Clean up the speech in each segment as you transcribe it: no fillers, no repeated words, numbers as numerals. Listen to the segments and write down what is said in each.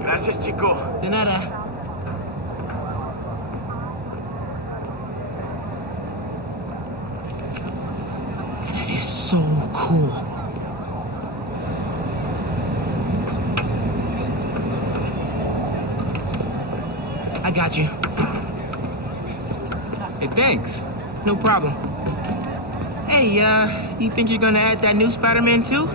Gracias, chico. De nada. That is so cool. I got you. Hey, thanks. No problem. Hey, you think you're gonna add that new Spider-Man too?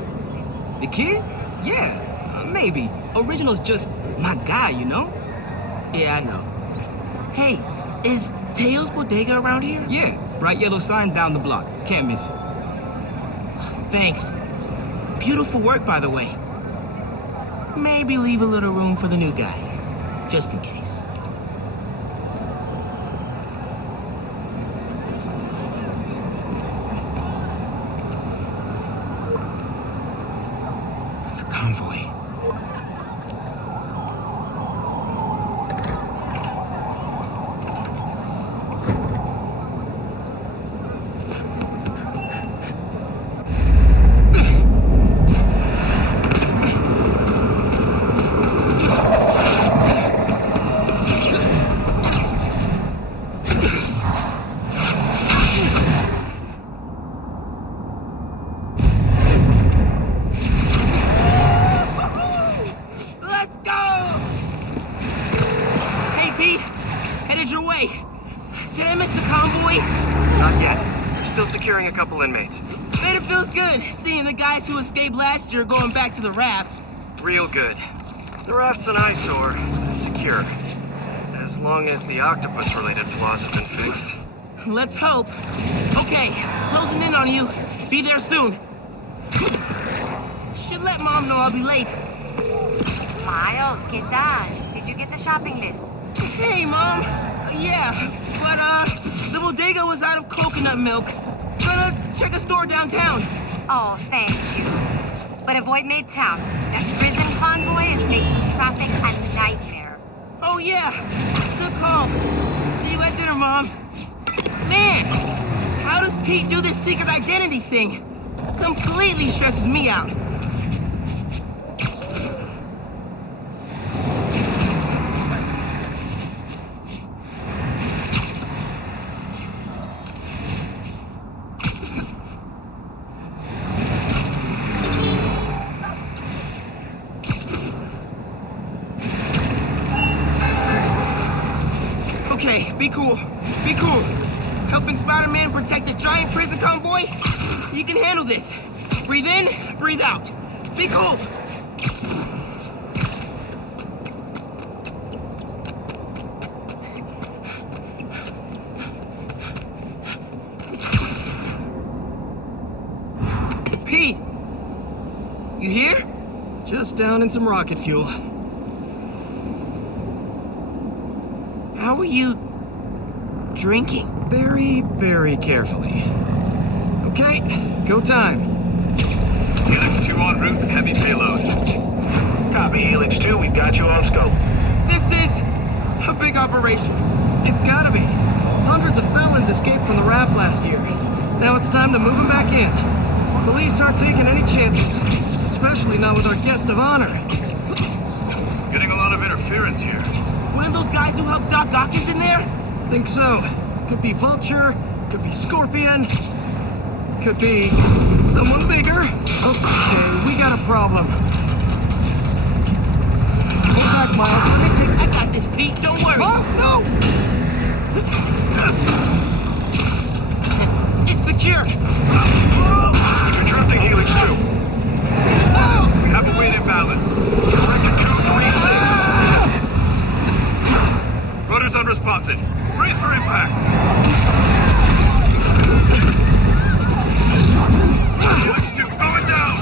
The kid? Yeah, maybe. Original's just my guy, you know? Yeah, I know. Hey, is Teo's Bodega around here? Yeah, bright yellow sign down the block. Can't miss it. Thanks. Beautiful work, by the way. Maybe leave a little room for the new guy, just in case. The convoy. Let's go! Hey, Pete. Headed your way. Did I miss the convoy? Not yet. We're still securing a couple inmates. Man, it feels good seeing the guys who escaped last year going back to the raft. Real good. The raft's an eyesore. Secure. As long as the octopus-related flaws have been fixed. Let's hope. Okay, closing in on you. Be there soon. Should let Mom know I'll be late. Miles, ¿qué tal? Did you get the shopping list? Hey, Mom. Yeah, but, the bodega was out of coconut milk. Gonna check a store downtown. Oh, thank you. But avoid Midtown. That prison convoy is making traffic a nightmare. Oh, yeah. Good call. See you at dinner, Mom. Man, how does Pete do this secret identity thing? Completely stresses me out. Okay, be cool. Be cool. Helping Spider-Man protect the giant prison convoy? You can handle this. Breathe in, breathe out. Be cool. Pete, you here? Just down in some rocket fuel. How are you drinking? Very, very carefully. Okay, go time. Helix 2 en route, heavy payload. Copy, Helix 2, we've got you on scope. This is a big operation. It's gotta be. Hundreds of felons escaped from the raft last year. Now it's time to move them back in. Police aren't taking any chances, especially not with our guest of honor. Getting a lot of interference here. One of those guys who helped Doc Ock is in there? Think so. Could be Vulture, could be Scorpion, could be someone bigger. Okay, we got a problem. Go back, Miles. Let me take... I got this, Pete. Don't worry. Oh, no! It's secure. Interrupting Helix 2. We have a weight imbalance. Directed 2-3. Rudder's unresponsive. Brace for impact. Helix 2 going down.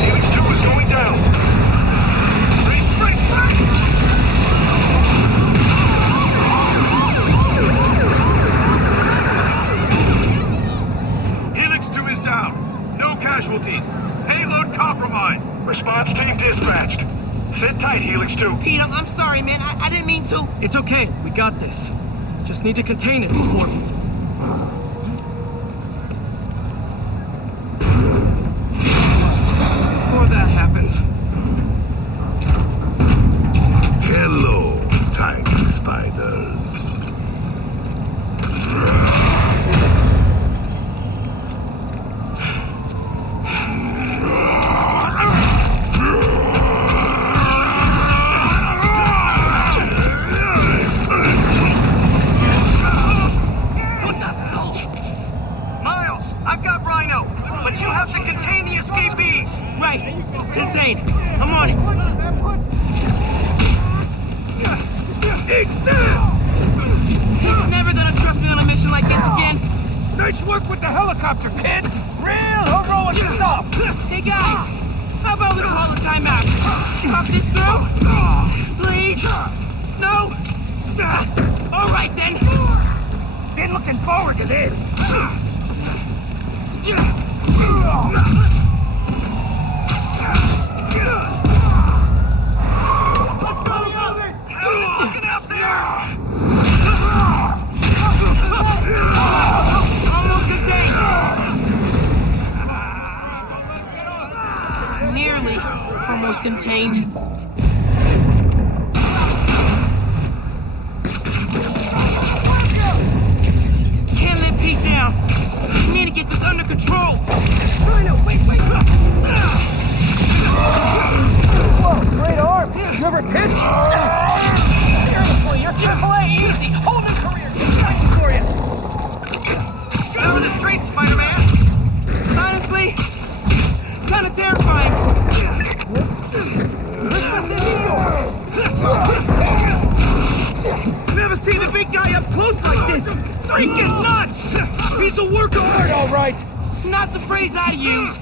Helix 2 is going down. Brace, brace, brace. Helix 2 is down. No casualties. Payload compromised. Response team dispatched. Sit tight, Helix 2. Pete, I'm sorry, man. I didn't mean to. It's okay, we got this. Just need to contain it before... the helicopter, kid! Real heroic stuff! Hey guys, how about a little holotype out? Talk this through? Please? No? All right then. Been looking forward to this. How's it looking out there? Almost contained. Nearly almost contained. Can't let Pete down. Need to get this under control. Rhino, wait! Whoa, great arm! You ever pitch? Seriously, you're AAA easy! Whole new career! Exciting for you! Out in the street, Spider-Man! Honestly, kind of terrifying. Never seen a big guy up close like this! Freaking nuts! He's a work of art, all right! Not the phrase I use.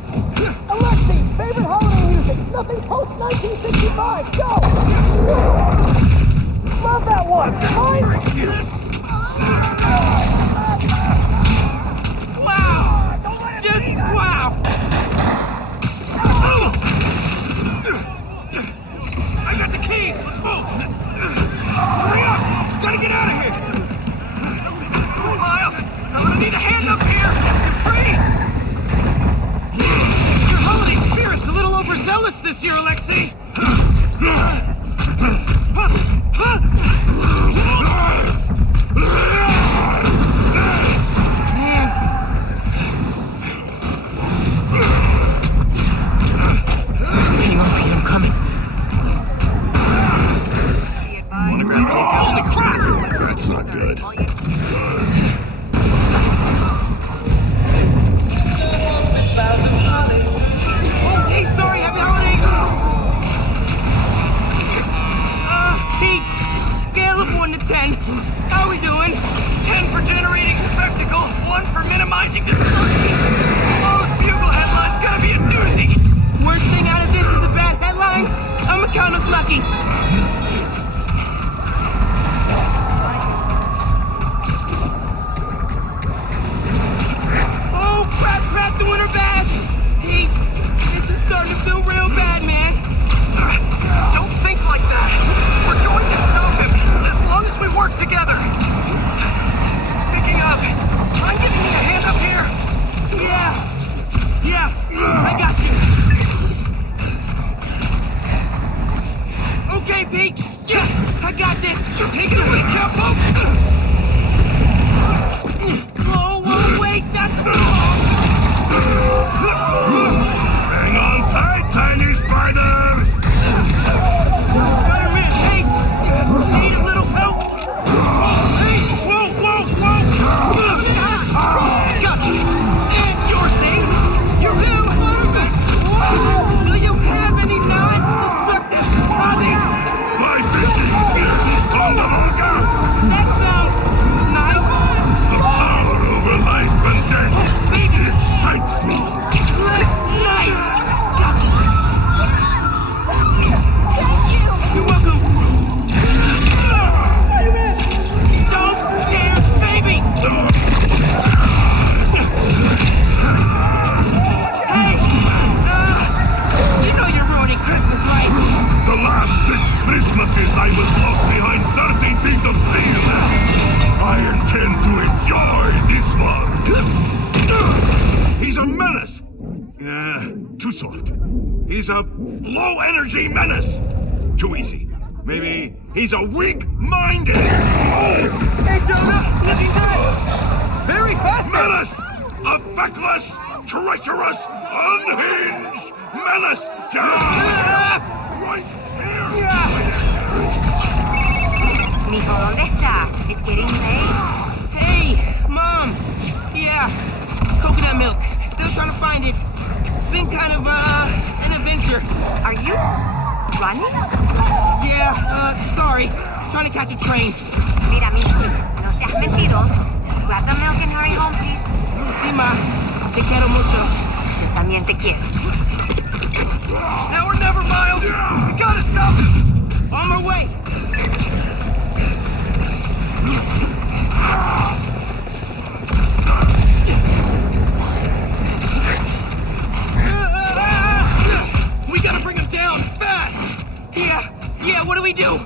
Alexei, favorite holiday music, nothing post 1965, go! Love that one, mine? Wow! Just wow! I got the keys! Let's move! Hurry up! Gotta get out of here! Miles, I'm gonna need a hand up here! You're free! Your holiday spirit's a little overzealous this year, Alexei. Hang on, Pete, I'm coming. Wanna grab takeout? Holy crap! That's not good. Hey, sorry, happy holidays! Pete, scale of 1 to 10. How we doing? 10 for generating spectacle, 1 for minimizing destruction. Lowest bugle headline's gonna be a doozy. Worst thing out of this is a bad headline. I'ma count us lucky. Oh, crap's wrapped in winter bag. Pete, this is starting to feel real bad, man. Don't think like that. We're going to stop him, as long as we work together. Speaking of, mind giving me a hand up here? Yeah, I got you. Okay, Pete. Yeah, I got this. Take it away, Capo! Oh, wait, that's... Hang on tight, tiny spider! Spider-Man, hey! Need a little help? Hey, whoa! Gotcha! And you're safe. You too! Do you have any non-destructive bodies? My fishing is on the lookout! That sounds nice. The power over life and death Baby, excites me! nice! Gotcha! You're welcome! Don't scare babies! Hey! You know you're ruining Christmas, right? The last 6 Christmases I was locked behind 30 feet of steel. I intend to enjoy this one. He's a menace. Too soft. He's a low-energy menace. Too easy. Maybe he's a weak-minded. Hey, Jonah! Looking good! Very fast! Menace! A feckless, treacherous, unhinged menace! Right here! Mijo, ¿dónde está? It's getting late. Hey, Mom! Yeah, coconut milk. Still trying to find it. Been kind of, an adventure. Are you running? Yeah, sorry. Trying to catch a train. Mira, mijo, no seas mentiroso. Grab the milk and hurry home, please. See, Ma. Te quiero mucho. Yo también te quiero. Now or never, Miles! We gotta stop him! On my way. We gotta bring him down, fast! Yeah, what do we do?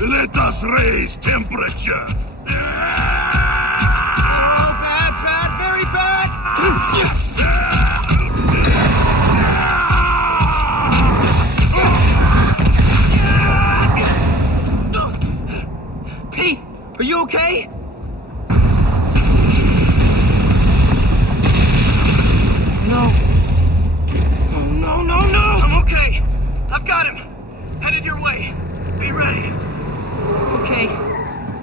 Let us raise temperature. Bad, very bad! Pete, are you okay? No. No. I'm okay. I've got him. Headed your way. Be ready. Okay.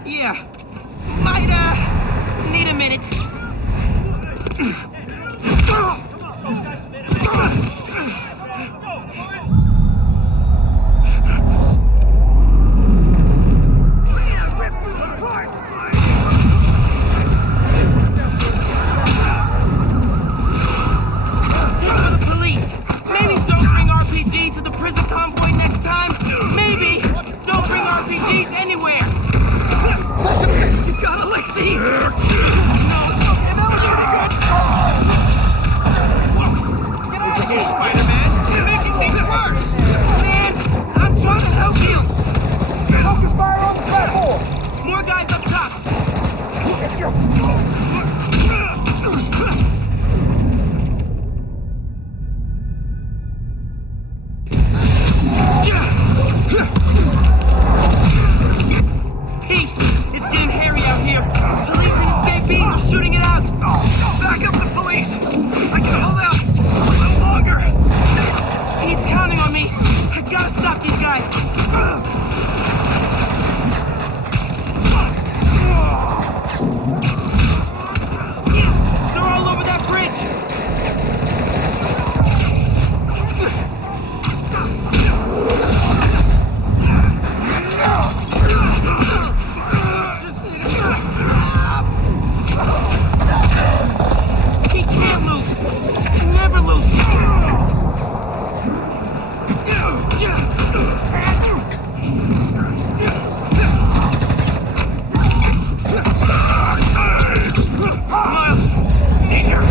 Yeah. Might, need a minute. RPGs to the prison convoy next time? Maybe! Don't bring RPGs anywhere! You got Alexei! Hey, Spider-Man! You're making things worse! Man, I'm trying to help you! Focus fire on the platform! More guys up top! Pete, it's getting hairy out here. Police and escapees are shooting it out. Back up the police! I can hold out a little longer! He's counting on me. I gotta stop these guys. They're all over that bridge. He can't lose. Never lose. Miles! In here!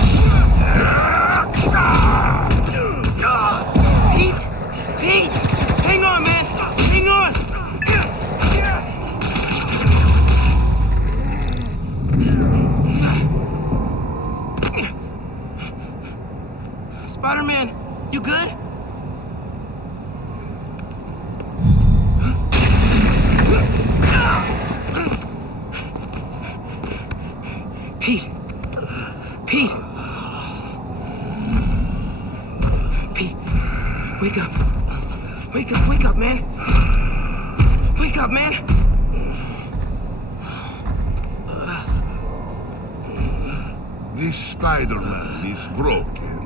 Pete! Hang on, man! Hang on! Spider-Man, you good? Pete! Pete! Pete! Wake up! Wake up, man! Wake up, man! This Spider-Man is broken.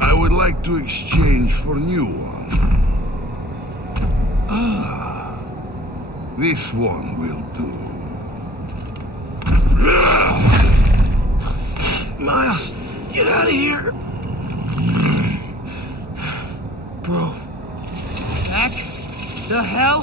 I would like to exchange for new one. This one will do. Miles, get out of here! Bro. Back the hell?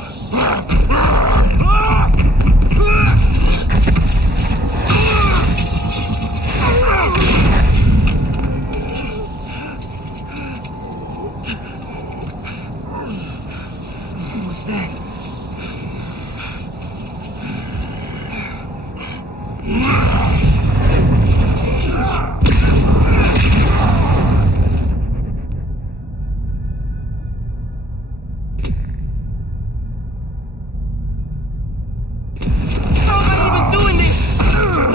What's that? How am I even doing this?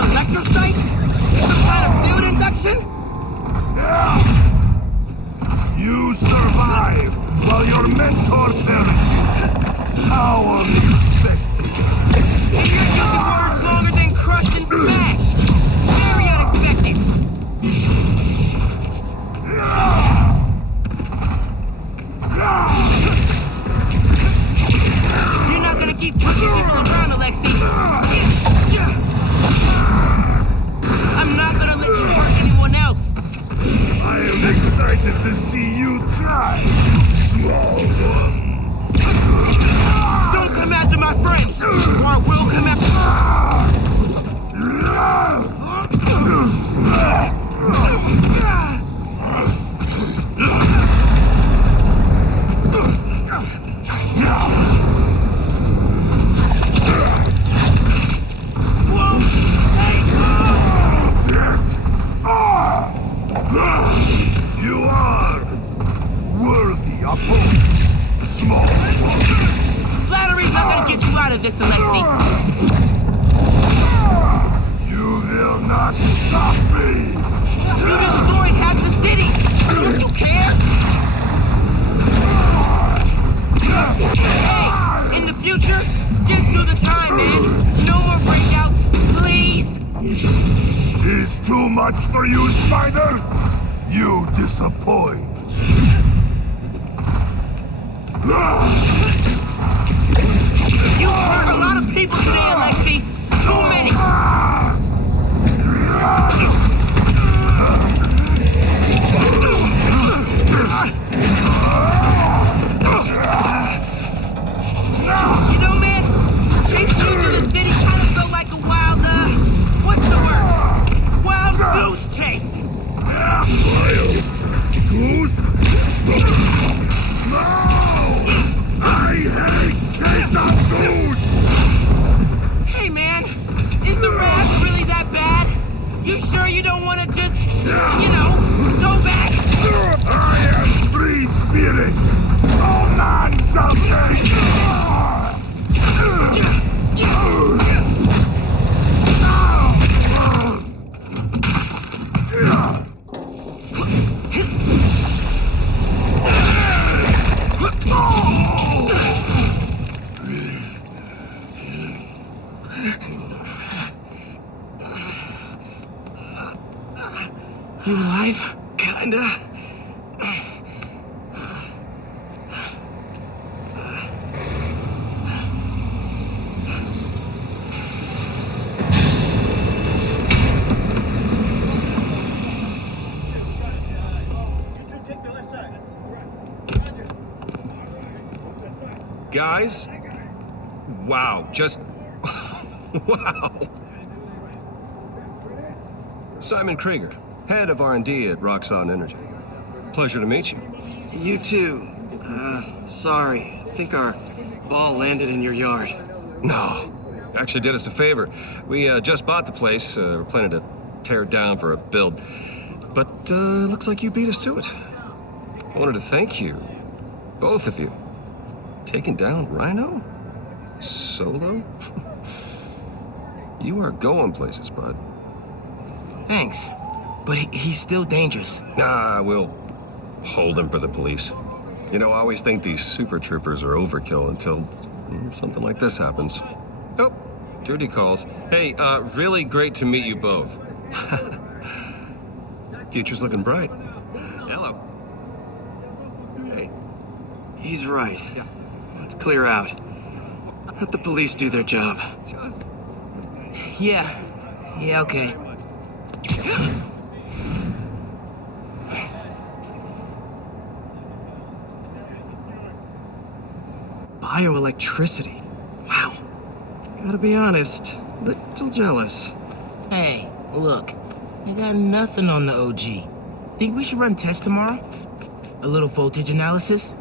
Electrocyte? Some kind of field induction? You survive while your mentor perishes. How unexpected. And you're using words longer than crushed and smashed. Very unexpected. You're not gonna keep pushing people around, Alexei. I'm not gonna let you hurt anyone excited to see you try, small one. Don't come after my friends, or I will come after... You are worthy opponent, small one. Flattery's not gonna get you out of this, Alexei. You will not stop me! You destroyed half the city! Don't you care? Hey, in the future, just do the time, man. No more breakouts, please! Is too much for you, Spider? You disappoint. You hurt a lot of people today, Alexei. Too many! You know, man, chasing you through the city kind of felt like a wild, what's the word? Wild goose chase! Wild goose? No! I hate chase of food! Hey, man, is the raft really that bad? You sure you don't want to just, go back? I am free spirit! All man something! You alive? Kinda. Guys? Wow, just... wow. Simon Krieger, head of R&D at Roxxon Energy. Pleasure to meet you. You too. Sorry. I think our ball landed in your yard. No, actually did us a favor. We just bought the place. We're planning to tear it down for a build. But looks like you beat us to it. I wanted to thank you, both of you. Taking down Rhino? Solo? You are going places, bud. Thanks, but he's still dangerous. Nah, we'll hold him for the police. You know, I always think these super troopers are overkill until something like this happens. Oh, Judy calls. Hey, really great to meet you both. Future's looking bright. Hello. Hey, he's right. Yeah. Let's clear out. Let the police do their job. Yeah, okay. Bioelectricity. Wow. Gotta be honest, little jealous. Hey, look, I got nothing on the OG. Think we should run tests tomorrow? A little voltage analysis?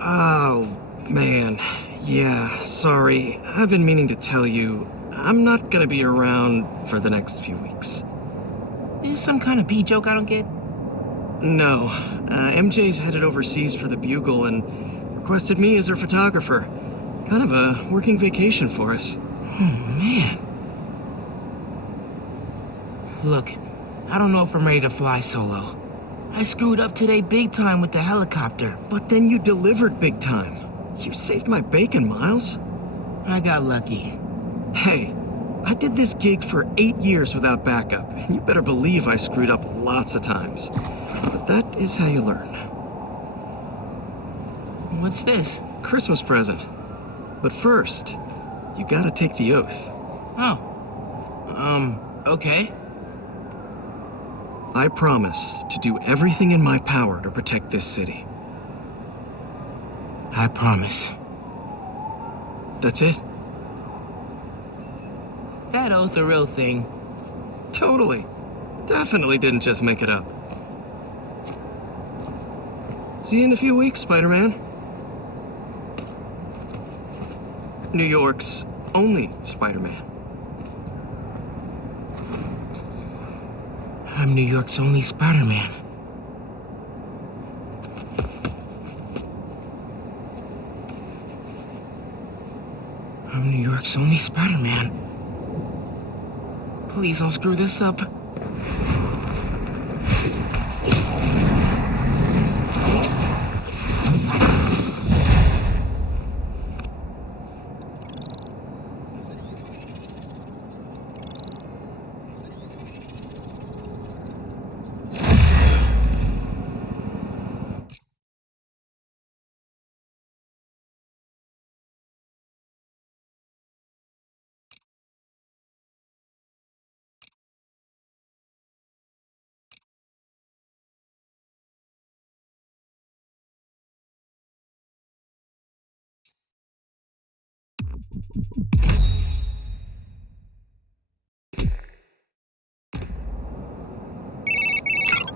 Oh, man. Yeah, sorry. I've been meaning to tell you, I'm not gonna be around for the next few weeks. Is this some kind of pee joke I don't get? No. MJ's headed overseas for the Bugle and requested me as her photographer. Kind of a working vacation for us. Man. Look, I don't know if I'm ready to fly solo. I screwed up today big time with the helicopter. But then you delivered big time. You saved my bacon, Miles. I got lucky. Hey, I did this gig for 8 years without backup, and you better believe I screwed up lots of times. But that is how you learn. What's this? Christmas present. But first, you gotta take the oath. Oh. Okay. I promise to do everything in my power to protect this city. I promise. That's it? That oath a real thing. Totally. Definitely didn't just make it up. See you in a few weeks, Spider-Man. New York's only Spider-Man. I'm New York's only Spider-Man. I'm New York's only Spider-Man. Please don't screw this up.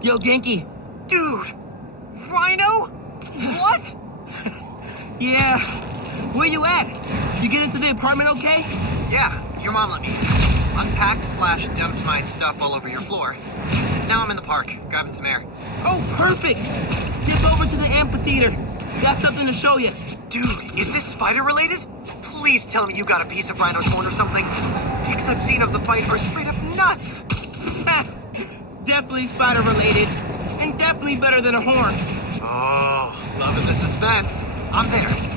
Yo, Genki. Dude! Rhino? What? Yeah. Where you at? You get into the apartment okay? Yeah, your mom let me. Unpacked/dumped my stuff all over your floor. Now I'm in the park, grabbing some air. Oh, perfect. Dip over to the amphitheater. Got something to show you. Dude, is this spider related? Please tell me you got a piece of Rhino's horn or something. Pics I've seen of the fight are straight up nuts. Definitely spider related. And definitely better than a horn. Oh, loving the suspense. I'm there.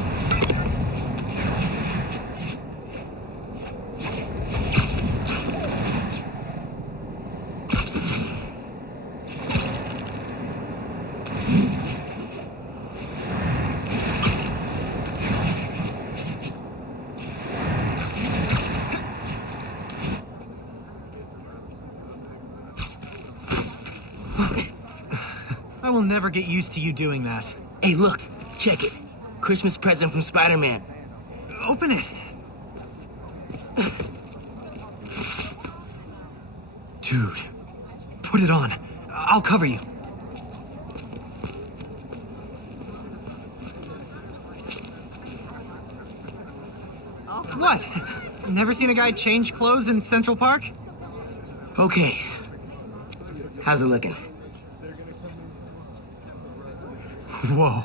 I will never get used to you doing that. Hey, look. Check it. Christmas present from Spider-Man. Open it. Dude, put it on. I'll cover you. What? Never seen a guy change clothes in Central Park? Okay. How's it looking? Whoa.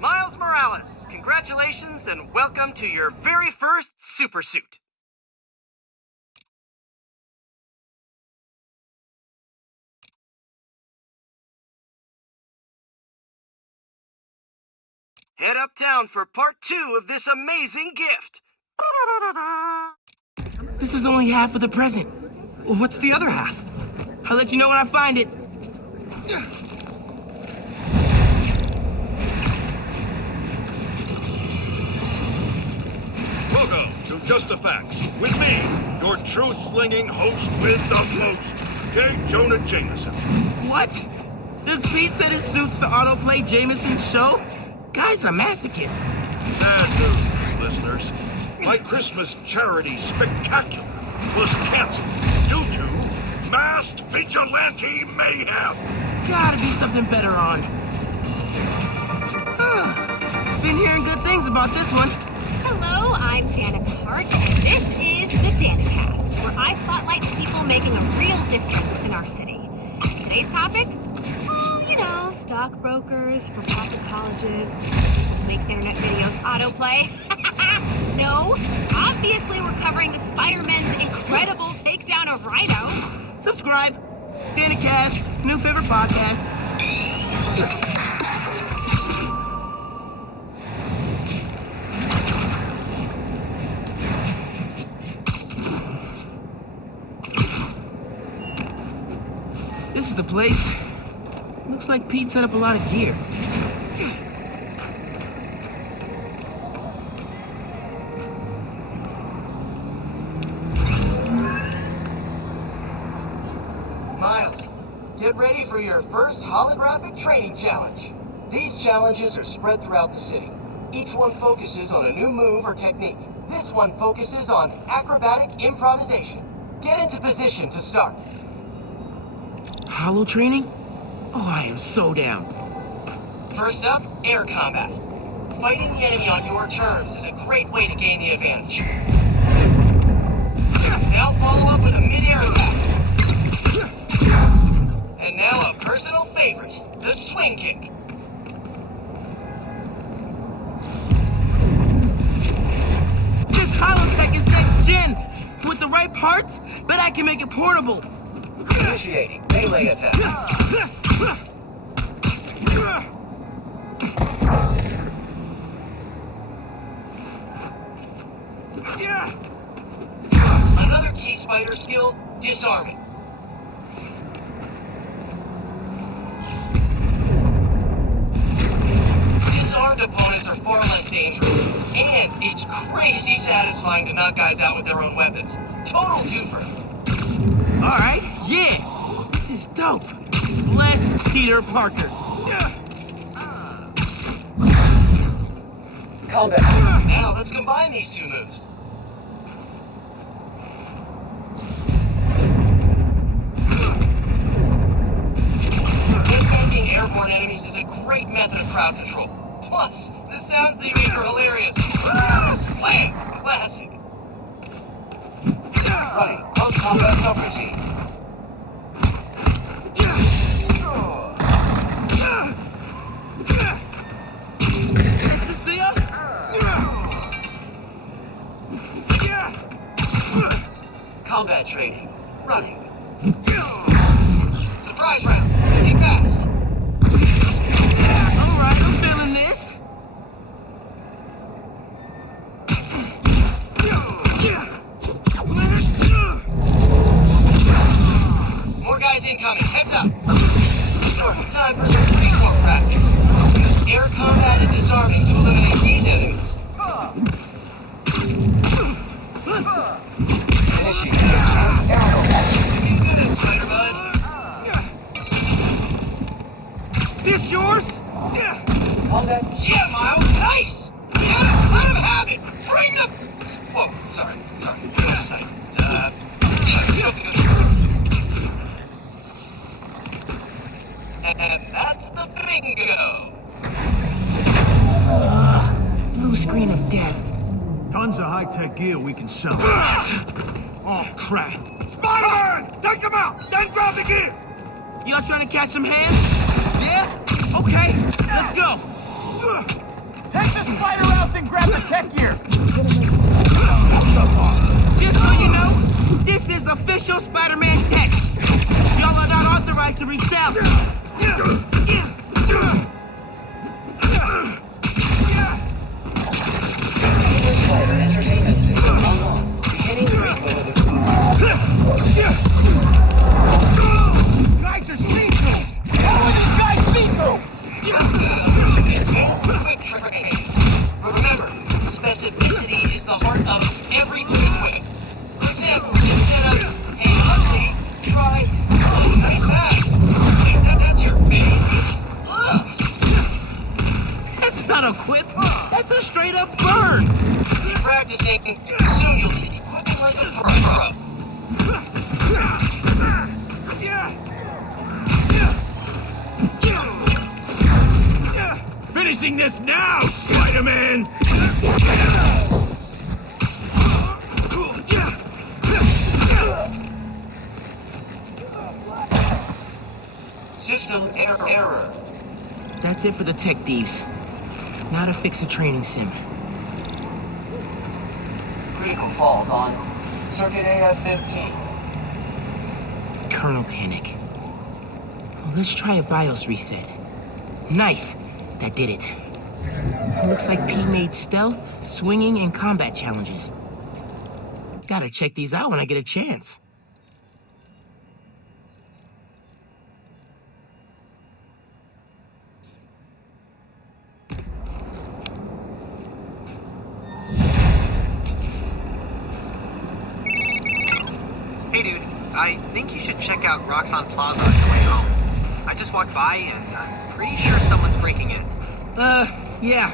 Miles Morales, congratulations and welcome to your very first super suit. Head uptown for part 2 of this amazing gift. This is only half of the present. What's the other half? I'll let you know when I find it. Welcome to Just the Facts with me, your truth-slinging host with the most, K. Jonah Jameson. What? Does Pete set his suits to autoplay Jameson's show? Guy's a masochist. Sad news, listeners. My Christmas charity spectacular was canceled due to masked vigilante mayhem. Gotta be something better on. Been hearing good things about this one. Hello, I'm Danica Hart, and this is the Danicast, where I spotlight the people making a real difference in our city. Today's topic? Oh, you know, stockbrokers, for-profit colleges, people who make internet videos autoplay. No, obviously we're covering the Spider-Man's incredible takedown of Rhino. Subscribe. Danicast, new favorite podcast. This is the place. Looks like Pete set up a lot of gear. Get ready for your first holographic training challenge. These challenges are spread throughout the city. Each one focuses on a new move or technique. This one focuses on acrobatic improvisation. Get into position to start. Hollow training? Oh, I am so down. First up, air combat. Fighting the enemy on your terms is a great way to gain the advantage. Now follow up with a mid-air attack. And now a personal favorite, the swing kick. This Holotech is next gen. With the right parts, bet I can make it portable. Initiating melee attack. Another key spider skill, disarming. Disarmed opponents are far less dangerous, and it's crazy satisfying to knock guys out with their own weapons. Total twofer. Alright, yeah, this is dope. Bless Peter Parker. Combat. Now let's combine these two moves. Attacking airborne enemies is a great method of crowd control. Plus, the sounds they make are hilarious. Slam! Classic. Running. Post-combat subroutine. Is this Theo? Combat training. Running. Surprise round. Think fast. Alright, I'm feeling this. More guys incoming. Heads up. Short time for some pre-war practice. Air combat and disarming to eliminate these enemies. This yours? Yeah. Yeah, Miles. Nice. Let him have it. Bring them. Whoa. Sorry. And that's the bingo. Blue screen of death. Tons of high-tech gear we can sell. Oh, crap. Spider-Man! Take him out! Then grab the gear! Y'all trying to catch some hands? Yeah? Okay, let's go. Take the spider out, then grab the tech gear. Just so you know, this is official Spider-Man text. Y'all are not authorized to resell. These guys are see-through. How are these guys see-through? Remember, specificity is the heart of everything you do. For example, instead of, hey, ugly, try, oh, nice back. That's your face. Ugh. That's not a quip. That's a straight-up burn. Keep practicing. Soon you'll be quipping like a pro. Finishing this now, Spider-Man! System error. That's it for the tech thieves. Now to fix a training sim. Critical fault on circuit AF-15. Kernel panic. Well, let's try a BIOS reset. Nice! That did it. Looks like P made stealth, swinging, and combat challenges. Gotta check these out when I get a chance. Hey, dude. I think you should check out Roxxon Plaza on your way home. I just walked by and I'm pretty sure someone's breaking in. Yeah.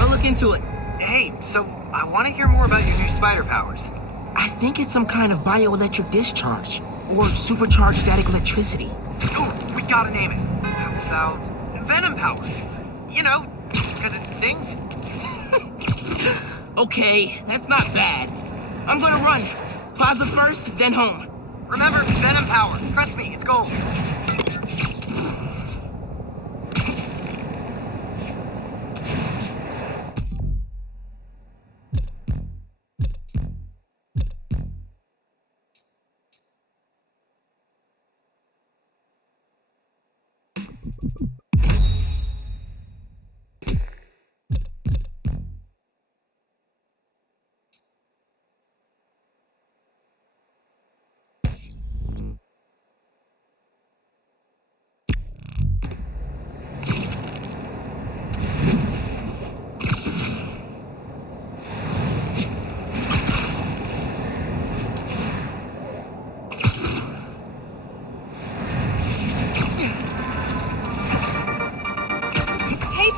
I'll look into it. Hey, so I want to hear more about your new spider powers. I think it's some kind of bioelectric discharge. Or supercharged static electricity. Oh, we gotta name it. How about Venom Power? You know, because it stings. Okay, that's not bad. I'm gonna run. Plaza first, then home. Remember, Venom Power. Trust me, it's gold.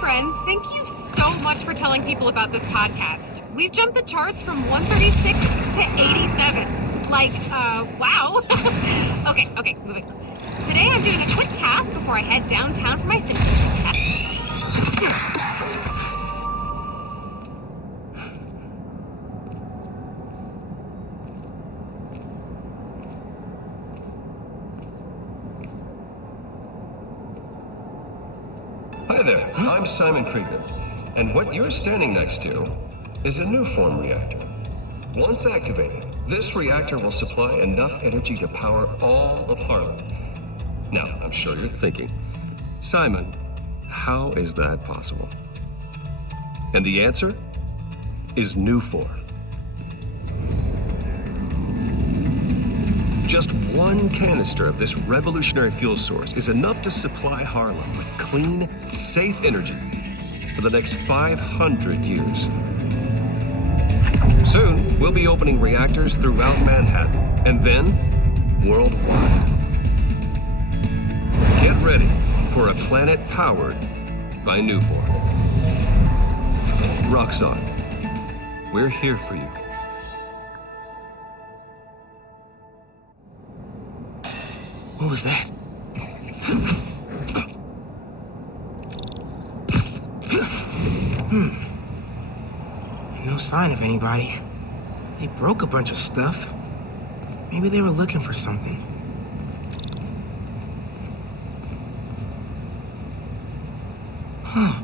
Friends, thank you so much for telling people about this podcast. We've jumped the charts from 136 to 87. Like, wow. Okay, moving on. Today I'm doing a quick cast before I head downtown for my citizenship test. Hi there, I'm Simon Krieger, and what you're standing next to is a Nuform reactor. Once activated, this reactor will supply enough energy to power all of Harlem. Now, I'm sure you're thinking, Simon, how is that possible? And the answer is Nufor. Just one canister of this revolutionary fuel source is enough to supply Harlem with clean, safe energy for the next 500 years. Soon, we'll be opening reactors throughout Manhattan, and then worldwide. Get ready for a planet powered by Nufor. Roxxon, we're here for you. What was that? No sign of anybody. They broke a bunch of stuff. Maybe they were looking for something. Huh.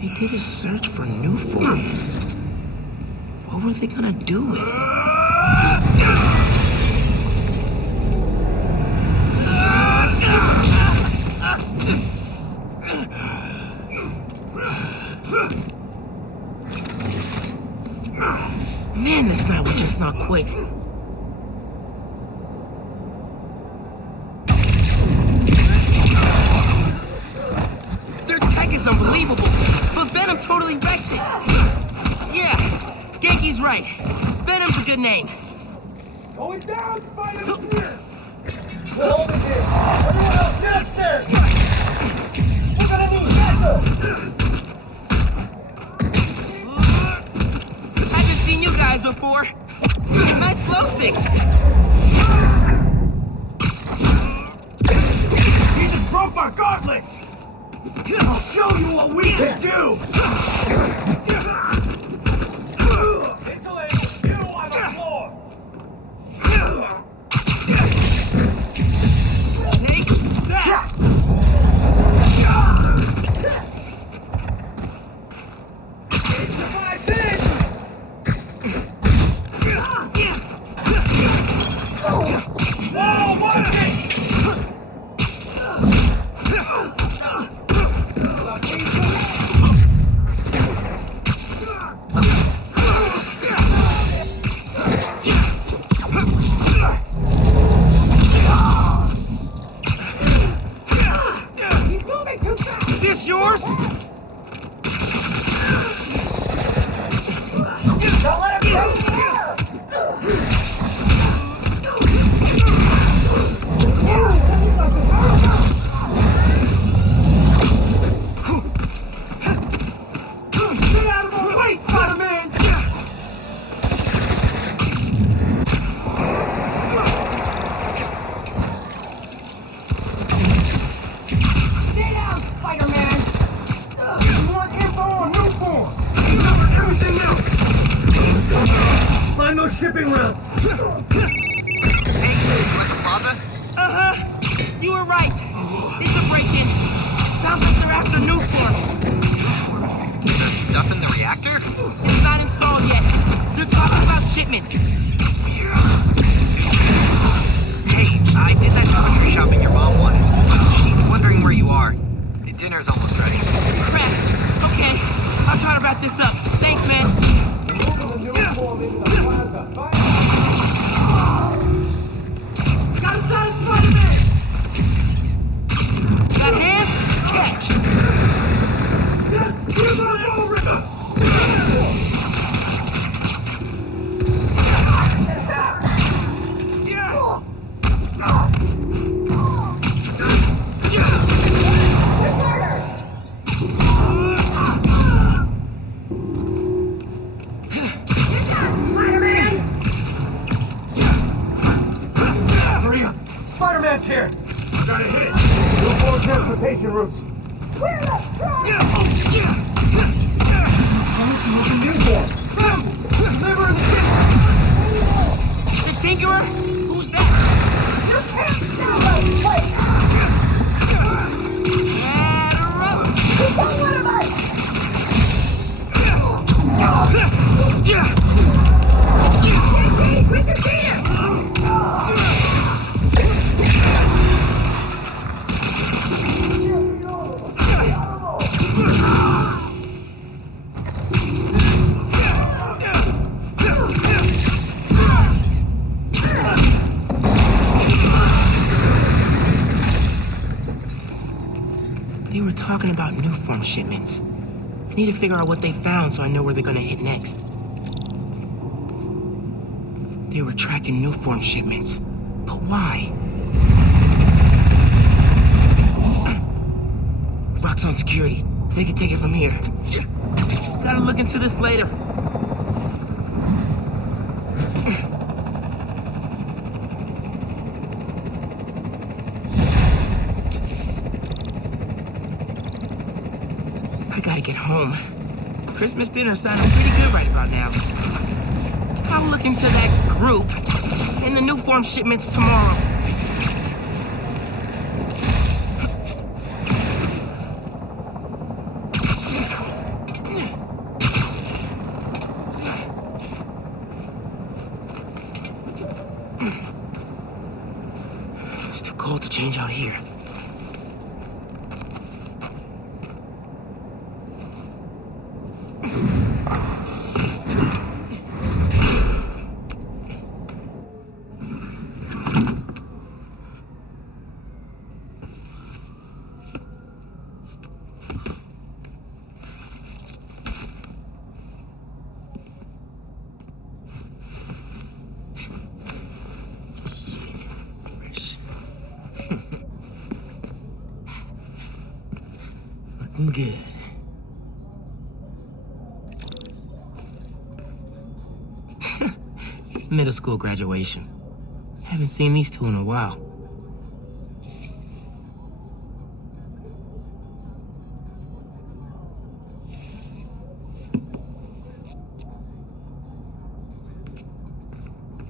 They did a search for Nufor. What were they gonna do with it? Man, this night will just not quit. Their tech is unbelievable, but Venom totally wrecked it. Yeah, Genki's right. Venom's a good name. Going down, Spider! Here! We'll hold it here. Everyone else, get upstairs! We're gonna need backup! Haven't seen you guys before. Nice glow sticks. He just broke my gauntlets! I'll show you what we can do! Vigilante, you on the floor! Take that! Survive this! Whoa, watch it! shipping routes! Hey, you at the plaza? Uh-huh. You were right. It's a break-in. Sounds like they're after Newform. The stuff in the reactor? It's not installed yet. They're talking about shipments. Hey, I did that grocery shopping your mom wanted. She's wondering where you are. Dinner's almost ready. Crap. Okay. I'll try to wrap this up. Thanks, man. Got a shot at Spider-Man! Got hands? Catch. Just give up over it! Spider-Man's here! Got a hit! No more transportation routes. The Tinkerer? Who's that? They were talking about Newform shipments. I need to figure out what they found so I know where they're gonna hit next. They were tracking Newform shipments. But why? Rock's on security. They can take it from here. Gotta look into this later. I gotta get home. Christmas dinner sounding pretty good right about now. I'll look into that group and the Newform shipments tomorrow. It's too cold to change out here. Looking good. Middle school graduation. Haven't seen these two in a while.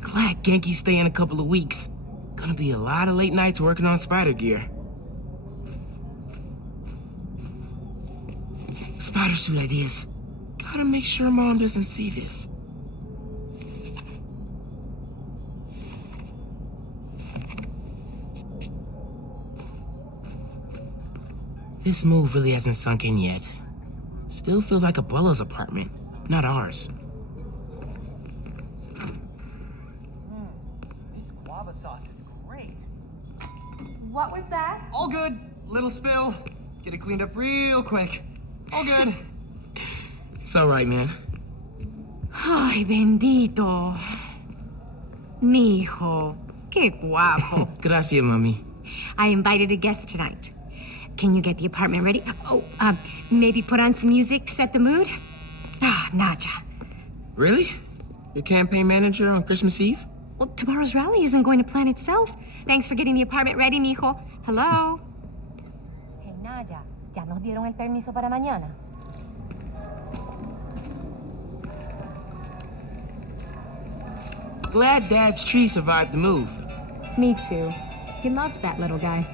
Glad Genki's staying a couple of weeks. Gonna be a lot of late nights working on spider gear. Spider suit ideas. Gotta make sure Mom doesn't see this. This move really hasn't sunk in yet. Still feels like Abuela's apartment, not ours. This guava sauce is great. What was that? All good. Little spill. Get it cleaned up real quick. All good. It's all right, man. Ay, bendito. Mi hijo. Qué guapo. Gracias, mami. I invited a guest tonight. Can you get the apartment ready? Oh, maybe put on some music, set the mood? Ah, Naja. Really? Your campaign manager on Christmas Eve? Well, tomorrow's rally isn't going to plan itself. Thanks for getting the apartment ready, mijo. Hello? Hey, Naja, ya nos dieron el permiso para mañana. Glad Dad's tree survived the move. Me too. He loved that little guy.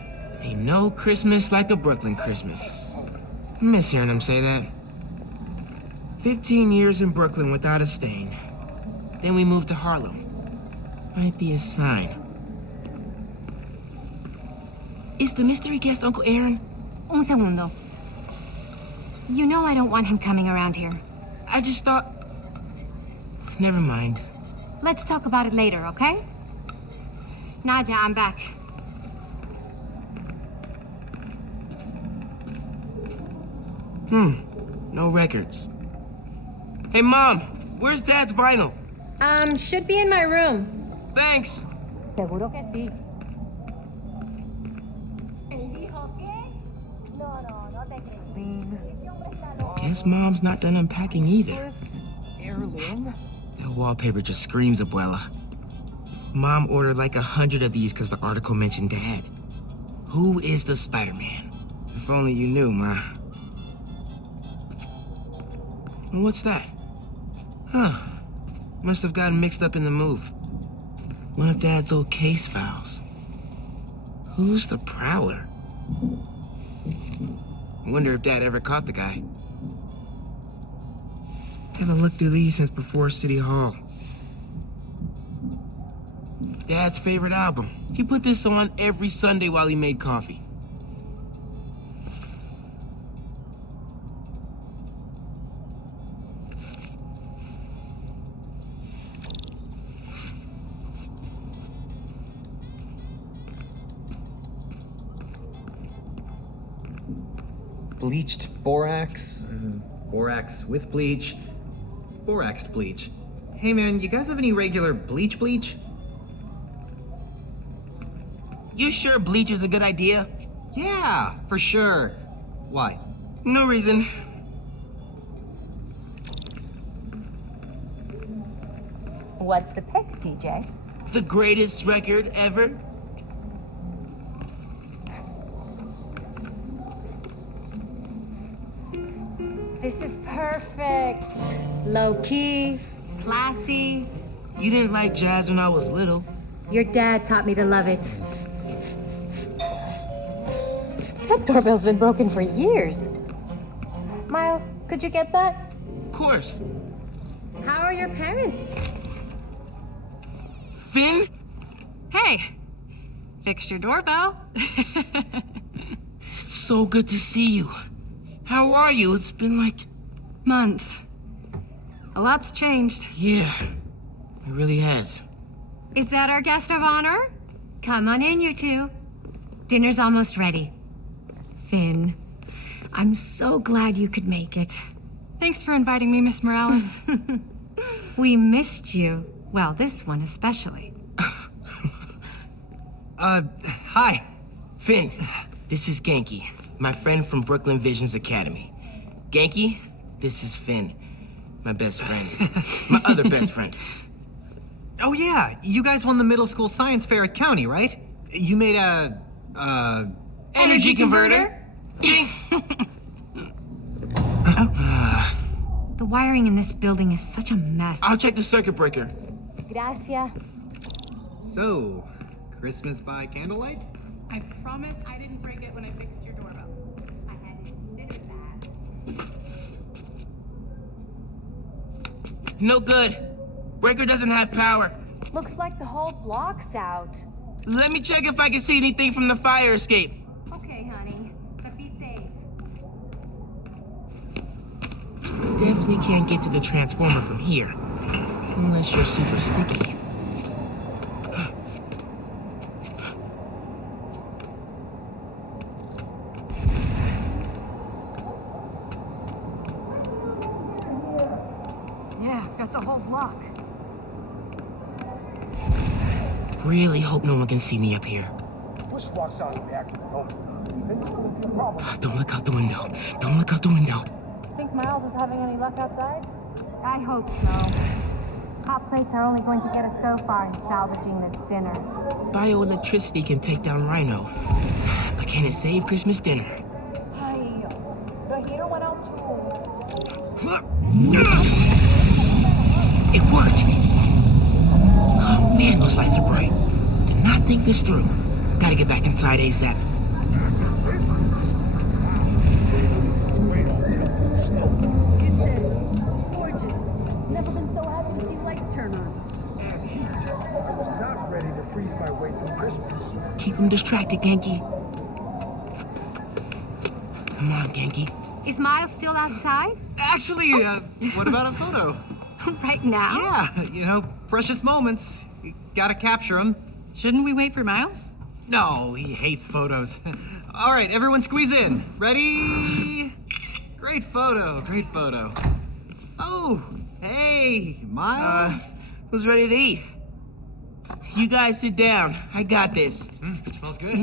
Ain't no Christmas like a Brooklyn Christmas. I miss hearing him say that. 15 years in Brooklyn without a stain. Then we moved to Harlem. Might be a sign. Is the mystery guest Uncle Aaron? Un segundo. You know I don't want him coming around here. I just thought... Never mind. Let's talk about it later, okay? Nadia, I'm back. No records. Hey, Mom! Where's Dad's vinyl? Should be in my room. Thanks! Seguro que sí. Guess Mom's not done unpacking either. Heirloom? That wallpaper just screams Abuela. Mom ordered like 100 of these because the article mentioned Dad. Who is the Spider-Man? If only you knew, Ma. And what's that? Huh. Must have gotten mixed up in the move. One of Dad's old case files. Who's the Prowler? I wonder if Dad ever caught the guy. Haven't looked through these since before City Hall. Dad's favorite album. He put this on every Sunday while he made coffee. Bleached borax, borax with bleach, boraxed bleach. Hey man, you guys have any regular bleach? You sure bleach is a good idea? Yeah, for sure. Why? No reason. What's the pick, DJ? The greatest record ever? This is perfect. Low key, classy. You didn't like jazz when I was little. Your dad taught me to love it. That doorbell's been broken for years. Miles, could you get that? Of course. How are your parents? Finn? Hey, fixed your doorbell. It's so good to see you. How are you? It's been like... Months. A lot's changed. Yeah, it really has. Is that our guest of honor? Come on in, you two. Dinner's almost ready. Finn, I'm so glad you could make it. Thanks for inviting me, Miss Morales. We missed you. Well, this one especially. Hi. Finn, this is Genki, my friend from Brooklyn Visions Academy. Genki, this is Finn, my best friend. My other best friend. Oh yeah, you guys won the middle school science fair at County, right? You made a, Energy converter? Jinx! The wiring in this building is such a mess. I'll check the circuit breaker. Gracias. So, Christmas by candlelight? I promise I didn't break it when I fixed your doorbell. I hadn't considered that. No good. Breaker doesn't have power. Looks like the whole block's out. Let me check if I can see anything from the fire escape. Okay, honey, but be safe. Definitely can't get to the transformer from here. Unless you're super sticky. Yeah, got the whole block. Really hope no one can see me up here. Push walks out of the active moment. Then it's gonna be a problem. Don't look out the window. Don't look out the window. Think Miles is having any luck outside? I hope so. Hot plates are only going to get us so far in salvaging this dinner. Bioelectricity can take down Rhino. But can it save Christmas dinner? Ay, the heater went out too. It worked! Man, those lights are bright. Did not think this through. Gotta get back inside ASAP. Never been so happy to see lights turn on. Not ready to freeze my way through Christmas. Keep him distracted, Genki. Come on, Genki. Is Miles still outside? Actually, what about a photo? Right now? Yeah, you know, precious moments. You gotta capture them. Shouldn't we wait for Miles? No, he hates photos. All right, everyone squeeze in. Ready? Great photo, great photo. Oh, hey, Miles. Who's ready to eat? You guys sit down. I got this. Smells good.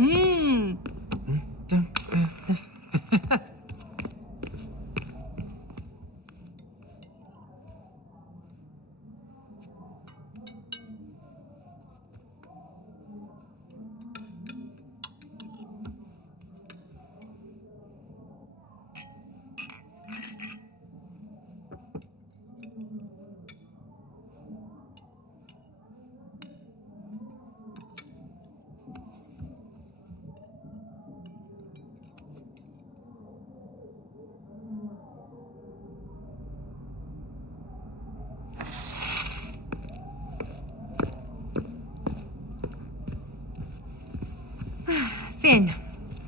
Finn,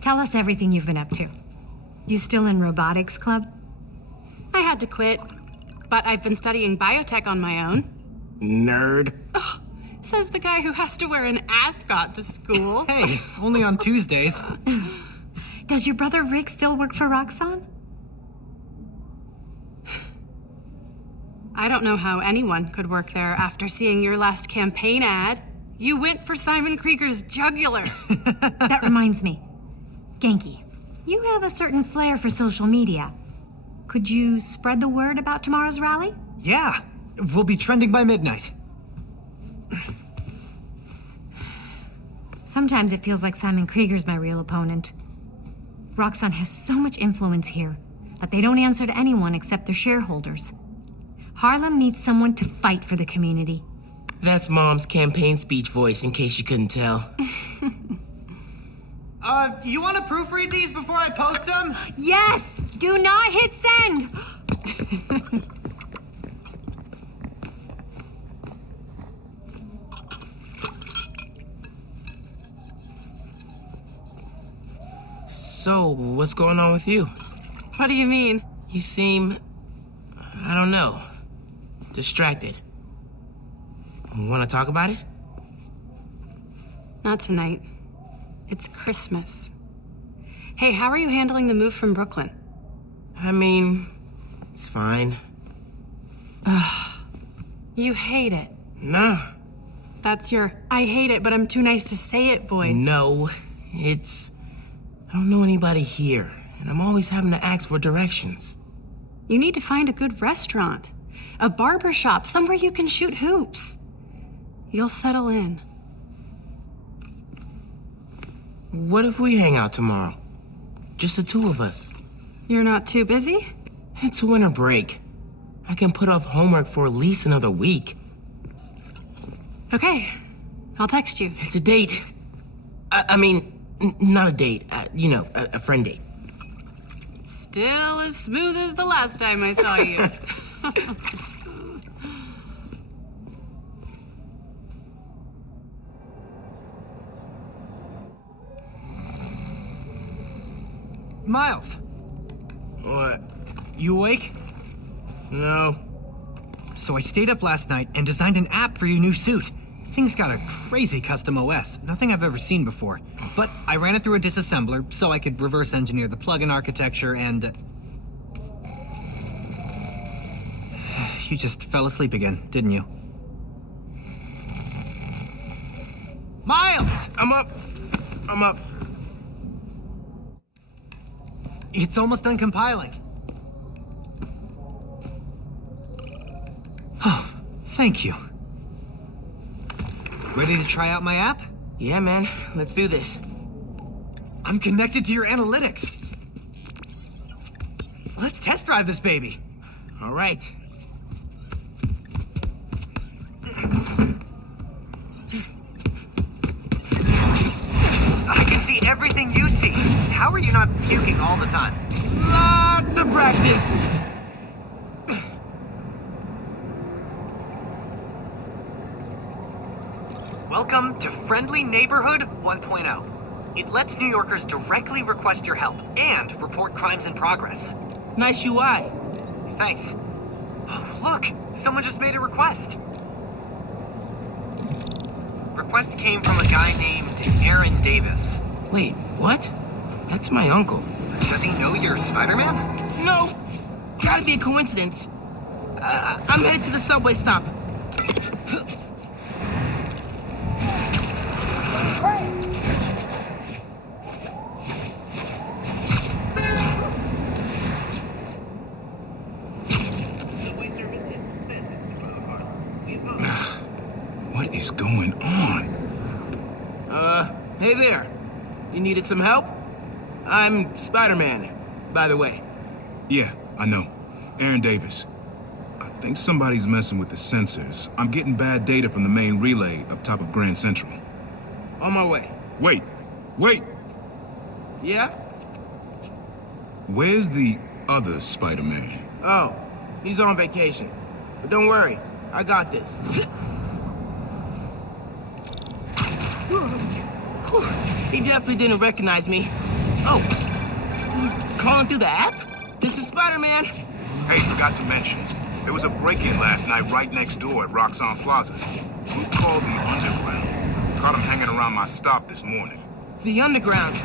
tell us everything you've been up to. You still in robotics club? I had to quit, but I've been studying biotech on my own. Nerd. Says the guy who has to wear an ascot to school. Hey, only on Tuesdays. Does your brother Rick still work for Roxxon? I don't know how anyone could work there after seeing your last campaign ad. You went for Simon Krieger's jugular. That reminds me. Genki, you have a certain flair for social media. Could you spread the word about tomorrow's rally? Yeah, we'll be trending by midnight. Sometimes it feels like Simon Krieger's my real opponent. Roxxon has so much influence here that they don't answer to anyone except their shareholders. Harlem needs someone to fight for the community. That's Mom's campaign speech voice, in case you couldn't tell. You want to proofread these before I post them? Yes! Do not hit send! So, what's going on with you? What do you mean? You seem, I don't know, distracted. Want to talk about it? Not tonight. It's Christmas. Hey, how are you handling the move from Brooklyn? I mean, it's fine. You hate it. No. That's your I hate it, but I'm too nice to say it voice. No, it's... I don't know anybody here, and I'm always having to ask for directions. You need to find a good restaurant. A barber shop, somewhere you can shoot hoops. You'll settle in. What if we hang out tomorrow? Just the two of us. You're not too busy? It's winter break. I can put off homework for at least another week. Okay, I'll text you. It's a date. I mean, not a date. A friend date. Still as smooth as the last time I saw you. Miles, What? you awake? No. So I stayed up last night and designed an app for your new suit. Thing's got a crazy custom OS, nothing I've ever seen before. But I ran it through a disassembler so I could reverse engineer the plugin architecture and... You just fell asleep again, didn't you? Miles! I'm up. It's almost done compiling. Oh, thank you. Ready to try out my app? Yeah, man. Let's do this. I'm connected to your analytics. Let's test drive this baby. All right. are you not puking all the time? Lots of practice. Welcome to Friendly Neighborhood 1.0. It lets New Yorkers directly request your help and report crimes in progress. Nice UI. Thanks. Oh, look, someone just made a request. Request came from a guy named Aaron Davis. Wait, what? That's my uncle. Does he know you're Spider-Man? No, gotta be a coincidence. I'm headed to the subway stop. What is going on? Hey there. You needed some help? I'm Spider-Man, by the way. Yeah, I know. Aaron Davis. I think somebody's messing with the sensors. I'm getting bad data from the main relay up top of Grand Central. On my way. Wait! Wait! Yeah? Where's the other Spider-Man? Oh, he's on vacation. But don't worry, I got this. He definitely didn't recognize me. Oh, he's calling through the app? This is Spider-Man. Hey, forgot to mention, there was a break-in last night right next door at Roxanne Plaza. Group called the Underground. Caught him hanging around my stop this morning. The Underground.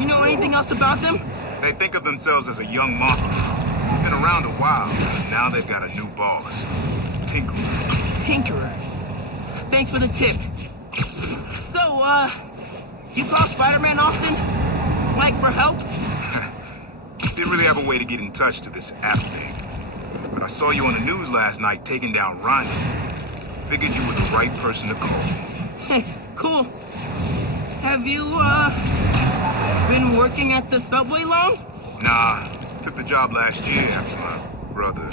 You know anything else about them? They think of themselves as a young mafia. Been around a while, and now they've got a new boss. Tinkerer. Tinkerer. Thanks for the tip. So, you call Spider-Man often? Like, for help? Didn't really have a way to get in touch to this app thing. But I saw you on the news last night taking down Ronnie. Figured you were the right person to call. Cool. Have you, been working at the subway long? Nah, took the job last year after my brother.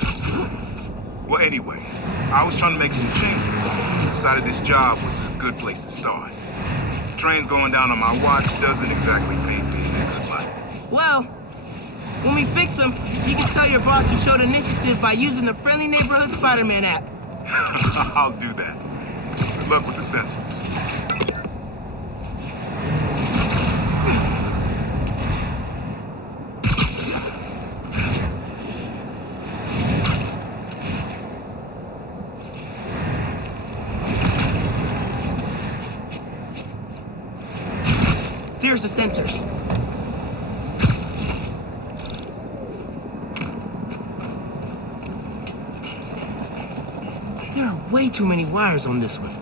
Well, anyway, I was trying to make some changes. Decided this job was a good place to start. The train's going down on my watch doesn't exactly pay me a good life. Well, when we fix them, you can tell your boss you showed initiative by using the Friendly Neighborhood Spider-Man app. I'll do that. Good luck with the sensors. There's the sensors. There are way too many wires on this one.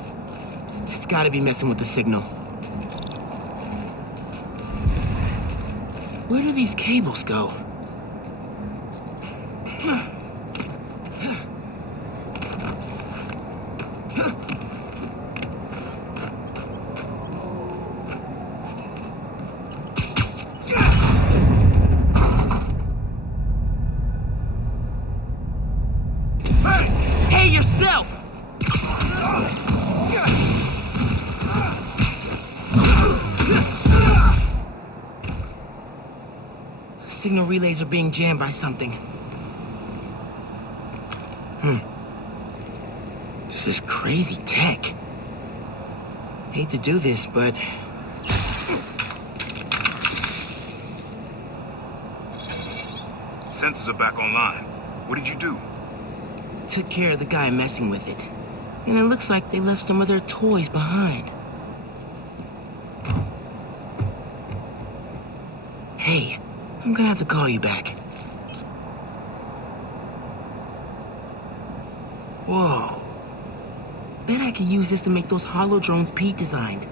It's gotta be messing with the signal. Where do these cables go? Hey, yourself! Signal relays are being jammed by something. This is crazy tech. Hate to do this, but... Sensors are back online. What did you do? Took care of the guy messing with it. And it looks like they left some of their toys behind. Hey, I'm gonna have to call you back. Whoa. Bet I could use this to make those hollow drones Pete designed.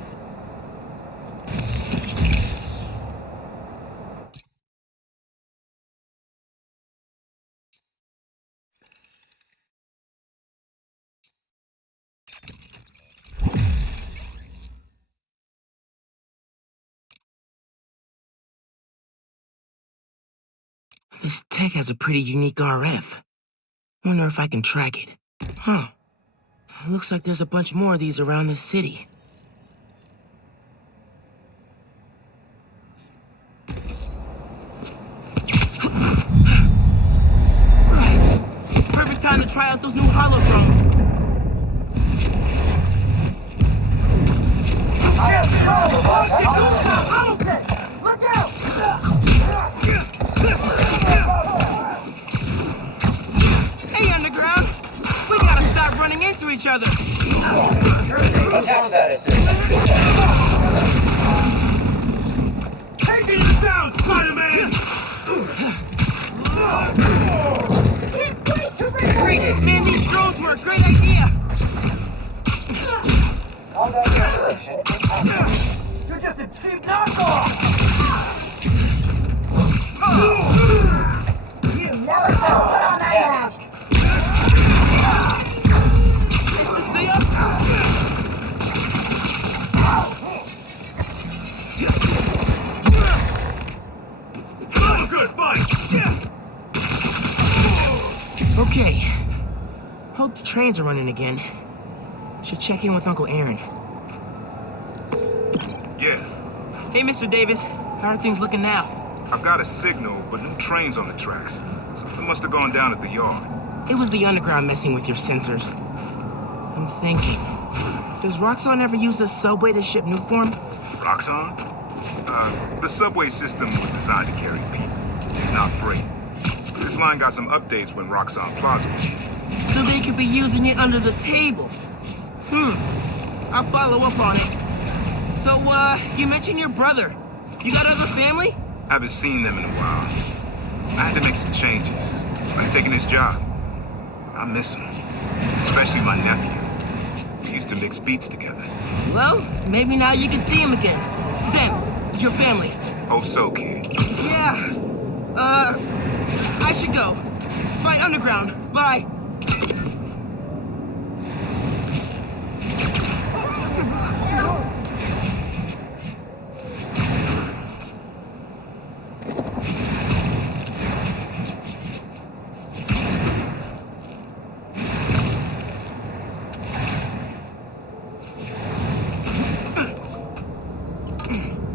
This tech has a pretty unique RF. Wonder if I can track it. Huh. Looks like there's a bunch more of these around the city. about those new hollow drones? Look out! Hey, Underground! We gotta stop running into each other! Attack status. Taking it down, Spider-Man! Man, these drones were a great idea! Combat regulation is active. You're just a cheap knockoff! You never shall put on that mask! Stay up! Oh, good fight! Okay. Hope the trains are running again. Should check in with Uncle Aaron. Yeah, Hey, Mr. Davis. How are things looking now? I've got a signal, but no trains on the tracks. Something must have gone down at the yard. It was the Underground messing with your sensors. I'm thinking, does Roxxon ever use the subway to ship Nuform? Roxxon? The subway system was designed to carry people, not freight. This line got some updates when Roxxon Plaza was here. So they could be using it under the table. I'll follow up on it. So, you mentioned your brother. You got other family? Haven't seen them in a while. I had to make some changes. I'm taking his job. I miss him. Especially my nephew. We used to mix beats together. Well, maybe now you can see him again. Zen, your family. Hope so, kid. Yeah. I should go. Fight Underground. Bye.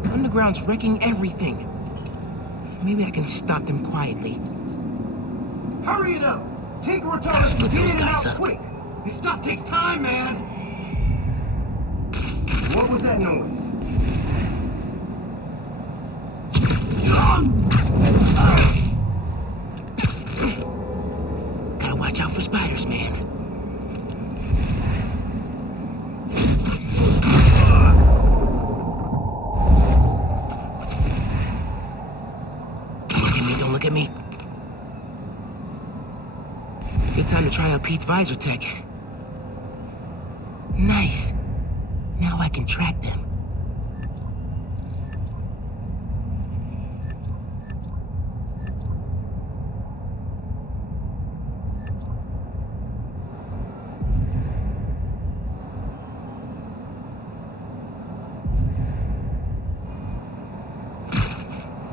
Underground's wrecking everything. Maybe I can stop them quietly. Hurry it up! Tinker Gotta Returns split get those in and guys out up. quick! This stuff takes time, man! What was that noise? Gotta watch out for spiders, man. Don't look at me. Good time to try out Pete's visor tech. Nice. Now I can track them.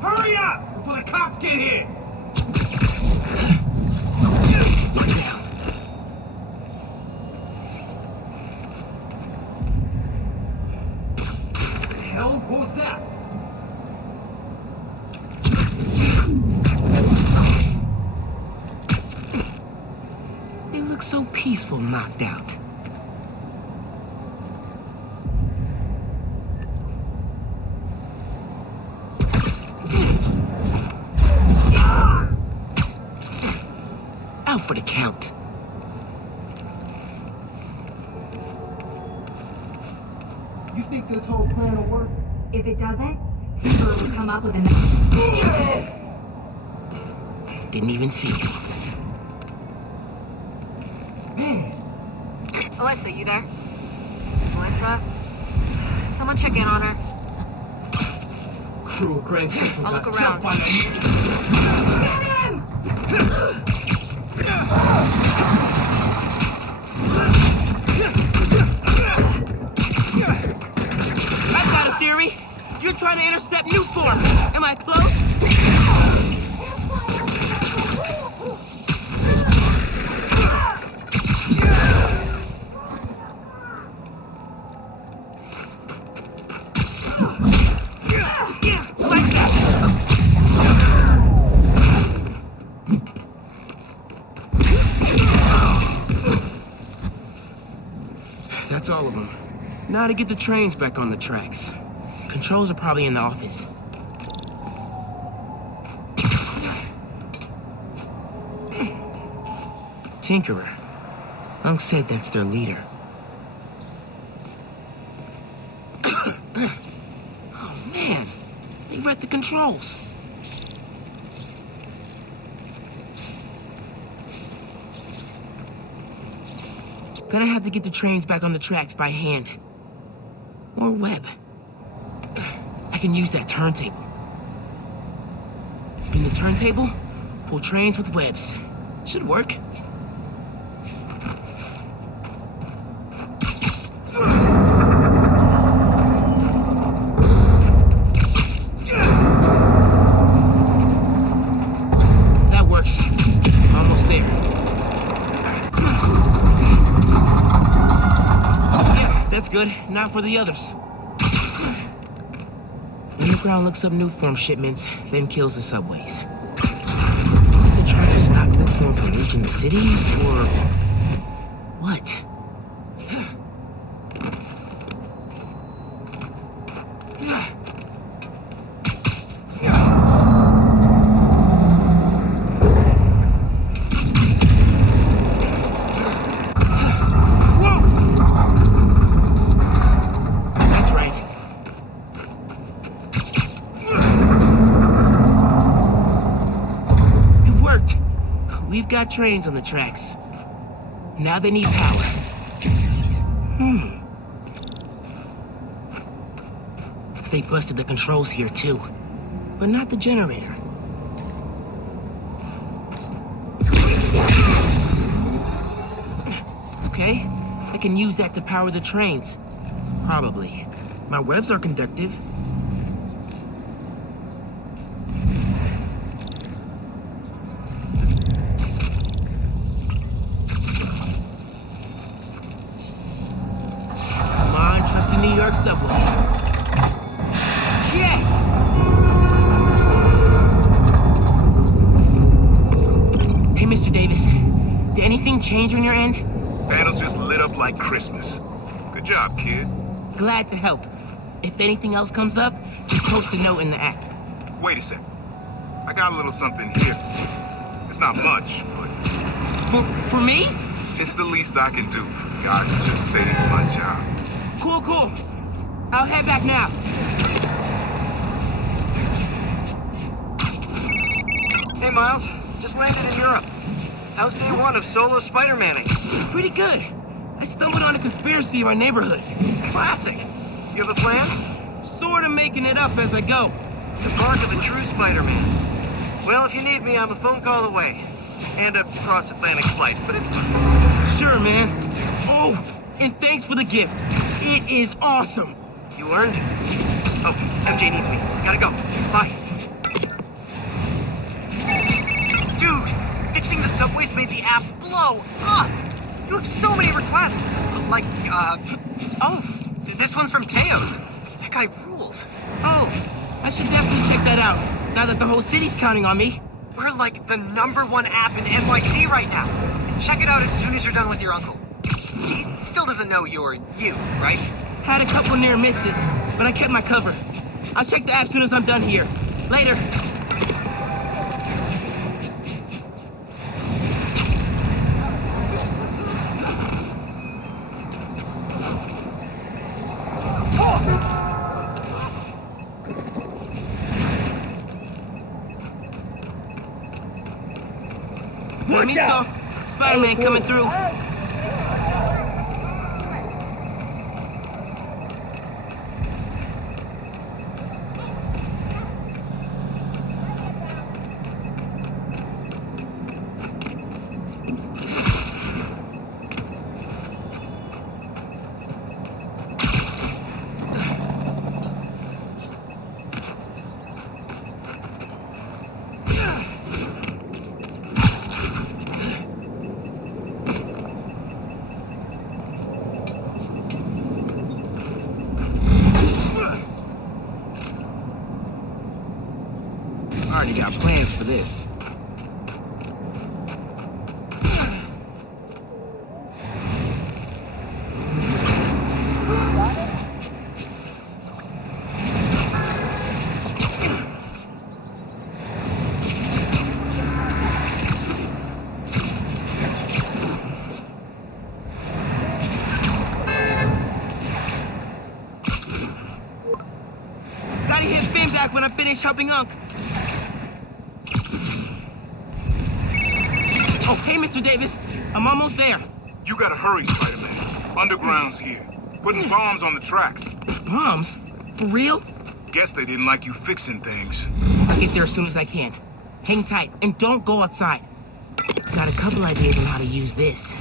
Hurry up! Before the cops get here! Hell, what was that? They look so peaceful knocked out. Out for the count. You think this whole plan will work? If it doesn't, Tinker will come up with Didn't even see you. Alyssa, you there? Alyssa? Someone check in on her. Crew of Grand Central I'll got look around. jumped by the... I've got a theory. You're trying to intercept Nuform. Am I close? Like that. Now to get the trains back on the tracks. Controls are probably in the office. Tinkerer. Unc said that's their leader. Oh man, they read the controls. Gonna have to get the trains back on the tracks by hand. Or web. I can use that turntable. Spin the turntable, pull trains with webs. Should work. That works. Almost there. Yeah, that's good. Now for the others. Underground looks up new form shipments, then kills the subways. They're trying to stop new form from reaching the city, or what? We've got trains on the tracks. Now they need power. They busted the controls here too, but not the generator. Okay, I can use that to power the trains. Probably. My webs are conductive. New York subway. Yes! Hey, Mr. Davis. Did anything change on your end? Panels just lit up like Christmas. Good job, kid. Glad to help. If anything else comes up, just post a note in the app. Wait a sec. I got a little something here. It's not much, but... For me? It's the least I can do. God just saved my job. Cool. I'll head back now. Hey, Miles. Just landed in Europe. How's day one of solo Spider-Manning? Pretty good. I stumbled on a conspiracy in my neighborhood. Classic. You have a plan? Sorta making it up as I go. The mark of a true Spider-Man. Well, if you need me, I'm a phone call away. And a cross-Atlantic flight, but it's fine. Sure, man. Oh, and thanks for the gift. It is awesome. You earned it. Oh, MJ needs me. Gotta go. Bye. Dude, fixing the subways made the app blow up. You have so many requests. Like, this one's from Teos. That guy rules. Oh, I should definitely check that out, now that the whole city's counting on me. We're like the #1 app in NYC right now. Check it out as soon as you're done with your uncle. He still doesn't know you're you, right? Had a couple near misses, but I kept my cover. I'll check the app as soon as I'm done here. Later. Watch out! Spider-Man coming through. Already got plans for this. Got it? back when I finish helping Unc. Oh, hey, Mr. Davis. I'm almost there. You gotta hurry, Spider-Man. Underground's here. Putting bombs on the tracks. Bombs? For real? Guess they didn't like you fixing things. I'll get there as soon as I can. Hang tight and don't go outside. Got a couple ideas on how to use this.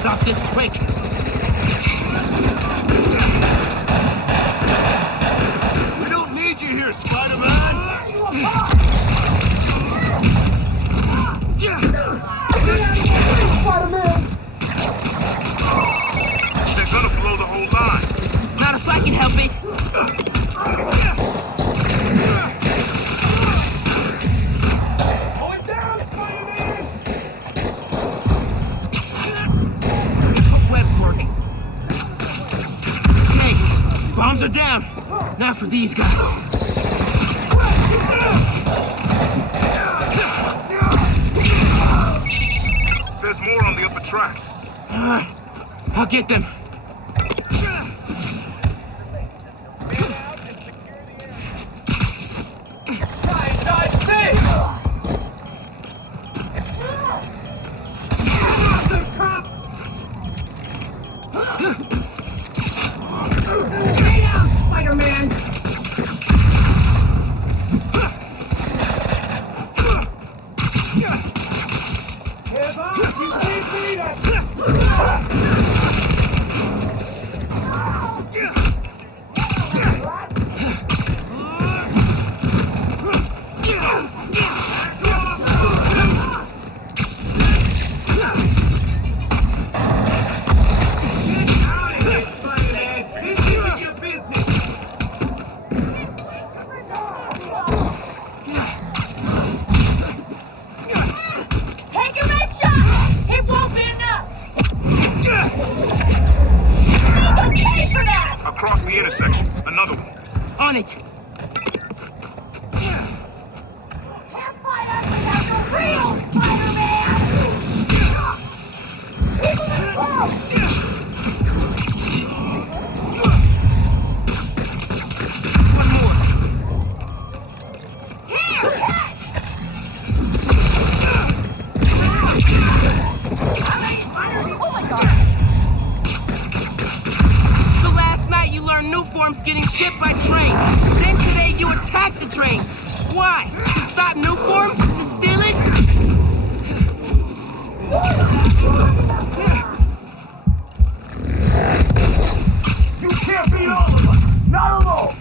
Stop this quick! We don't need you here, Spider-Man! Spider-Man! They're gonna blow the whole line. Not if I can help it! Going down, Spider-Man! Web's working. Okay, bombs are down. Now for these guys. There's more on the upper tracks. I'll get them. Across the intersection. Another one. On it! Can't fight us without the real Spider-Man! People in the world! One more. Oh my god! So last night you learned new forms getting shipped by train. Then today you attacked the train. Why? To stop new form? To steal it? You can't beat all of us! Not alone!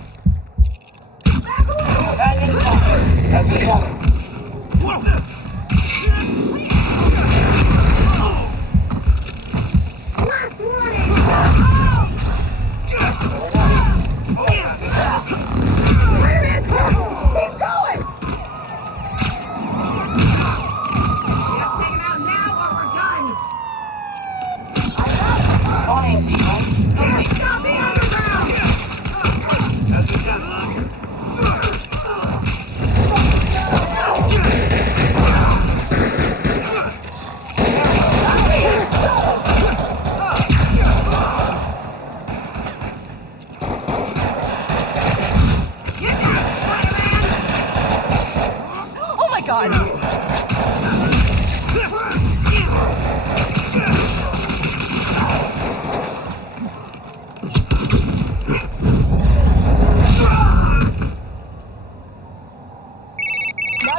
Oh my god!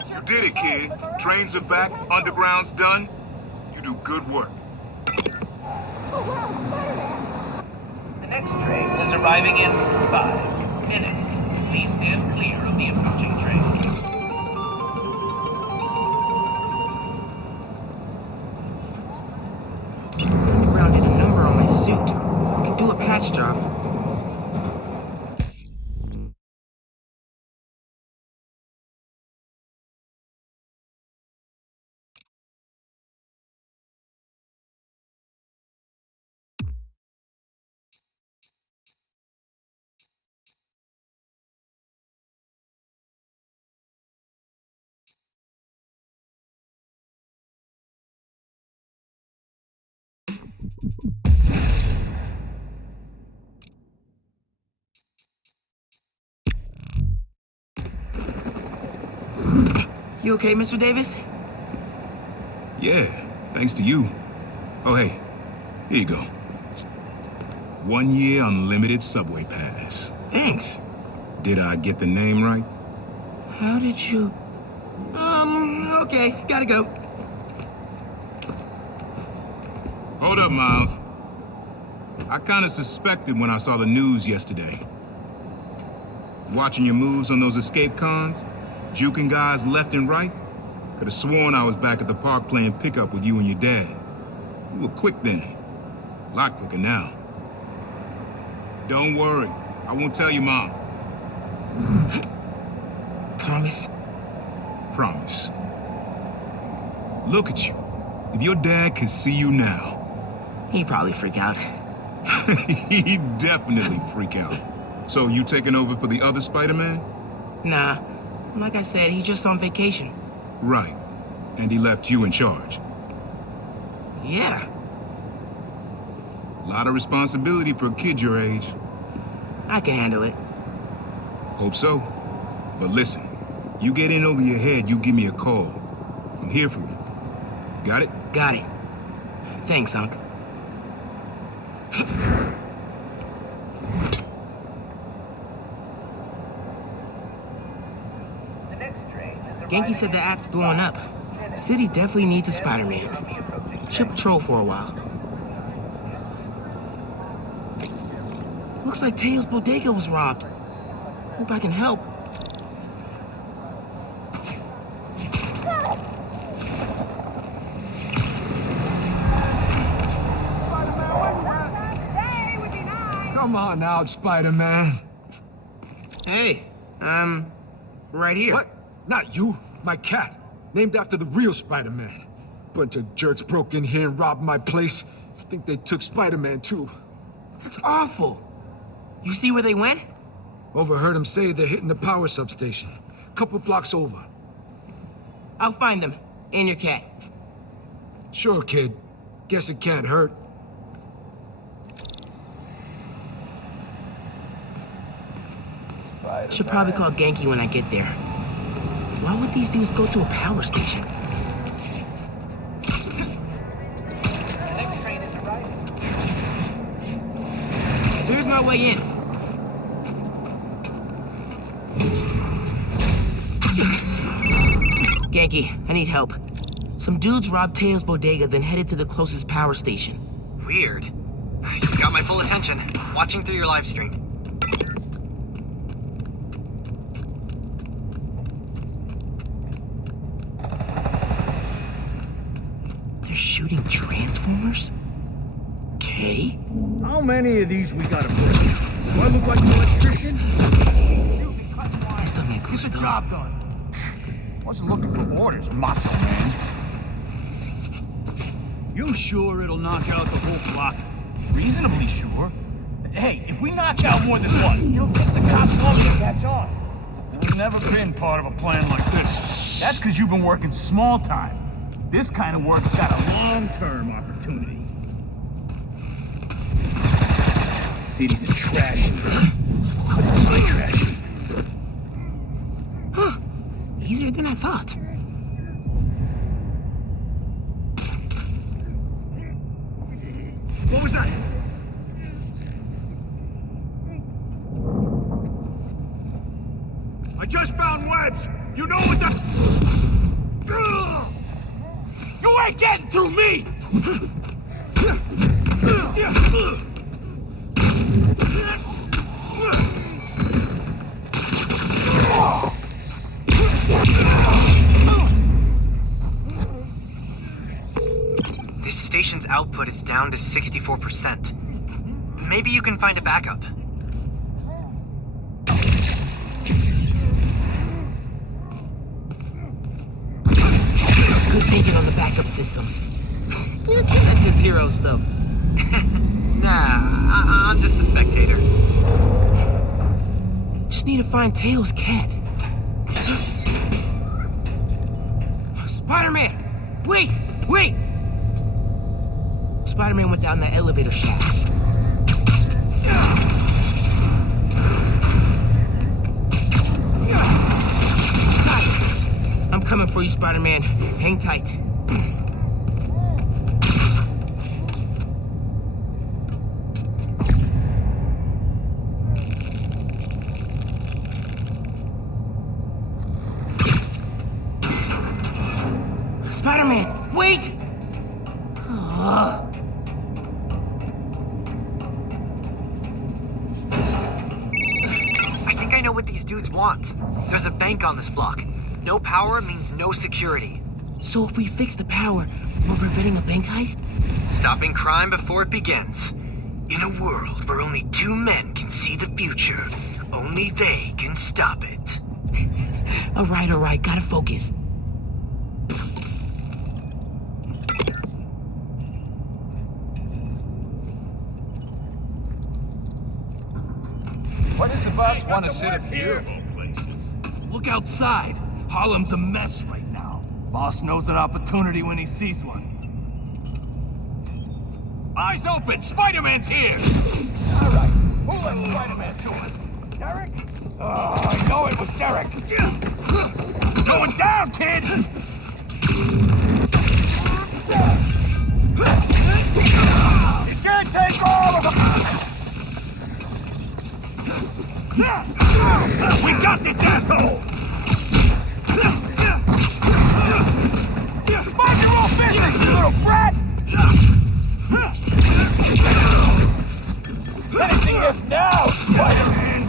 You did it, kid. Trains are back. Underground's done. You do good work. The next train is arriving in 5 minutes. Please stand clear of the approaching train. You okay, Mr. Davis? Yeah, thanks to you. Oh, hey, here you go. 1 year unlimited subway pass. Thanks. Did I get the name right? How did you... Okay, gotta go. Hold up, Miles. I kinda suspected when I saw the news yesterday. Watching your moves on those escape cons, juking guys left and right, could have sworn I was back at the park playing pickup with you and your dad. You were quick then. A lot quicker now. Don't worry, I won't tell your mom. Promise? Promise. Look at you. If your dad could see you now... He'd probably freak out. He'd definitely freak out. So you taking over for the other Spider-Man? Nah. Like I said, he's just on vacation. Right. And he left you in charge. Yeah. A lot of responsibility for a kid your age. I can handle it. Hope so. But listen, you get in over your head, you give me a call. I'm here for you. Got it? Got it. Thanks, Unc. Genki said the app's blowing up. City definitely needs a Spider-Man. Should patrol for a while. Looks like Teo's bodega was robbed. Hope I can help. Come on out, Spider-Man. Hey, right here. What? Not you. My cat. Named after the real Spider-Man. Bunch of jerks broke in here and robbed my place. Think they took Spider-Man too. That's awful. You see where they went? Overheard them say they're hitting the power substation. Couple blocks over. I'll find them. And your cat. Sure, kid. Guess it can't hurt. Should probably call Genki when I get there. Why would these dudes go to a power station? Here's my way in. Genki, I need help. Some dudes robbed Teo's bodega, then headed to the closest power station. Weird. You got my full attention. Watching through your live stream. They're shooting Transformers? Okay. How many of these we gotta break? Do I look like an electrician? That's something cool Get the stuff. job done. Wasn't looking for orders, macho man. You sure it'll knock out the whole block? Reasonably sure. Hey, if we knock out more than one, it'll take the cops longer to catch on. I've never been part of a plan like this. That's because you've been working small time. This kind of work's got a long-term opportunity. City's a trash heap, but it's my trash heap. Huh. Easier than I thought. What was that? I just found webs! You know what the... You ain't getting through me! This station's output is down to 64%. Maybe you can find a backup. Good thinking on the backup systems. That's the zero stuff. Nah, I'm just a spectator. Just need to find Teo's cat. Spider-Man! Wait! Wait! Spider-Man went down that elevator shaft. coming for you, Spider-Man. Hang tight. Spider-Man, wait! I think I know what these dudes want. There's a bank on this block. No power means no security. So if we fix the power, we're preventing a bank heist? Stopping crime before it begins. In a world where only two men can see the future, only they can stop it. All right, gotta focus. Why does the boss want to sit up here of all places? Look outside. Harlem's a mess right now. Boss knows an opportunity when he sees one. Eyes open! Spider-Man's here! All right. Who let Spider-Man to us? Derek? Oh, I know it was Derek. Going down, kid! You can't take all of them! We got this asshole! Mind your own business, you little brat! Finishing this now, Spider-Man!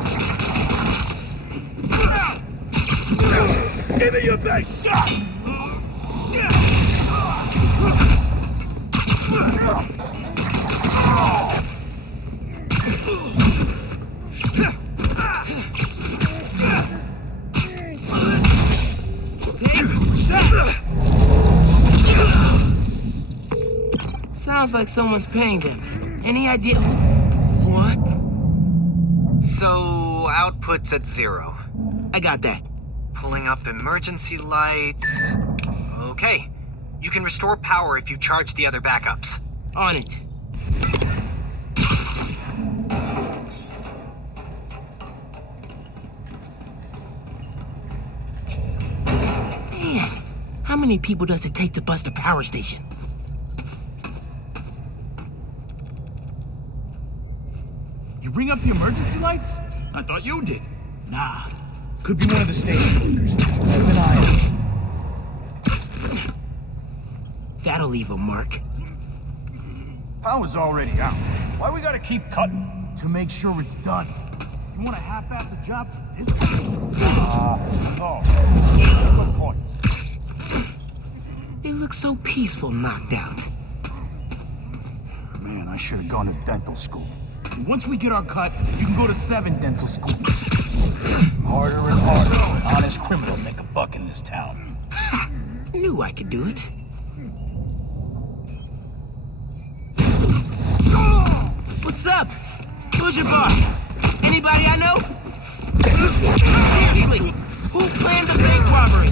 Give me your best shot! Sounds like someone's paying them. Any idea who? What? So, output's at 0. I got that. Pulling up emergency lights. Okay. You can restore power if you charge the other backups. On it. Man, how many people does it take to bust a power station? You bring up the emergency lights? I thought you did. Nah. Could be one of the station workers. Keep an eye on. That'll leave a mark. Power's already out. Why we gotta keep cutting? To make sure it's done. You want a half-ass a job? No. Good point. They look so peaceful knocked out. Man, I should have gone to dental school. Once we get our cut, you can go to 7 dental schools. Harder and harder. Honest criminal make a buck in this town. Knew I could do it. What's up? Who's your boss? Anybody I know? Seriously, who planned the bank robbery?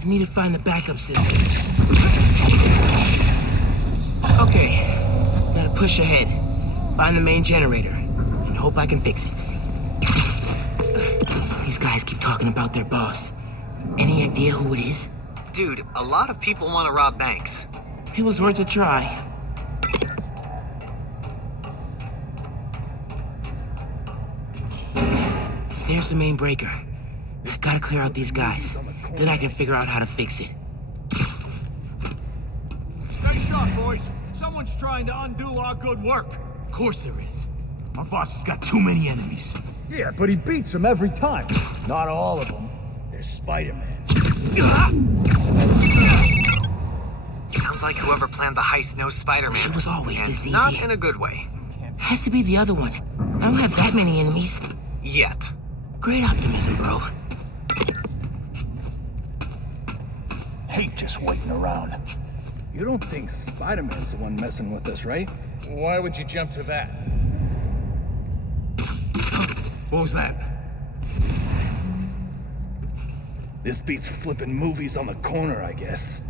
I need to find the backup systems. Okay, gotta push ahead. Find the main generator, and hope I can fix it. These guys keep talking about their boss. Any idea who it is? Dude, a lot of people want to rob banks. It was worth a try. There's the main breaker. Gotta clear out these guys. Then I can figure out how to fix it. Stay sharp, boys. Someone's trying to undo our good work. Of course there is. Our boss has got too many enemies. Yeah, but he beats them every time. Not all of them. They're Spider-Man. Sounds like whoever planned the heist knows Spider-Man. It was always and this easy. Not in a good way. Has to be the other one. I don't have that many enemies. Yet. Great optimism, bro. Hate just waiting around. You don't think Spider-Man's the one messing with us, right? Why would you jump to that? What was that? This beats flipping movies on the corner, I guess.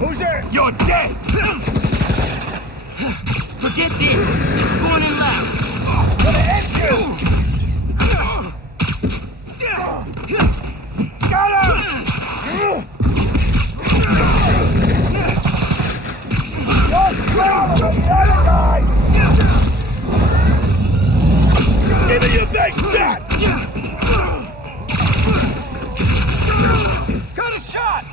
Who's there? You're dead! Forget this. Going in loud. For the engine! that! Got a shot!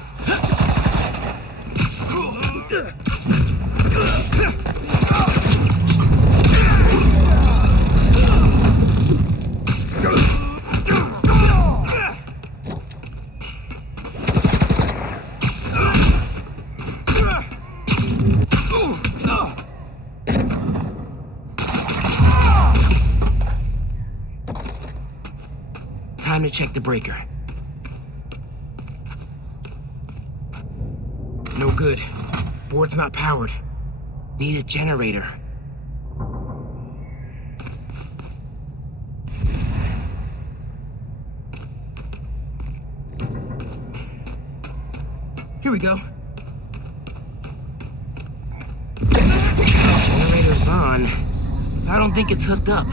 Time to check the breaker. No good. Board's not powered. Need a generator. Here we go. Generator's on. I don't think it's hooked up.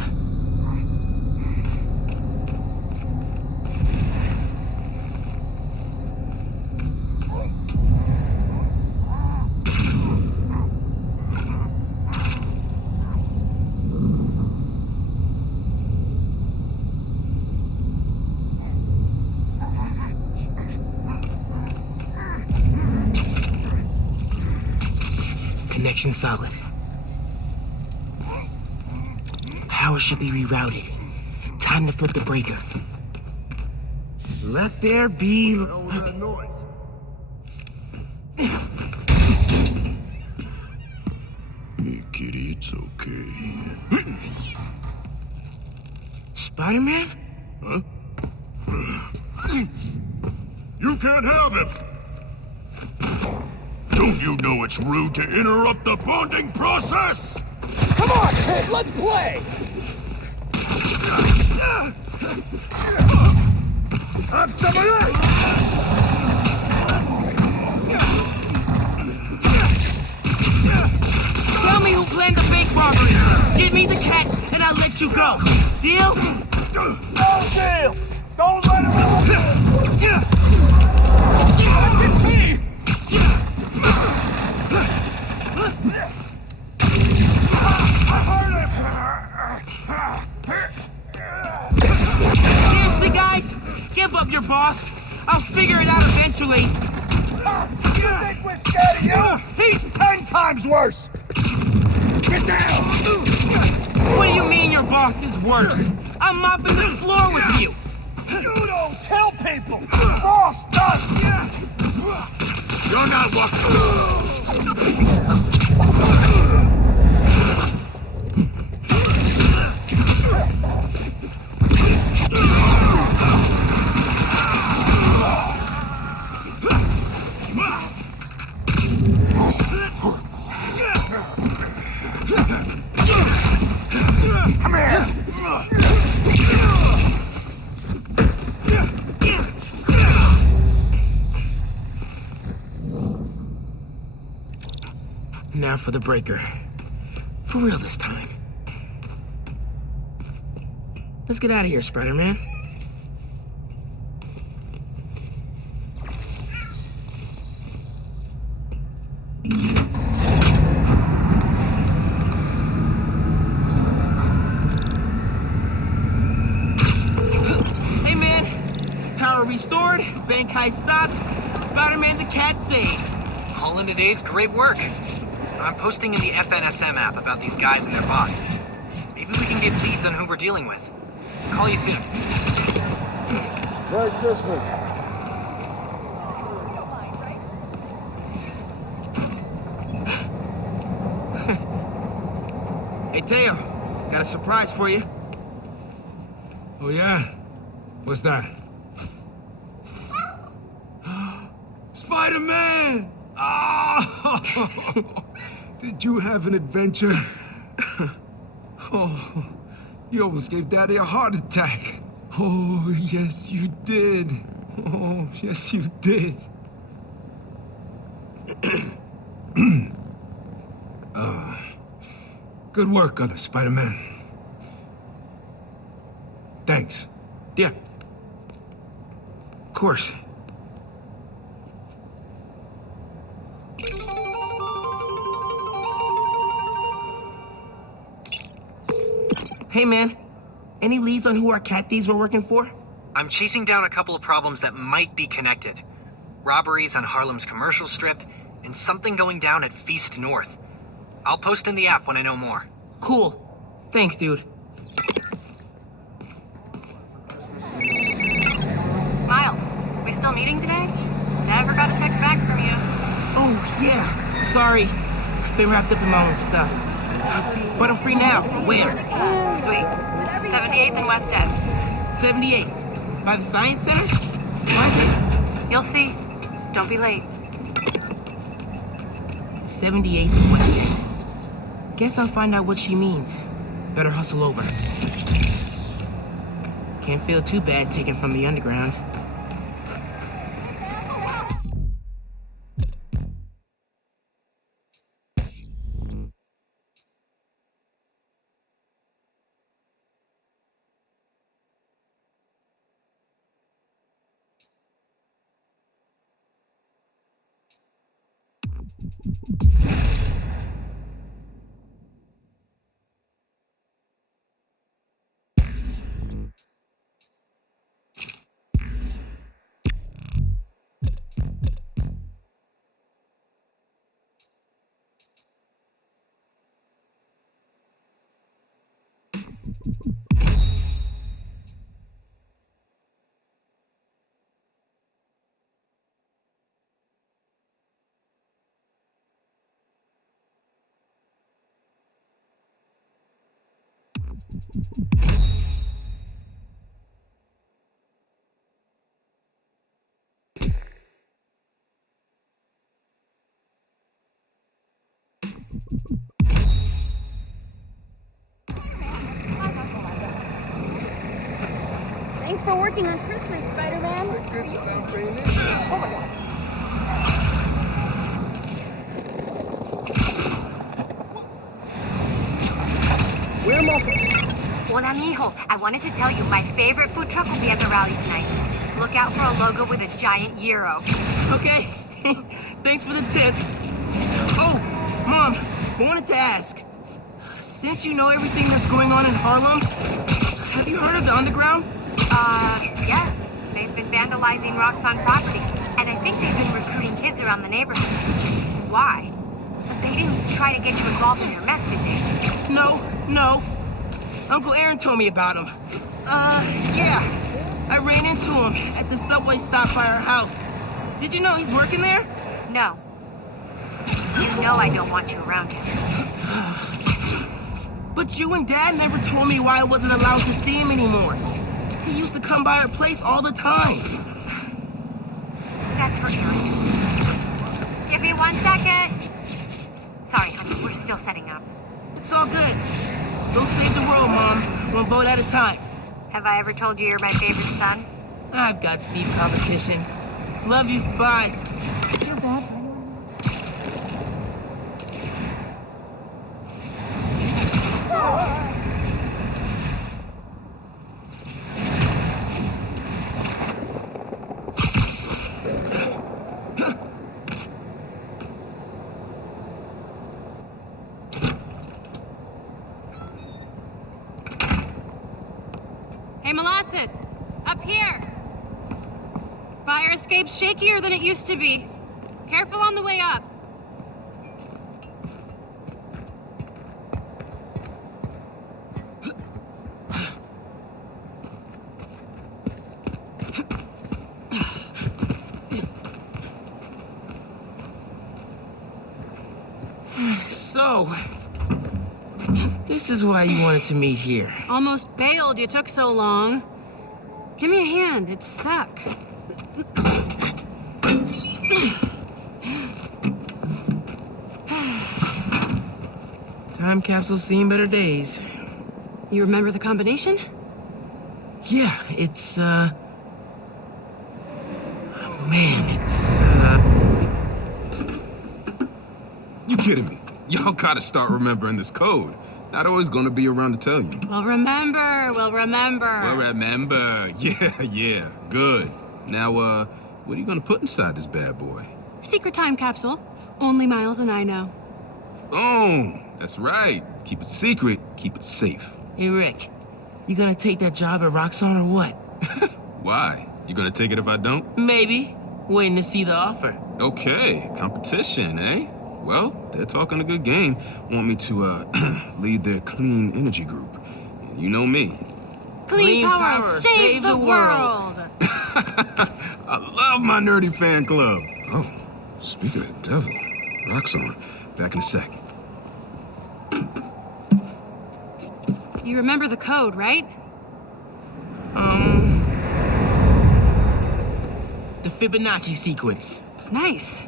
Connection solid. Power should be rerouted. Time to flip the breaker. Let there be... Hey, kitty, it's okay. Spider-Man? Huh? You can't have him! Don't you know it's rude to interrupt the bonding process? Come on, kid, let's play! Have some of this! Tell me who planned the fake robbery. Give me the cat, and I'll let you go. Deal? No deal! Don't let him It's me! Seriously, guys? Give up your boss. I'll figure it out eventually. You think we're scared of you? He's 10 times worse! Get down! What do you mean your boss is worse? I'm mopping the floor with you. You don't tell people! Boss does! You're not welcome! Come here! Now for the breaker. For real this time. Let's get out of here, Spider-Man. Hey, man. Power restored, bank heist stopped, Spider-Man the cat saved. All in a day's great work. I'm posting in the FNSM app about these guys and their boss. Maybe we can get leads on who we're dealing with. Call you soon. Merry Christmas. Hey, Teo. Got a surprise for you. Oh, yeah? What's that? Spider-Man! Oh! Did you have an adventure? Oh, you almost gave Daddy a heart attack. Oh, yes, you did. Oh, yes, you did. Good work, other Spider-Man. Thanks. Yeah. Of course. Hey, man. Any leads on who our cat thieves were working for? I'm chasing down a couple of problems that might be connected. Robberies on Harlem's commercial strip, and something going down at Feast North. I'll post in the app when I know more. Cool. Thanks, dude. Miles, we still meeting today? Never got a text back from you. Oh, yeah. Sorry. Been wrapped up in my own stuff. But I'm free now. Where? Sweet. 78th and West End. 78th. By the Science Center? Why is it? You'll see. Don't be late. 78th and West End. Guess I'll find out what she means. Better hustle over. Can't feel too bad taken from the underground. Thanks for working on Christmas, Spider-Man. Where am I? Hola, mijo. I wanted to tell you my favorite food truck will be at the rally tonight. Look out for a logo with a giant gyro. Okay. Thanks for the tip. Oh, Mom, I wanted to ask. Since you know everything that's going on in Harlem, have you heard of the Underground? Yes. They've been vandalizing Roxxon property, and I think they've been recruiting kids around the neighborhood. Why? They didn't try to get you involved in their mess, did they? No. Uncle Aaron told me about him. Yeah. I ran into him at the subway stop by our house. Did you know he's working there? No. You know I don't want you around him. But you and Dad never told me why I wasn't allowed to see him anymore. He used to come by our place all the time. That's for Aaron. Give me 1 second. Sorry, honey, we're still setting up. It's all good. Go save the world, Mom. One vote at a time. Have I ever told you you're my favorite son? I've got steep competition. Love you. Bye. You're bad. Hey, Molasses! Up here! Fire escape's shakier than it used to be. Careful on the way up. So, this is why you wanted to meet here. Almost bailed you took so long. Give me a hand, it's stuck. Time capsule's seen better days. You remember the combination? Yeah, it's, man, it's, You kidding me? Y'all gotta start remembering this code. Not always gonna be around to tell you. We'll remember. Well, remember. Yeah. Good. Now, what are you gonna put inside this bad boy? Secret time capsule. Only Miles and I know. Oh, that's right. Keep it secret, keep it safe. Hey, Rick. You gonna take that job at Roxxon or what? Why? You gonna take it if I don't? Maybe. Waiting to see the offer. Okay, competition, eh? Well, they're talking a good game. Want me to, lead their clean energy group. You know me. Clean power, save the world. I love my nerdy fan club. Oh, speak of the devil. Roxxon. Back in a sec. You remember the code, right? The Fibonacci sequence. Nice.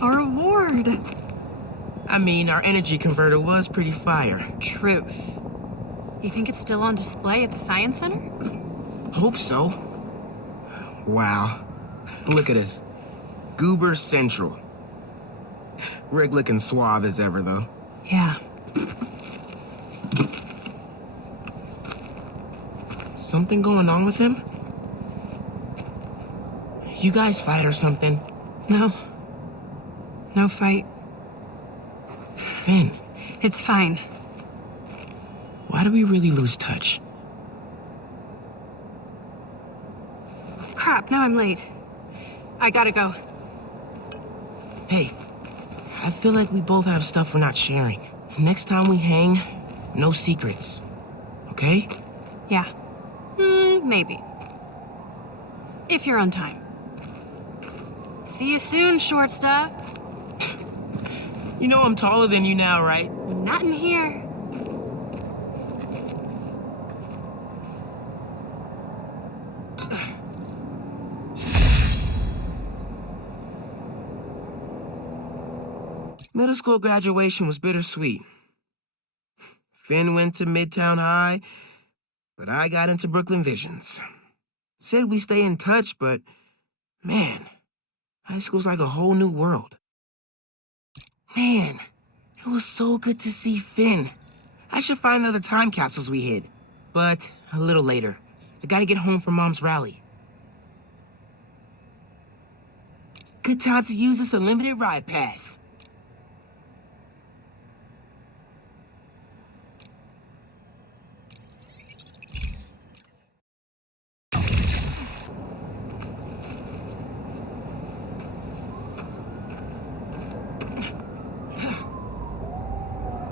A reward. I mean, our energy converter was pretty fire. Truth. You think it's still on display at the Science Center? Hope so. Wow. Look at us. Goober Central. Rick looking suave as ever, though. Yeah. Something going on with him? You guys fight or something? No. No fight. Finn. It's fine. Why do we really lose touch? Crap, now I'm late. I gotta go. Hey, I feel like we both have stuff we're not sharing. Next time we hang, no secrets. Okay? Yeah. Maybe. If you're on time. See you soon, short stuff. You know I'm taller than you now, right? Not in here. Middle school graduation was bittersweet. Finn went to Midtown High, but I got into Brooklyn Visions. Said we stay in touch, but man, high school's like a whole new world. Man, it was so good to see Finn. I should find the other time capsules we hid. But a little later. I gotta get home from Mom's rally. Good time to use this unlimited ride pass.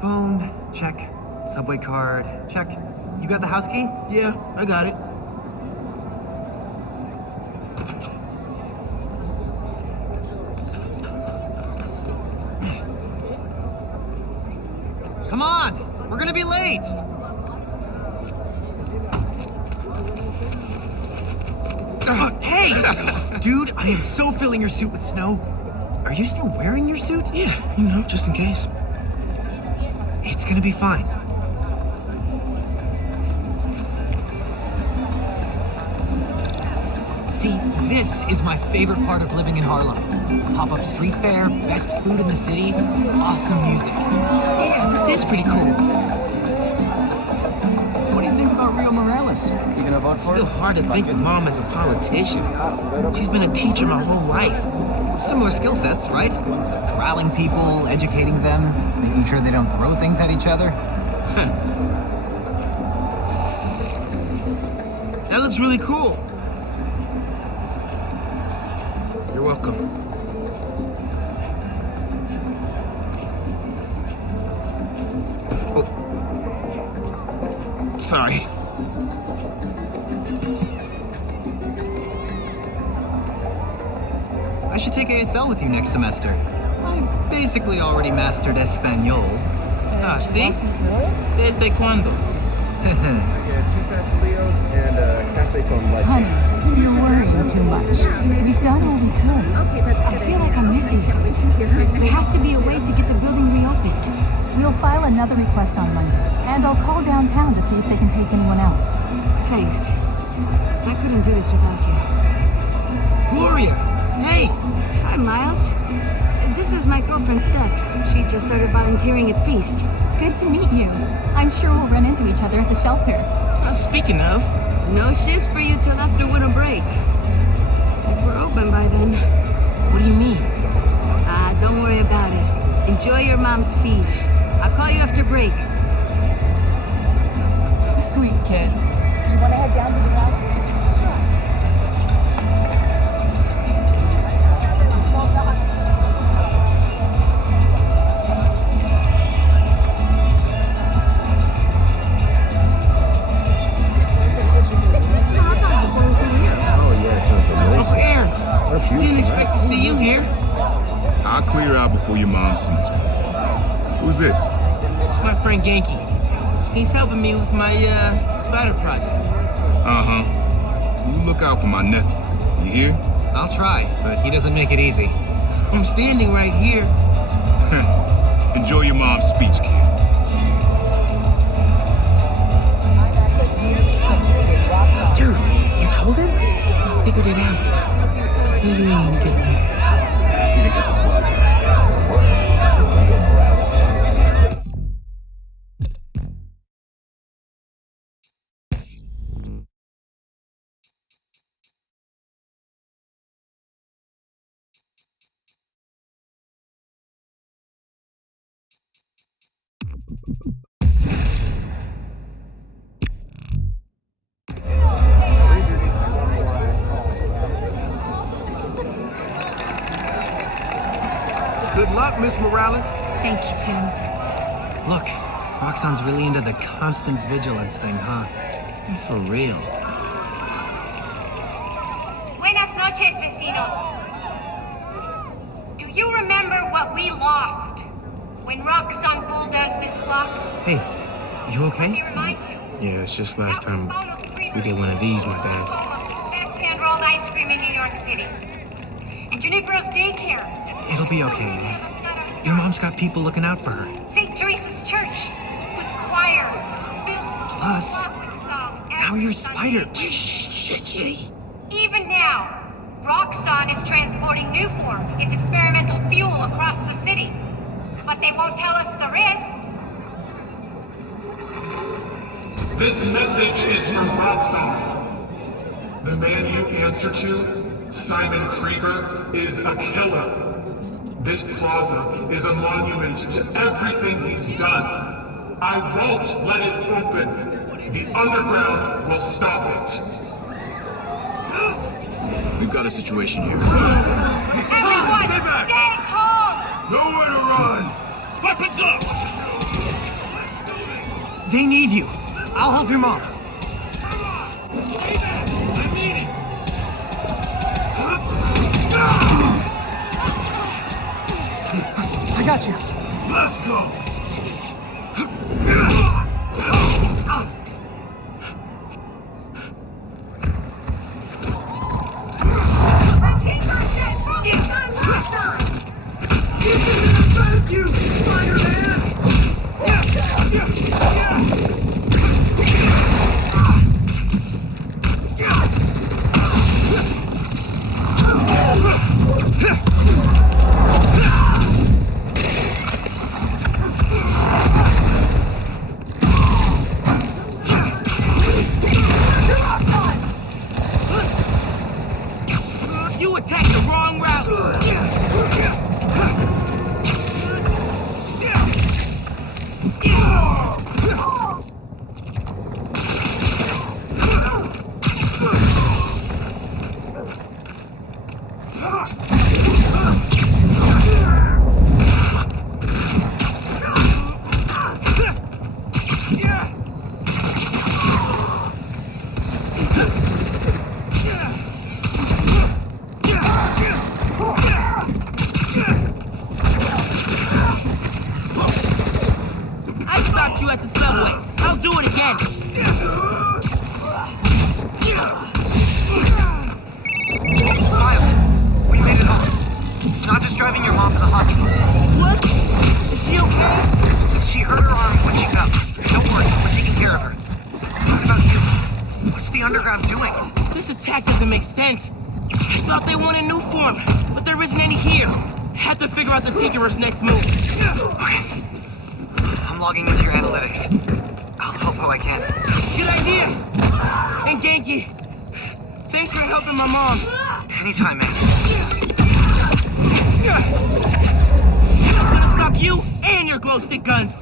Phone, check. Subway card, check. You got the house key? Yeah, I got it. Come on! We're gonna be late! Hey! Dude, I am so filling your suit with snow. Are you still wearing your suit? Yeah, you know, just in case. It's gonna be fine. See, this is my favorite part of living in Harlem. Pop-up street fair, best food in the city, awesome music. Yeah, this is pretty cool. What do you think about Rio Morales? You gonna vote for Still him? hard to think of Mom as a politician. She's been a teacher my whole life. Similar skill sets, right? Corralling people, educating them, making sure they don't throw things at each other. That looks really cool. You're welcome. Oh. Sorry. I should take ASL with you next semester. I've basically already mastered Espanol. Ah, see? Desde cuando? Yeah, 2 pastelillos and a cafe con leche. Honey, you're worrying too much. We've done all we could. Okay, that's good. I feel like I'm missing something. There has to be a way to get the building reopened. We'll file another request on Monday, and I'll call downtown to see if they can take anyone else. Thanks. I couldn't do this without you. Gloria! Hey! Hi, Miles. This is my girlfriend, Steph. She just started volunteering at Feast. Good to meet you. I'm sure we'll run into each other at the shelter. Speaking of... No shifts for you till after winter break. If we're open by then. What do you mean? Don't worry about it. Enjoy your mom's speech. I'll call you after break. kid. You want to head down to the valley? Oh, yeah, so it's a race. Uncle Aaron, didn't expect to see you here. I'll clear out before your mom sees me. Who's this? It's my friend Genki. He's helping me with my, spider project. Uh-huh. You look out for my nephew. You hear? I'll try, but he doesn't make it easy. I'm standing right here. Enjoy your mom's speech, kid. Dude, you told him? I figured it out. Fill you in when we get there. Good luck, Miss Morales. Thank you, Tim. Look, Roxxon's really into the constant vigilance thing, huh? For real. Buenas noches, vecinos. Do you remember what we lost when Roxxon bulldozed this block? Hey, you okay? Let me remind you. Yeah, it's just last time we did one of these, my bad. Best hand-rolled ice cream in New York City. And Junipero's daycare. It'll be okay, man. Your mom's got people looking out for her. St. Teresa's Church was choir. Plus, now you're Spider. Even now, Roxxon is transporting Nuform, its experimental fuel, across the city. But they won't tell us the risks. This message is from Roxxon. The man you answer to, Simon Krieger, is a killer. This plaza is a monument to everything he's done. I won't let it open. The underground will stop it. We've got a situation here. Everyone, stay calm! Nowhere to run! Weapons up! They need you. I'll help your mom. I got you. Let's go! Thank you, Spider-Man! You attacked the wrong route! I stopped you at the subway. I'll do it again. Miles, we made it home. Not just driving your mom to the hospital. What? Is she okay? She hurt her arm when she fell. Don't worry, we're taking care of her. What about you? What's the underground doing? This attack doesn't make sense. I thought they wanted new form, but there isn't any here. Have to figure out the Tinkerer's next move. Okay. I'm logging into your analytics. I'll help how I can. Good idea. And Genki, thanks for helping my mom. Anytime, man. I'm gonna stop you and your glow stick guns.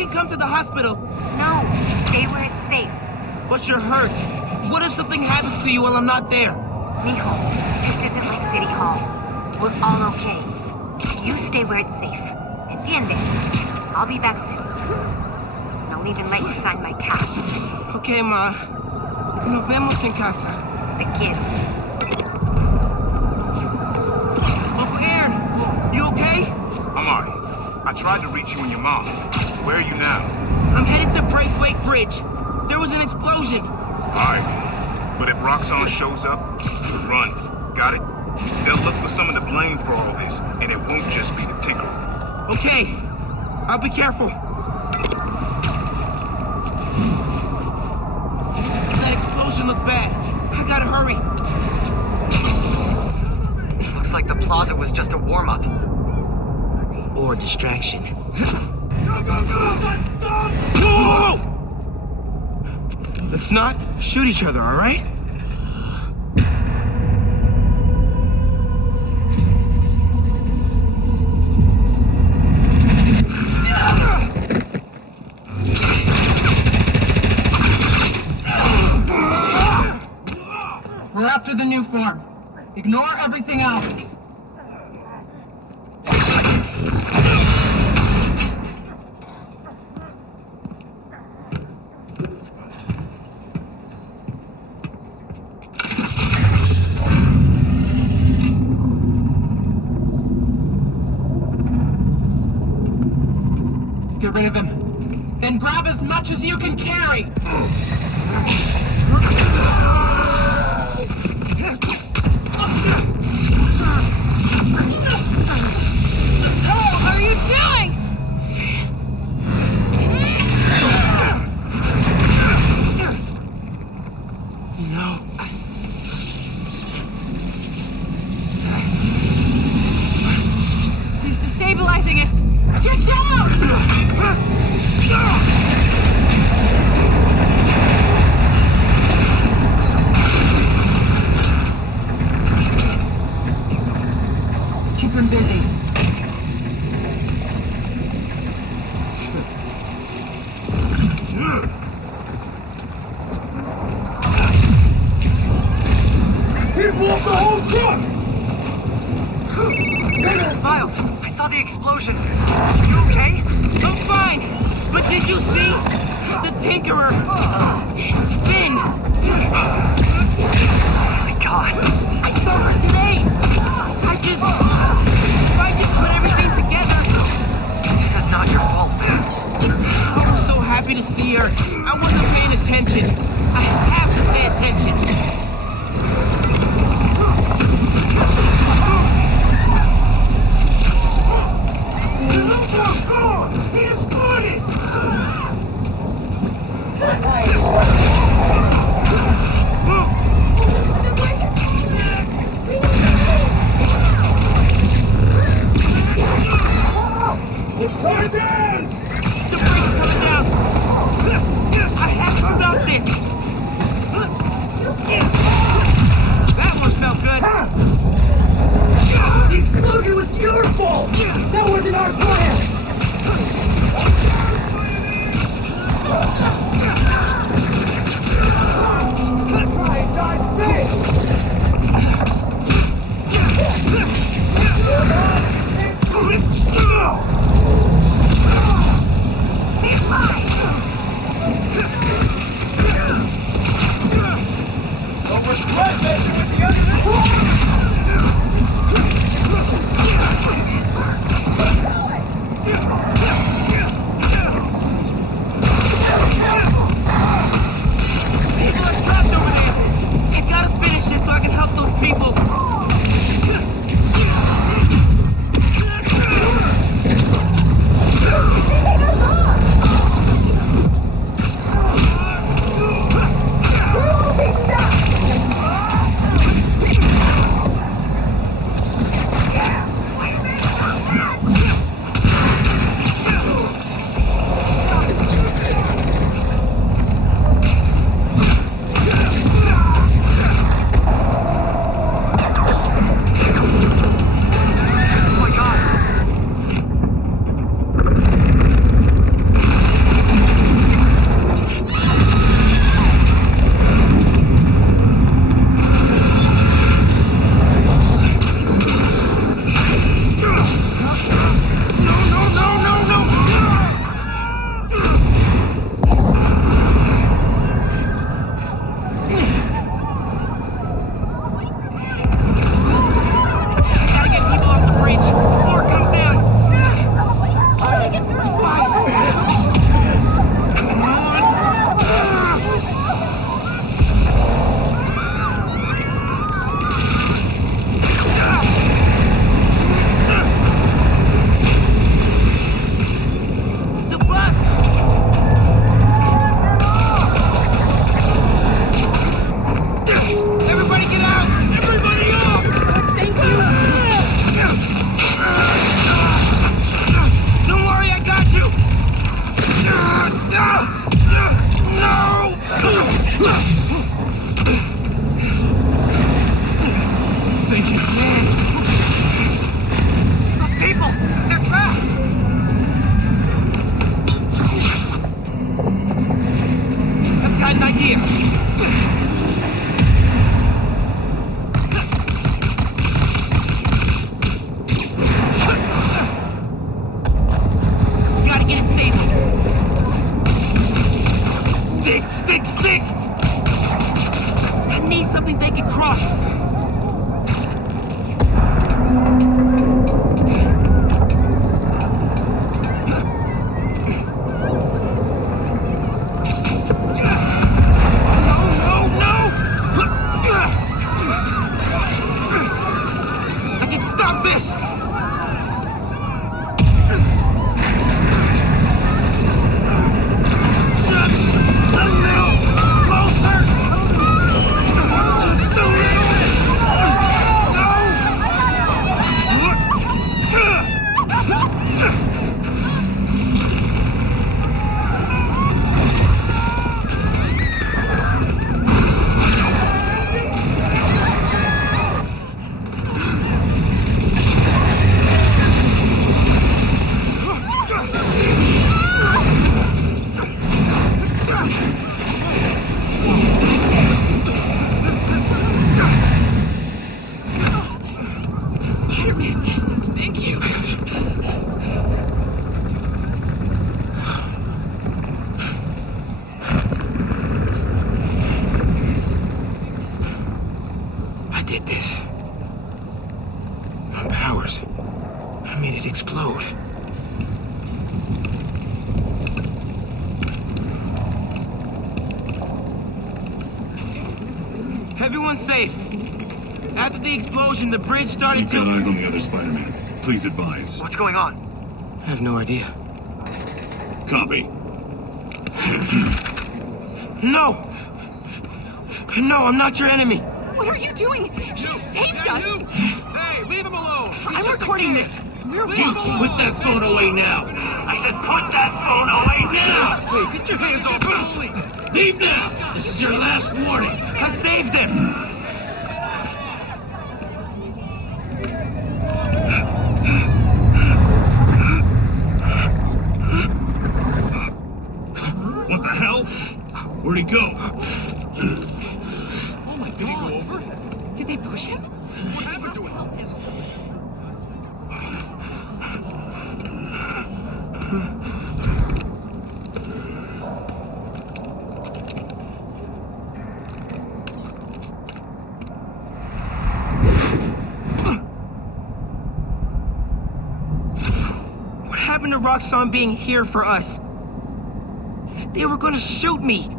can come to the hospital. No, stay where it's safe. But you're hurt. What if something happens to you while I'm not there? Mijo, this isn't like City Hall. We're all okay. You stay where it's safe. Entiende? I'll be back soon. And I'll even let you sign my cast. Okay, Ma. Nos vemos en casa. Te quiero. Uncle Aaron, you okay? I'm alright. I tried to reach you and your mom. Where are you now? I'm headed to Braithwaite Bridge. There was an explosion. Alright. But if Roxxon shows up, run. Got it? They'll look for someone to blame for all this, and it won't just be the Tinkerer. Okay. I'll be careful. That explosion looked bad. I gotta hurry. Looks like the plaza was just a warm-up. Or a distraction. Whoa! Let's not shoot each other, all right? We're after the new farm. Ignore everything else. Get rid of him. And grab as much as you can carry. What are you doing? No. He's destabilizing it. Get down! Keep him busy. He blew up the whole truck! Miles, I saw the explosion. You okay? I'm fine. But did you see? The Tinkerer. Spin. Oh my god. I saw her today. I just tried to put everything together. This is not your fault, man. I was so happy to see her. I wasn't paying attention. I have to pay attention. He exploded! Right there! The brake's coming down. I have to stop this. That one felt good. The explosion was your fault! That wasn't our plan! Try and dodge this! Over spread measure with the other. made it explode. Everyone's safe. After the explosion, the bridge started We've got eyes on the other Spider-Man. Please advise. What's going on? I have no idea. Copy. No! No, I'm not your enemy. What are you doing? He saved us! Hey, leave him alone! I'm recording this! We're Put watching! that phone away now! I said put that phone away now! Hey, get your hands off him, please! Leave now! This is your last warning! I saved him! What the hell? Where'd he go? Oh my God! Did he go over? Did they push him? What happened to him? What happened to Roxxon being here for us? They were gonna shoot me.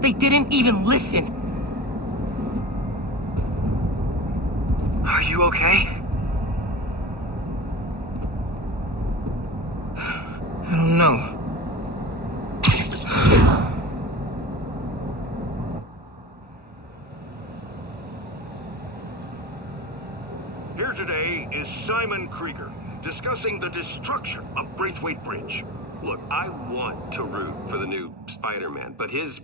They didn't even listen. Are you okay? I don't know. Here today is Simon Krieger, discussing the destruction of Braithwaite Bridge. Look, I want to root for the new Spider-Man, but his,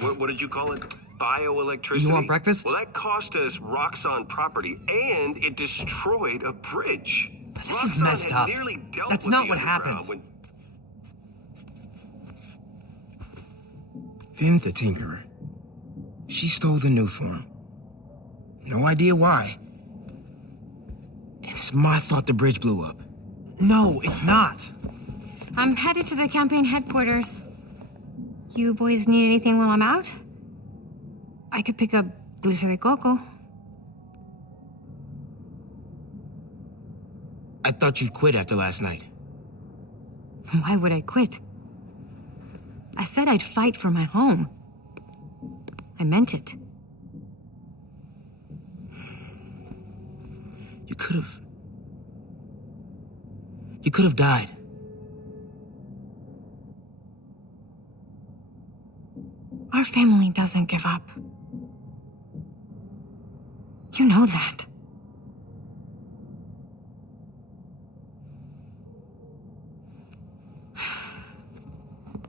what did you call it? Bioelectricity? You want breakfast? Well, that cost us Roxxon property, and it destroyed a bridge. This is messed up. That's not what happened. Finn's the Tinkerer. She stole the new form. No idea why. And it's my fault the bridge blew up. No, it's not. I'm headed to the campaign headquarters. You boys need anything while I'm out? I could pick up dulce de coco. I thought you'd quit after last night. Why would I quit? I said I'd fight for my home. I meant it. You could have died. Our family doesn't give up. You know that.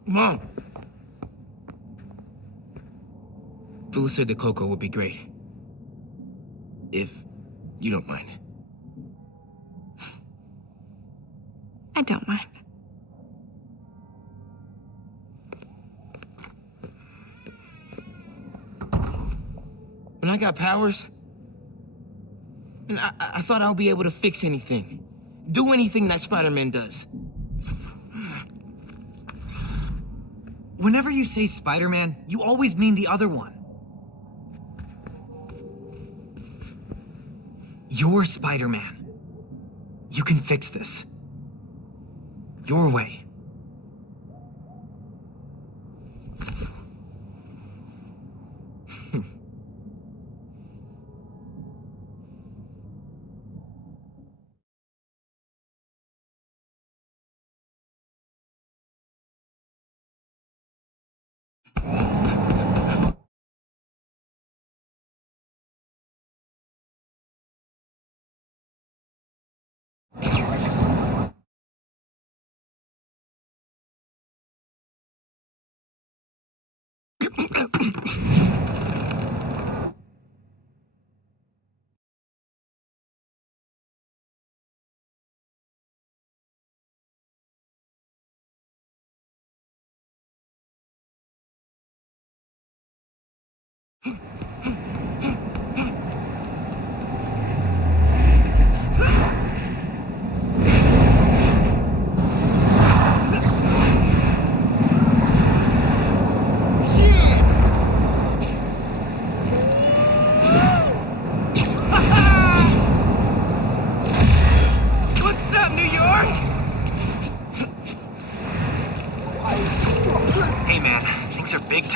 Mom! Dulce de coco would be great. If you don't mind. I don't mind. When I got powers, and I thought I'll be able to fix anything. Do anything that Spider-Man does. Whenever you say Spider-Man, you always mean the other one. You're Spider-Man. You can fix this. Your way.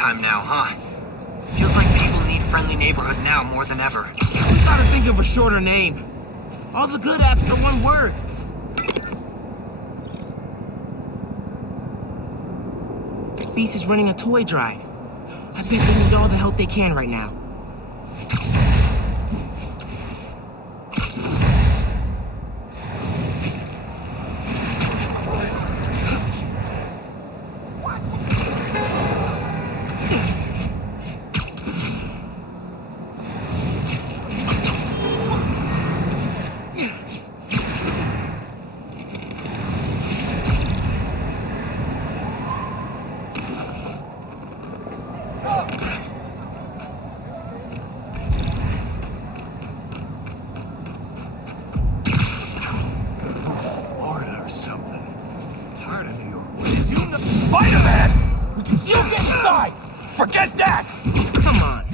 time now, huh? Feels like people need Friendly Neighborhood now more than ever. We gotta think of a shorter name. All the good apps are one word. Feast is running a toy drive. I bet they need all the help they can right now. Florida or something. Tired of New York. You know Spider-Man! We can still get inside! Forget that! Come on.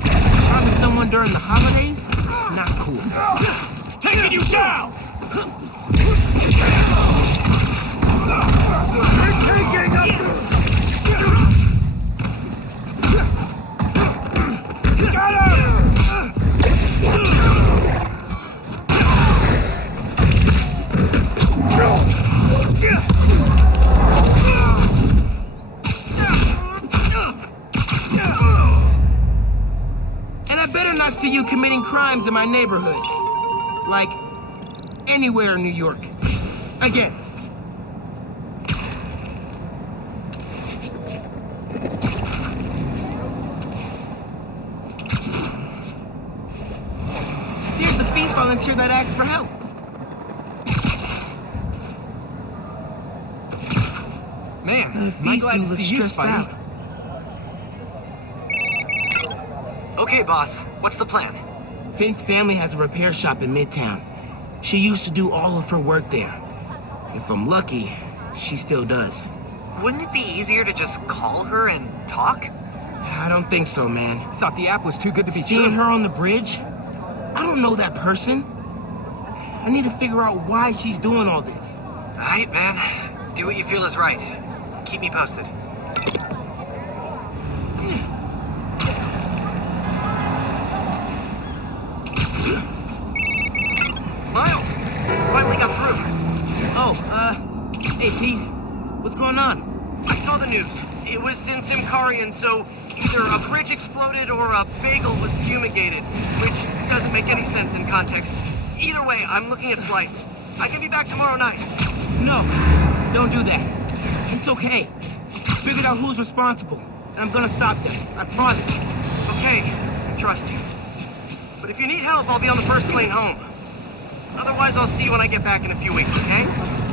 Robbing someone during the holidays? Not cool. Taking you down! And I better not see you committing crimes in my neighborhood. Like, anywhere in New York. Again. There's the Feast volunteer that asked for help. Man, I'm glad to see you, Spidey. Okay, boss. What's the plan? Finn's family has a repair shop in Midtown. She used to do all of her work there. If I'm lucky, she still does. Wouldn't it be easier to just call her and talk? I don't think so, man. Thought the app was too good to be true. Seeing her on the bridge? I don't know that person. I need to figure out why she's doing all this. All right, man. Do what you feel is right. Keep me posted. Miles! Finally got through. Oh, hey, Pete. What's going on? I saw the news. It was in Simkarian, so either a bridge exploded or a bagel was fumigated, which doesn't make any sense in context. Either way, I'm looking at flights. I can be back tomorrow night. No, don't do that. It's okay. I figured out who's responsible, and I'm gonna stop them. I promise. Okay, I trust you. But if you need help, I'll be on the first plane home. Otherwise, I'll see you when I get back in a few weeks, okay?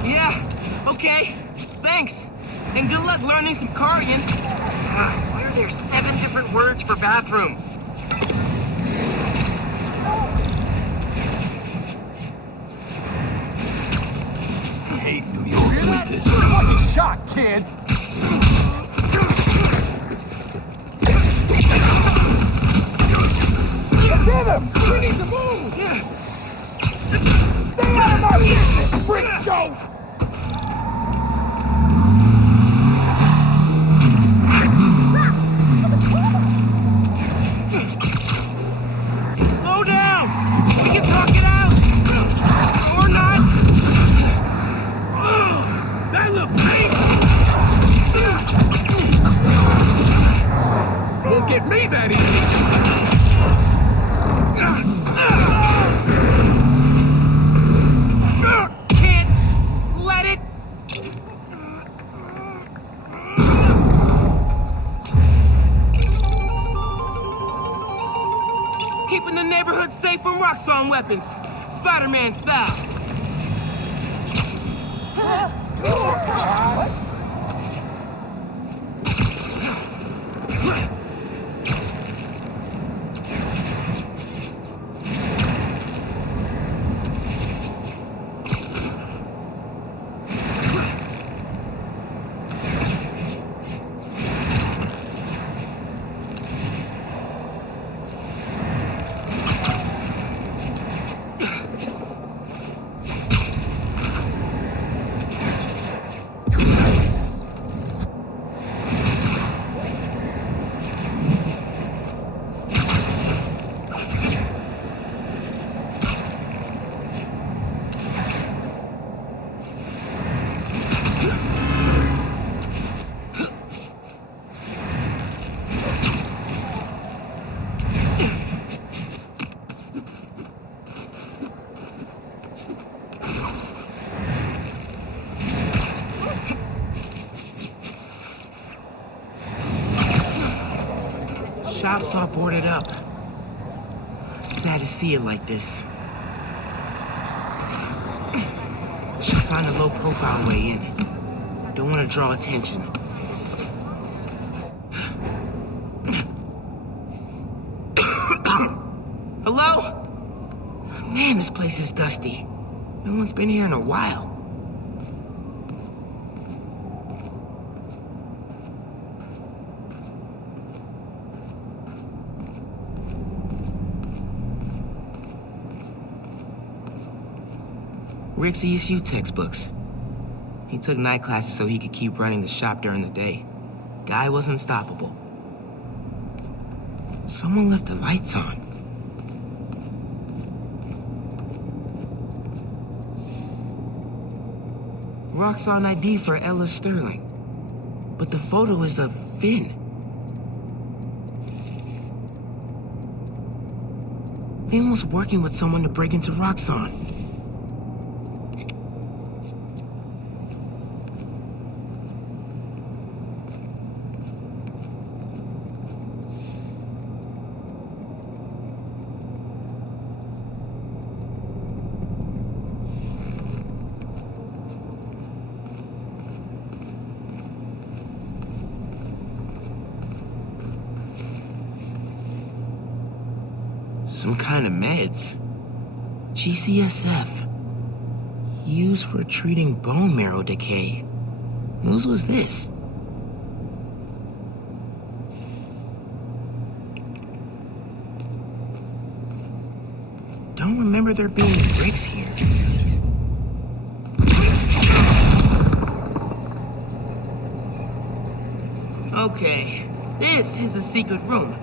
Yeah, okay. Thanks. And good luck learning some Karian. Why are there 7 different words for bathroom? I hate New York with this. Fucking shot, kid! Get him! We need to move! Stay out of my business, freak show! Slow down! We can talk it out! Or not! That look painful! Won't get me that easy! Can't let it! Keeping the neighborhood safe from Roxxon weapons. Spider-Man style. shop's all boarded up. Sad to see it like this. Should find a low-profile way in. Don't want to draw attention. Hello? Man, this place is dusty. No one's been here in a while. Rick's ESU textbooks. He took night classes so he could keep running the shop during the day. Guy was unstoppable. Someone left the lights on. Roxxon ID for Ella Sterling. But the photo is of Finn. Finn was working with someone to break into Roxxon. Some kind of meds. GCSF. Used for treating bone marrow decay. Whose was this? Don't remember there being bricks here. Okay, this is a secret room.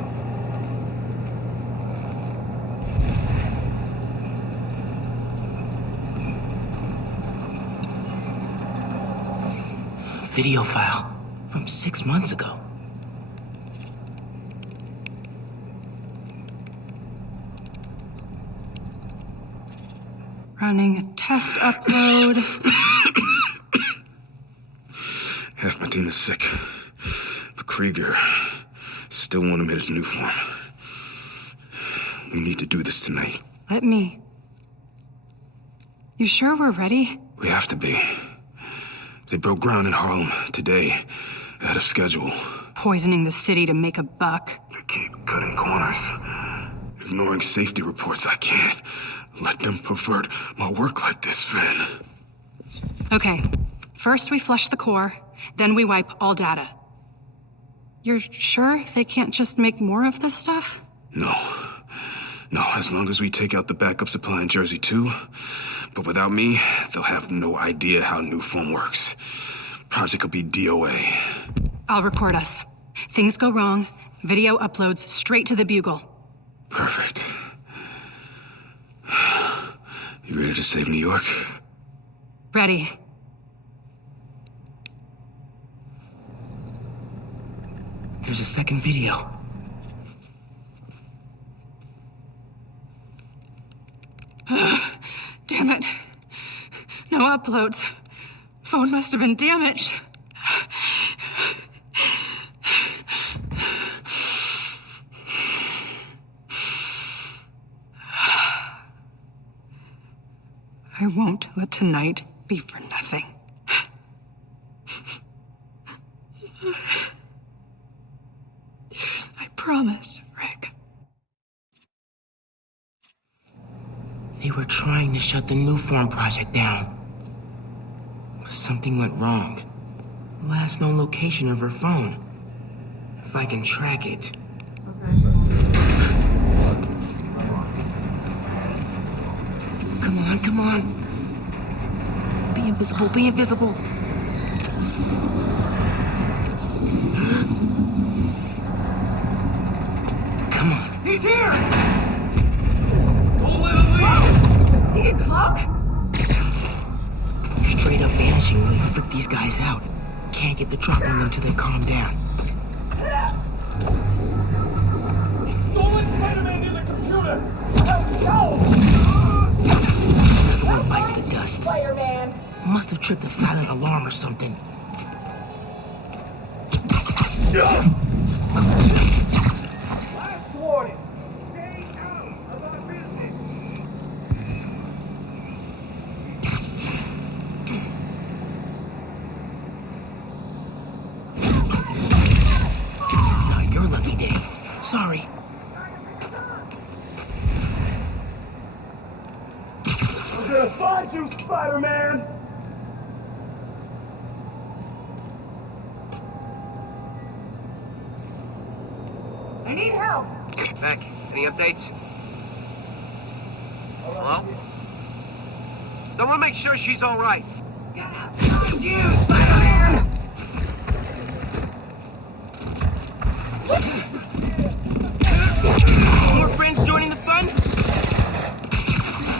Video file from 6 months ago. Running a test upload. Half my team is sick. But Krieger still want him in his new form. We need to do this tonight. Let me. You sure we're ready? We have to be. They broke ground in Harlem today, ahead of schedule. Poisoning the city to make a buck. They keep cutting corners, ignoring safety reports. I can't let them pervert my work like this, Finn. Okay, first we flush the core, then we wipe all data. You're sure they can't just make more of this stuff? No, as long as we take out the backup supply in Jersey too. But without me, they'll have no idea how Nuform works. Project will be DOA. I'll record us. Things go wrong, video uploads straight to the Bugle. Perfect. You ready to save New York? Ready. There's a second video. Damn it. No uploads. Phone must have been damaged. I won't let tonight be for nothing. I promise, Rick. They were trying to shut the Nuform project down. Something went wrong. Last known location of her phone. If I can track it. Come on. Be invisible. Come on. He's here! Don't let him leave! Need a cloak? Straight up vanishing really freaked these guys out. Can't get the drop on them till they calm down. Don't let Spider-Man near the computer! Let's go! The one bites the dust. Spider-Man! Must have tripped a silent alarm or something. Sorry. I'm gonna find you, Spider-Man! I need help. Beck, any updates? Hello? Someone make sure she's all right. Gonna find you, Spider-Man! More friends joining the fun?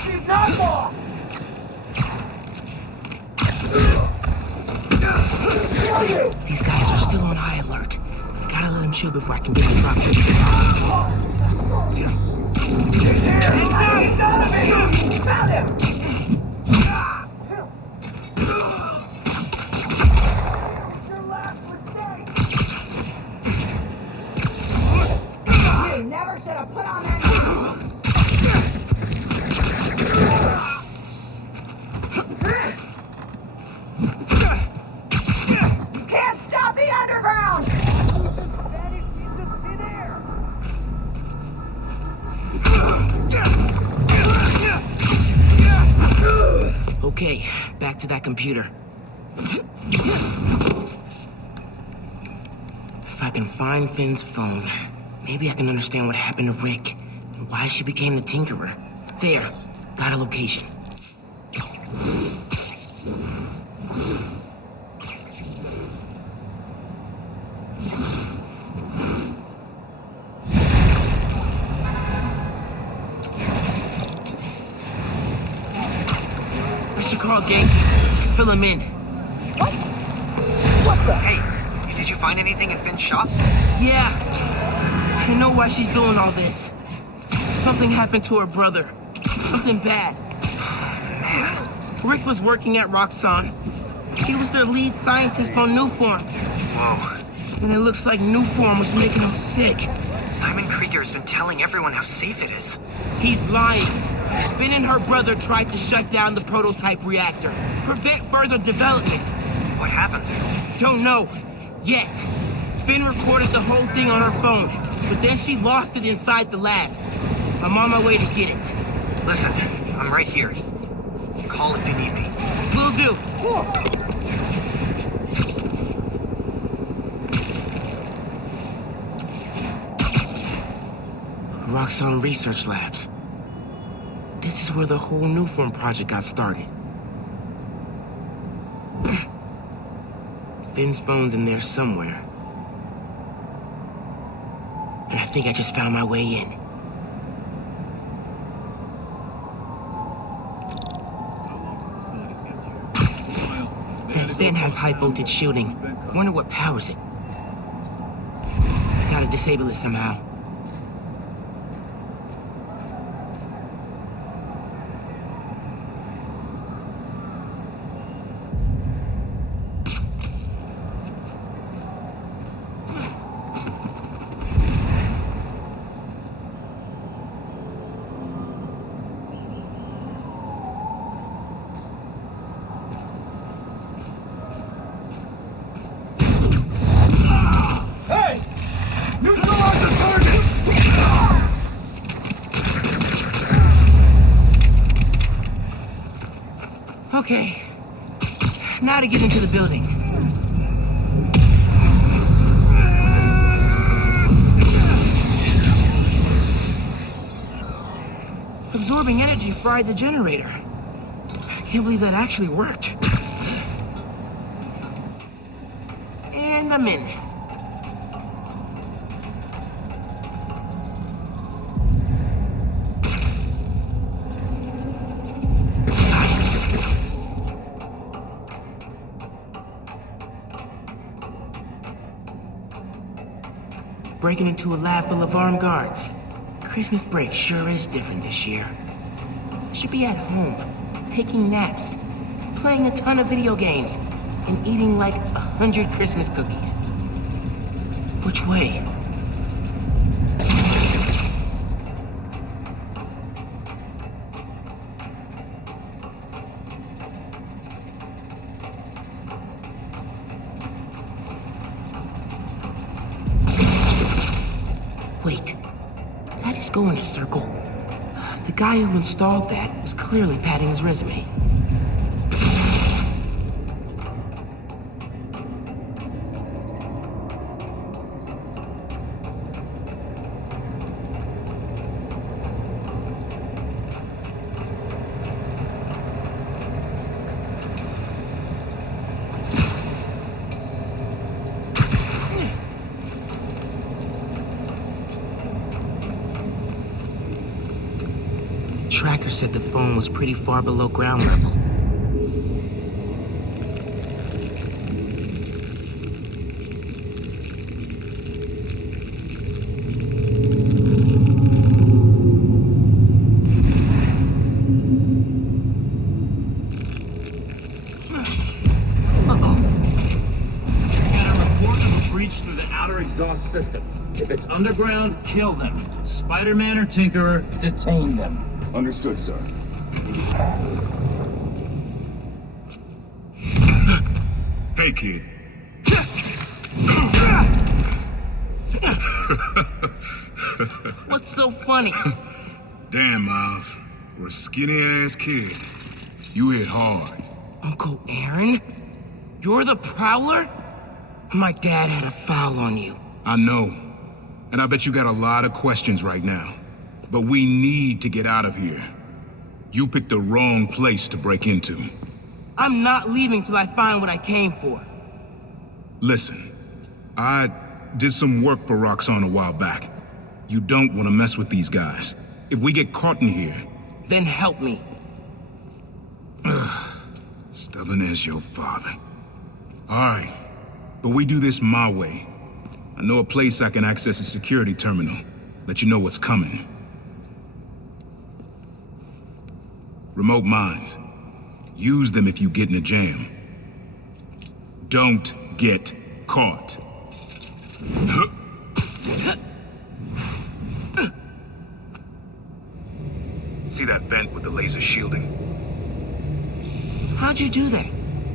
She's not lost! These guys are still on high alert. Gotta let them chill before I can get them dropped. Found him! You never should have put on that You can't stop the underground! Okay, back to that computer. If I can find Finn's phone, maybe I can understand what happened to Rick and why she became the Tinkerer. There, got a location. I should call Genki. Fill him in. What the? Hey, did you find anything in Finn's shop? Yeah. I know why she's doing all this. Something happened to her brother. Something bad. Man. Rick was working at Roxxon. He was their lead scientist on Newform. Whoa. And it looks like Newform was making him sick. Simon Krieger's been telling everyone how safe it is. He's lying. Finn and her brother tried to shut down the prototype reactor, prevent further development. What happened? Don't know. Yet. Finn recorded the whole thing on her phone, but then she lost it inside the lab. I'm on my way to get it. Listen, I'm right here. Call if you need me. Will do. Roxxon Research Labs. This is where the whole Newform project got started. Finn's phone's in there somewhere. And I think I just found my way in. That Finn has high voltage shielding. Wonder what powers it. Gotta disable it somehow. Hey! Neutralize the target! Okay. Now to get into the building. Absorbing energy fried the generator. I can't believe that actually worked. And I'm in. Breaking into a lab full of armed guards. Christmas break sure is different this year. I should be at home, taking naps, playing a ton of video games, and eating like 100 Christmas cookies. Which way? Wait. go in a circle. The guy who installed that was clearly padding his resume. Tracker said the phone was pretty far below ground level. Through the outer exhaust system. If it's underground, kill them. Spider-Man or Tinkerer, detain them. Understood, sir. Hey, kid. What's so funny? Damn, Miles. For a skinny-ass kid, you hit hard. Uncle Aaron? You're the Prowler? My dad had a foul on you. I know. And I bet you got a lot of questions right now. But we need to get out of here. You picked the wrong place to break into. I'm not leaving till I find what I came for. Listen, I did some work for Roxxon a while back. You don't want to mess with these guys. If we get caught in here... Then help me. Stubborn as your father. All right, but we do this my way. I know a place I can access a security terminal. Let you know what's coming. Remote mines. Use them if you get in a jam. Don't get caught. See that vent with the laser shielding? How'd you do that?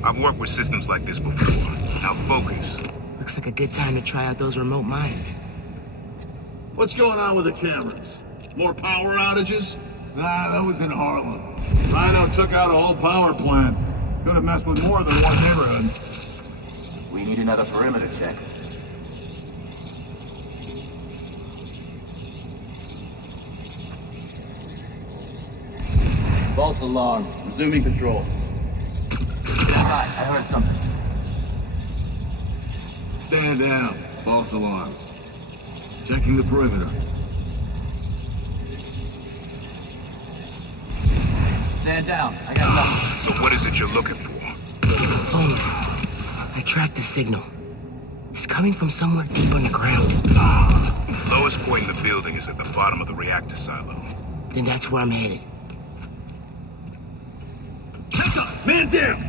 I've worked with systems like this before. Now focus. Looks like a good time to try out those remote mines. What's going on with the cameras? More power outages? Nah, that was in Harlem. Rhino took out a whole power plant. Could have messed with more than one neighborhood. We need another perimeter check. False alarm. Resuming control. I heard something. Stand down. False alarm. Checking the perimeter. Stand down. I got nothing. So what is it you're looking for? Phone. I tracked the signal. It's coming from somewhere deep underground. Lowest point in the building is at the bottom of the reactor silo. Then that's where I'm headed. Check up! Man down!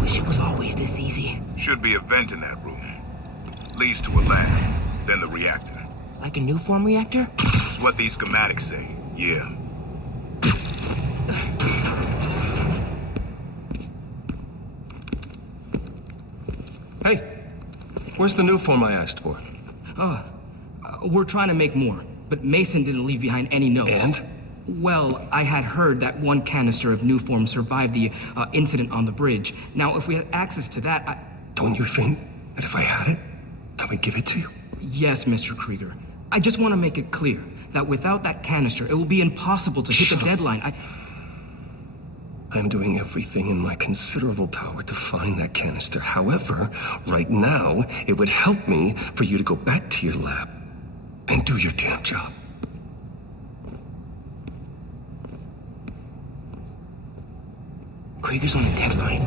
Wish it was always this easy. Should be a vent in that room. Leads to a lab, then the reactor. Like a new form reactor? It's what these schematics say, yeah. Hey, where's the new form I asked for? We're trying to make more, but Mason didn't leave behind any notes. And? Well, I had heard that one canister of new form survived the incident on the bridge. Now, if we had access to that, Don't you think that if I had it, I would give it to you? Yes, Mr. Krieger. I just want to make it clear that without that canister, it will be impossible to hit the deadline. I'm doing everything in my considerable power to find that canister. However, right now, it would help me for you to go back to your lab and do your damn job. Krieger's on the deadline.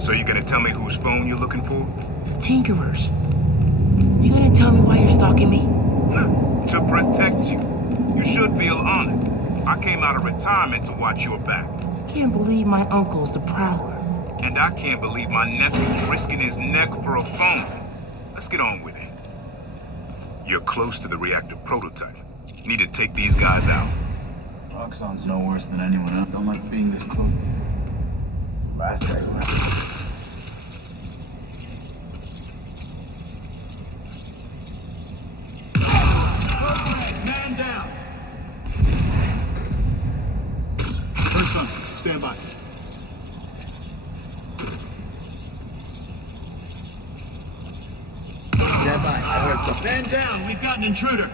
So you're gonna tell me whose phone you're looking for? Tinkerers. You gonna tell me why you're stalking me? To protect you. You should feel honored. I came out of retirement to watch your back. Can't believe my uncle's the Prowler. And I can't believe my nephew's risking his neck for a phone. Let's get on with it. You're close to the reactor prototype. Need to take these guys out. Roxxon's no worse than anyone else. Don't like being this close. Last guy left. an intruder.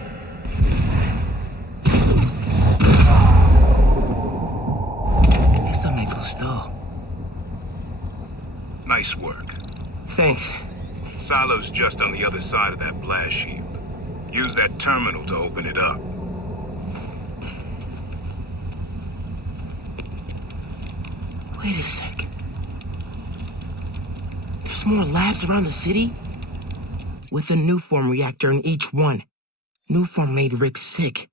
Eso me gustó. Nice work. Thanks. Silo's just on the other side of that blast shield. Use that terminal to open it up. Wait a sec. There's more labs around the city? With a Nuform reactor in each one. Nuform made Rick sick.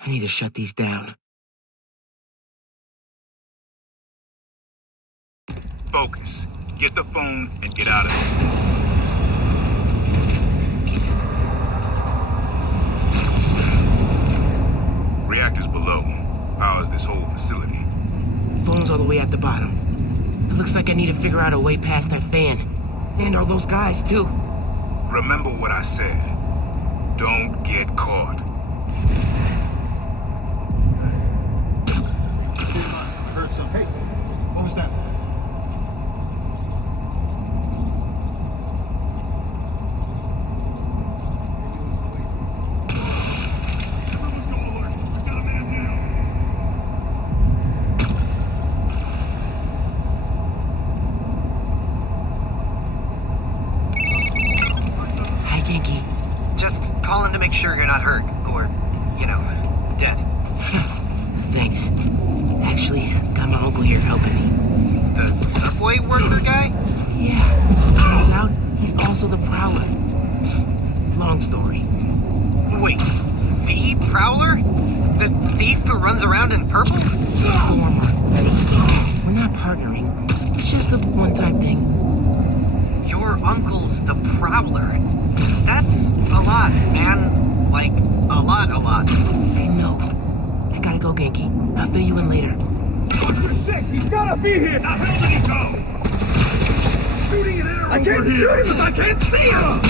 I need to shut these down. Focus. Get the phone and get out of here. Reactors below. Powers this whole facility. Phone's all the way at the bottom. It looks like I need to figure out a way past that fan. And all those guys, too. Remember what I said. Don't get caught. I heard something. Hey, what was that? Just calling to make sure you're not hurt, or, you know, dead. Thanks. Actually, got my uncle here helping me. The subway worker guy? Yeah. Turns out, he's also the Prowler. Long story. Wait, the Prowler? The thief who runs around in purple? Former. We're not partnering. It's just a one-time thing. Your uncle's the Prowler. That's a lot, man. Like, a lot. I know. I gotta go, Genki. I'll fill you in later. Dr. Six, he's gotta be here! Now, where did he go? Shooting an arrow! I can't shoot him if I can't see him!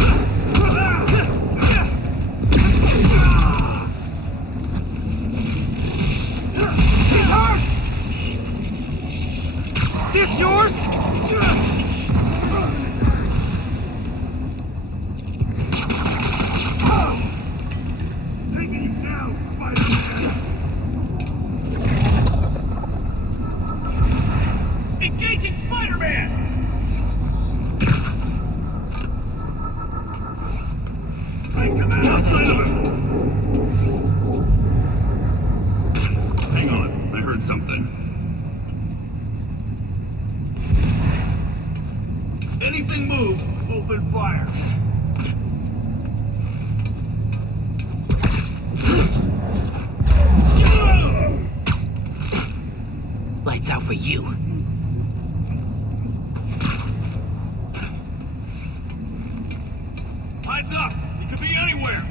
This yours? Engaging Spider-Man! Hang on, I heard something. Anything move, open fire. Lights out for you. Eyes up! He could be anywhere!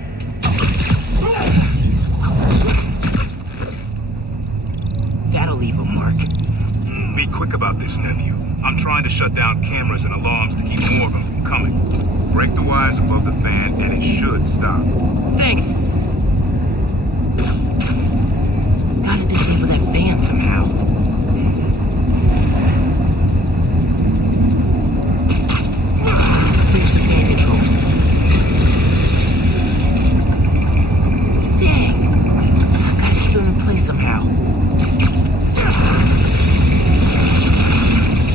That'll leave a mark. Be quick about this, nephew. I'm trying to shut down cameras and alarms to keep more of them from coming. Break the wires above the fan and it should stop. Thanks. Gotta disable that fan somehow. Here's the fan controls. Dang. Gotta keep them in place somehow.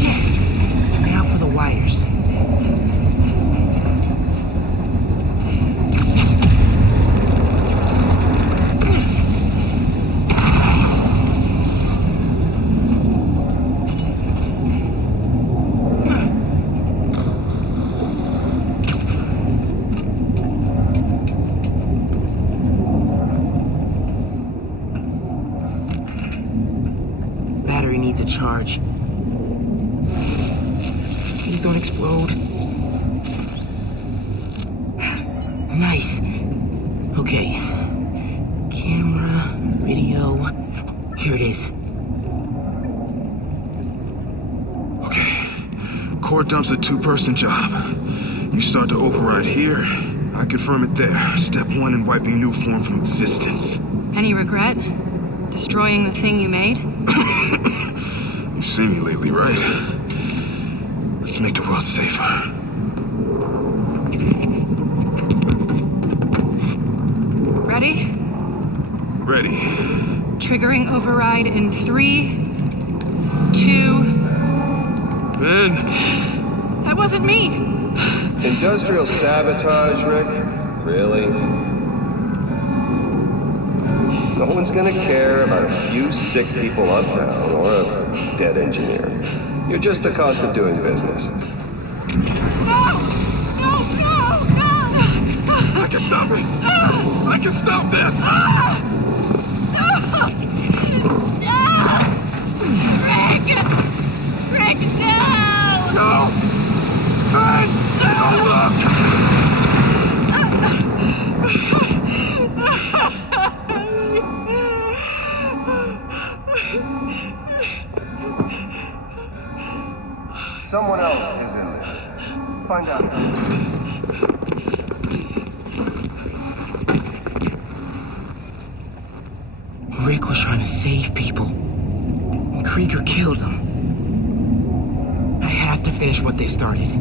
Yes. Now for the wires. Battery needs a charge. Please don't explode. Nice. Okay. Camera, video. Here it is. Core dump's a two-person job. You start to override here, I confirm it there. Step one in wiping Nuform from existence. Any regret? Destroying the thing you made? You've seen me lately, right? Let's make the world safer. Ready? Ready. Triggering override in 3, 2... Ben! That wasn't me! Industrial sabotage, Rick? Really? No one's gonna care about a few sick people uptown or a dead engineer. You're just the cost of doing business. I can stop it! I can stop this! Rick, no! No! Ben! Don't look! Someone else is in there. Find out who. Rick was trying to save people. And Krieger killed him. I have to finish what they started.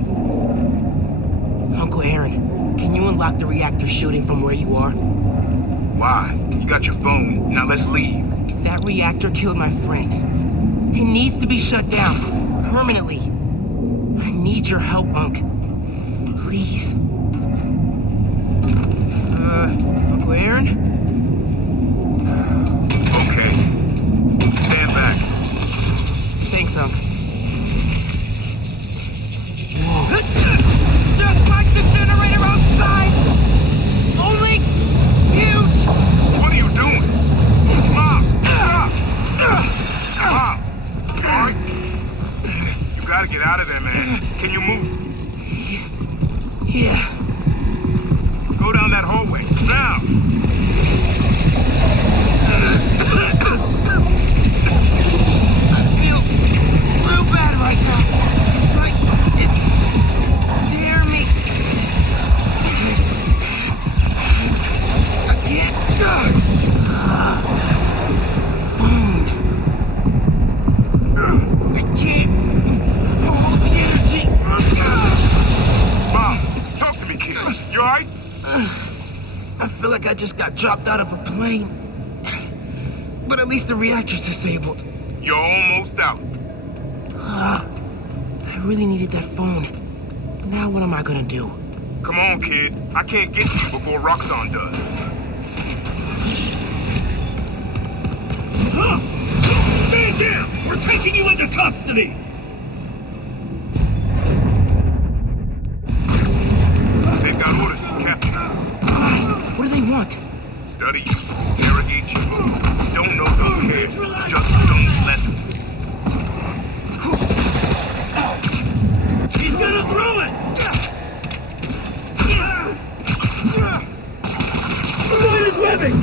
Uncle Aaron, can you unlock the reactor shooting from where you are? Why? You got your phone. Now let's leave. That reactor killed my friend. It needs to be shut down. Permanently. I need your help, Unc. Please. Uncle Aaron? Okay. Stand back. Thanks, Unc. Just like the generator outside! Only huge! What are you doing? Mom! Mom! Alright? You gotta get out of there, man. Can you move? Yeah. Go down that hallway. Now! I feel real bad right now. It's like it's dare me. I can't. Phone. I can't hold the energy. Mom, talk to me, kid. You alright? I feel like I just got dropped out of a plane. But at least the reactor's disabled. You're almost out. I really needed that phone. Now what am I gonna do? Come on, kid. I can't get to you before Roxxon does. Stand down! We're taking you into custody! They've got orders to capture you. What do they want? Study you, interrogate you. Don't know, don't care. Just don't let them. He's gonna throw it! Look at his webbing!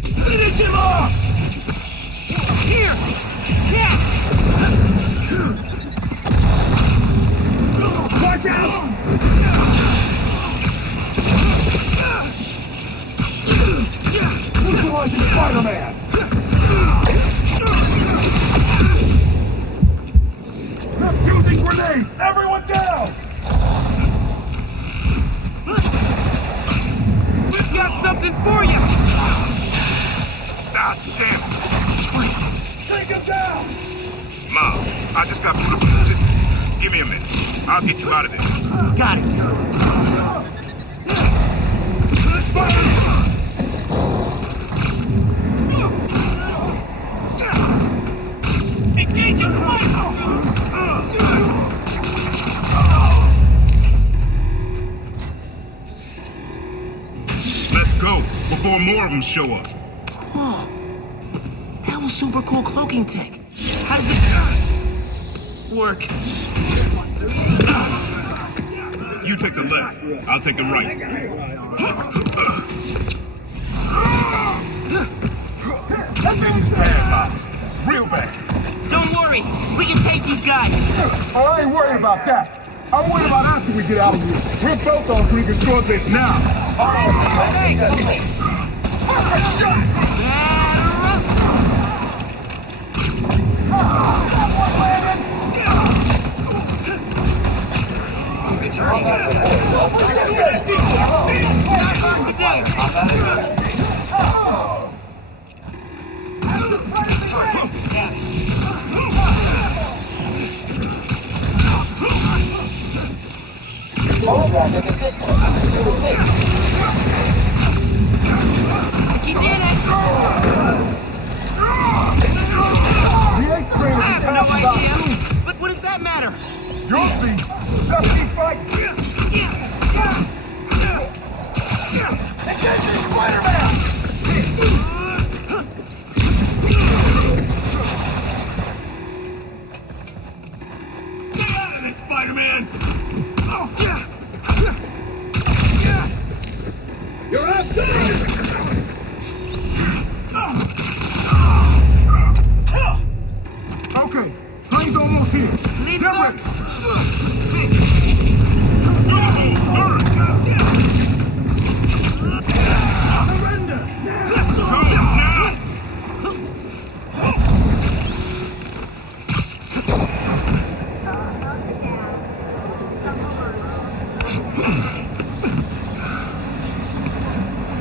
Finish him off! Here! Catch! Watch out! Neutralizing Spider-Man! Using grenade! Everyone down! We've got something for you! Ah, damn. Take him down! Mom, I just got put up in the system. Give me a minute. I'll get you out of this. Got it. Engage him twice! Let's go before more of them show up. Whoa. That was super cool cloaking tech. How does it work? You take the left. I'll take the right. That's in bad, Box. Real bad. Don't worry. We can take these guys. Oh, I ain't worried about that. I'm worried about after we get out of here. We're both on Krieger's short list now. Holographic assistance. He did it! I have no idea. But what does that matter? Your feet. Just keep fighting. Attention, Spider-Man! Get out of this, Spider-Man! You're outside! Okay, train's almost here. Please Get go. ready. Surrender!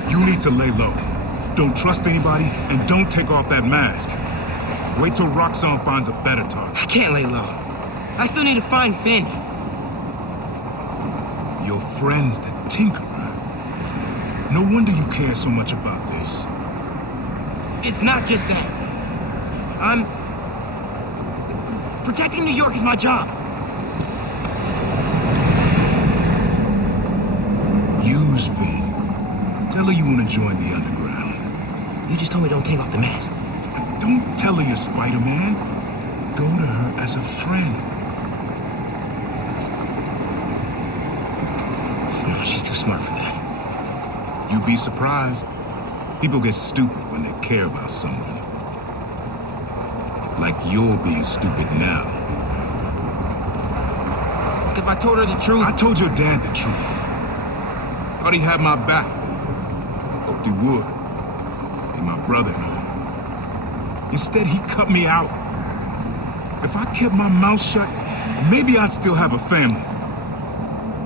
You need to lay low. Don't trust anybody, and don't take off that mask. Wait till Roxxon finds a better target. I can't lay low. I still need to find Finn. Your friend's the Tinkerer. No wonder you care so much about this. It's not just that. Protecting New York is my job. Use Finn. Tell her you want to join the Underground. You just told me don't take off the mask. Don't tell her you're Spider-Man. Go to her as a friend. No, she's too smart for that. You'd be surprised. People get stupid when they care about someone. Like you're being stupid now. Look, if I told her the truth... I told your dad the truth. Thought he'd have my back. Hoped he would. And my brother. Instead, he cut me out. If I kept my mouth shut, maybe I'd still have a family.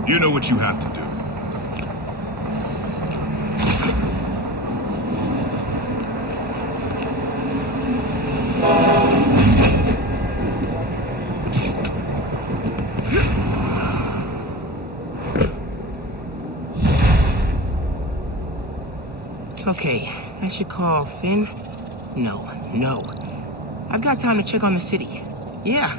You know what you have to do. Okay, I should call Finn. No. I've got time to check on the city. Yeah.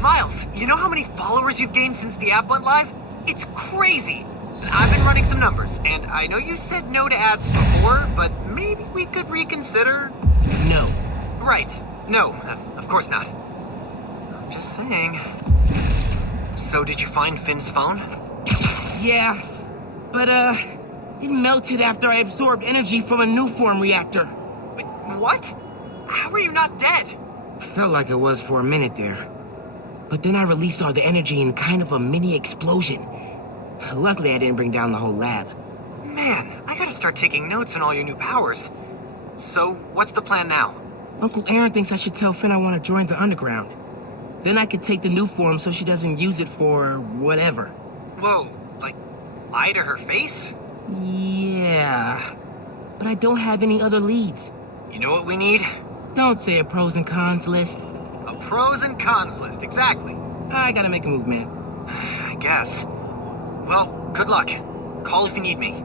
Miles, you know how many followers you've gained since the app went live? It's crazy. I've been running some numbers, and I know you said no to ads before, but maybe we could reconsider? No. Right. No, of course not. I'm just saying. So did you find Finn's phone? Yeah, but it melted after I absorbed energy from a new form reactor. Wait, what? How are you not dead? Felt like it was for a minute there. But then I released all the energy in kind of a mini explosion. Luckily, I didn't bring down the whole lab. Man, I gotta start taking notes on all your new powers. So, what's the plan now? Uncle Aaron thinks I should tell Finn I want to join the Underground. Then I could take the new form so she doesn't use it for whatever. Whoa, like, lie to her face? Yeah. But I don't have any other leads. You know what we need? Don't say a pros and cons list. A pros and cons list, exactly. I gotta make a move, man. I guess. Well, good luck. Call if you need me.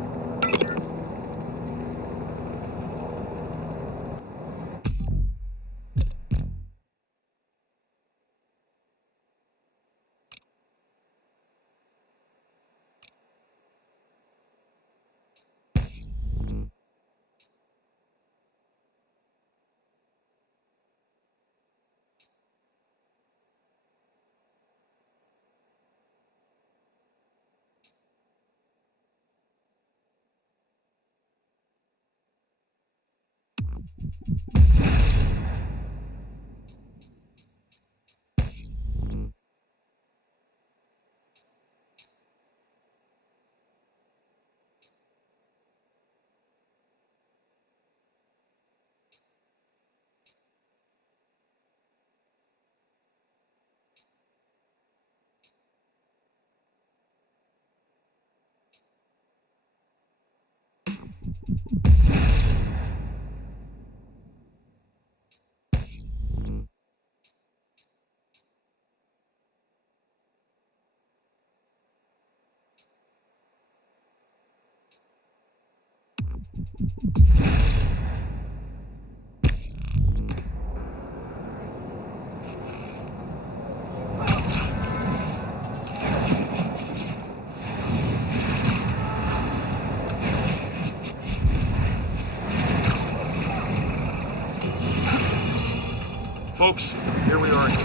Folks, here we are again.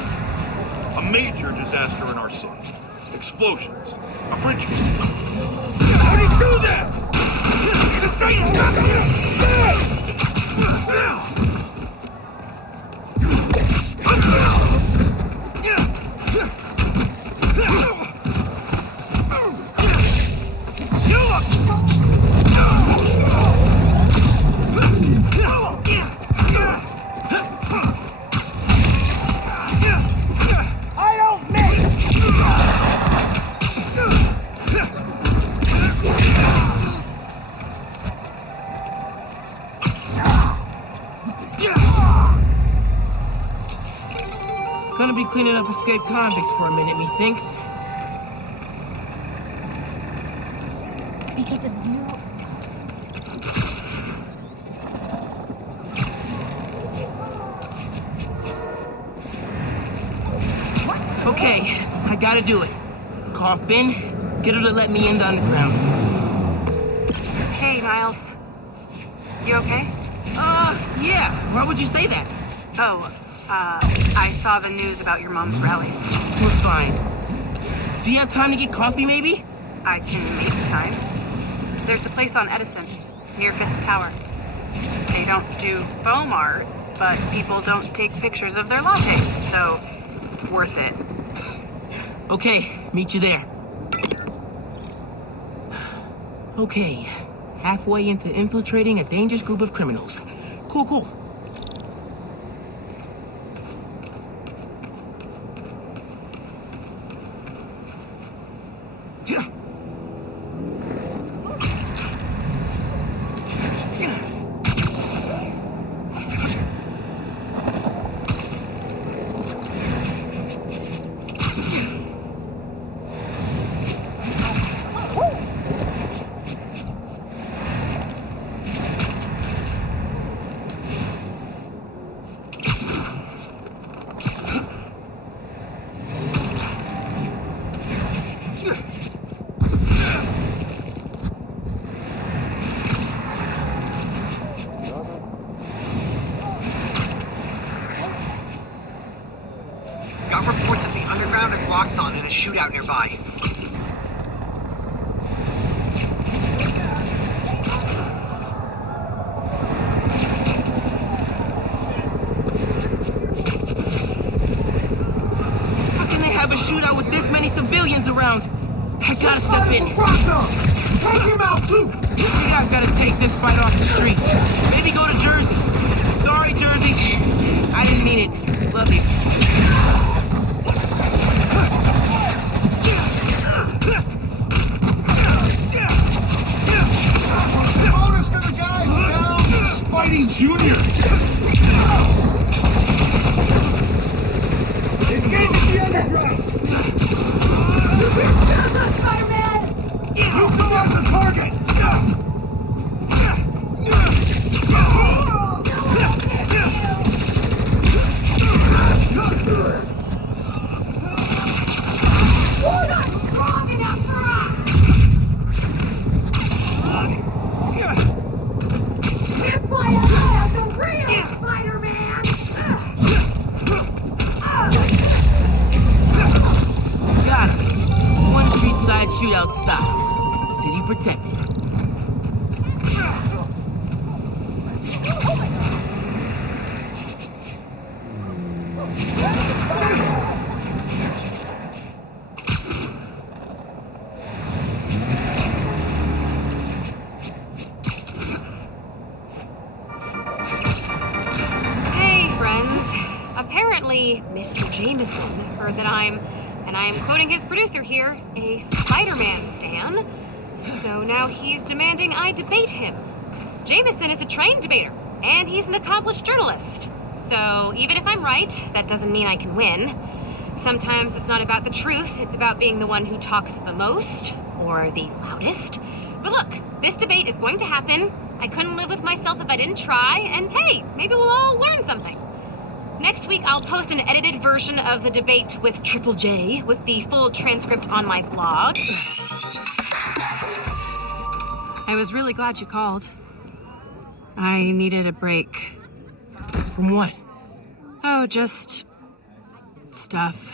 A major disaster in our city. Explosions. A bridge. How do you do that? I don't miss! Gonna be cleaning up escaped convicts for a minute, methinks. Because of you. Okay, I gotta do it. Call Finn, get her to let me in the underground. Hey, Miles. You okay? Yeah. Why would you say that? I saw the news about your mom's rally. We're fine. Do you have time to get coffee, maybe? I can make time. There's the place on Edison, near Fisk Tower. They don't do foam art, but people don't take pictures of their lattes, so worth it. Okay, meet you there. Okay, halfway into infiltrating a dangerous group of criminals. Cool. Got reports of the underground and Roxxon in a shootout nearby. How can they have a shootout with this many civilians around? I gotta step in. Take him out, too! You guys gotta take this fight off the streets. Maybe go to Jersey. Sorry, Jersey. I didn't mean it. Love you. Bonus to the guy who down Spidey Jr. Engage the underground! Spider-Man! You come as the target! You're not strong enough for us! Can't fight us without the real Spider-Man! Got him. One street side shootout style. City protected. Hey, friends. Apparently, Mr. Jameson heard that I'm, and I am quoting his producer here, a Spider-Man stan. So now he's demanding I debate him. Jameson is a trained debater, and he's an accomplished journalist. So even if I'm right, that doesn't mean I can win. Sometimes it's not about the truth, it's about being the one who talks the most, or the loudest. But look, this debate is going to happen. I couldn't live with myself if I didn't try, and hey, maybe we'll all learn something. Next week, I'll post an edited version of the debate with Triple J with the full transcript on my blog. I was really glad you called. I needed a break. From what? Oh, just stuff.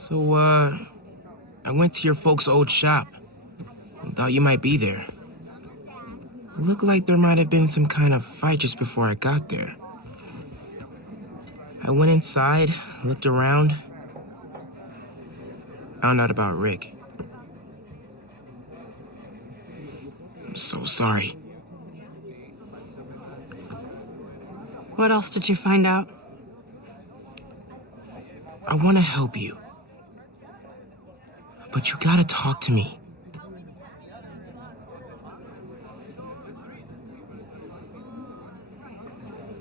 So, I went to your folks' old shop. And thought you might be there. Looked like there might have been some kind of fight just before I got there. I went inside, looked around, found out about Rick. I'm so sorry. What else did you find out? I want to help you. But you gotta talk to me.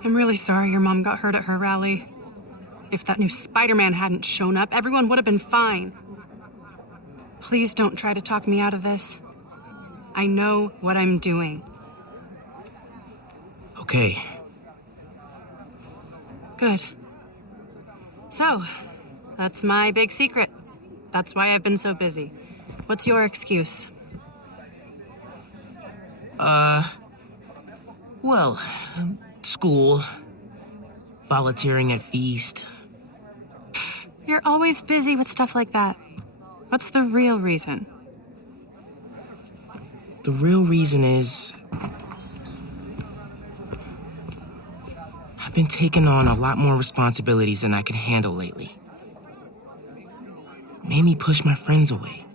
I'm really sorry your mom got hurt at her rally. If that new Spider-Man hadn't shown up, everyone would have been fine. Please don't try to talk me out of this. I know what I'm doing. Okay. Good. So, that's my big secret. That's why I've been so busy. What's your excuse? Well, school, volunteering at Feast. You're always busy with stuff like that. What's the real reason? The real reason is I've been taking on a lot more responsibilities than I can handle lately. Made me push my friends away.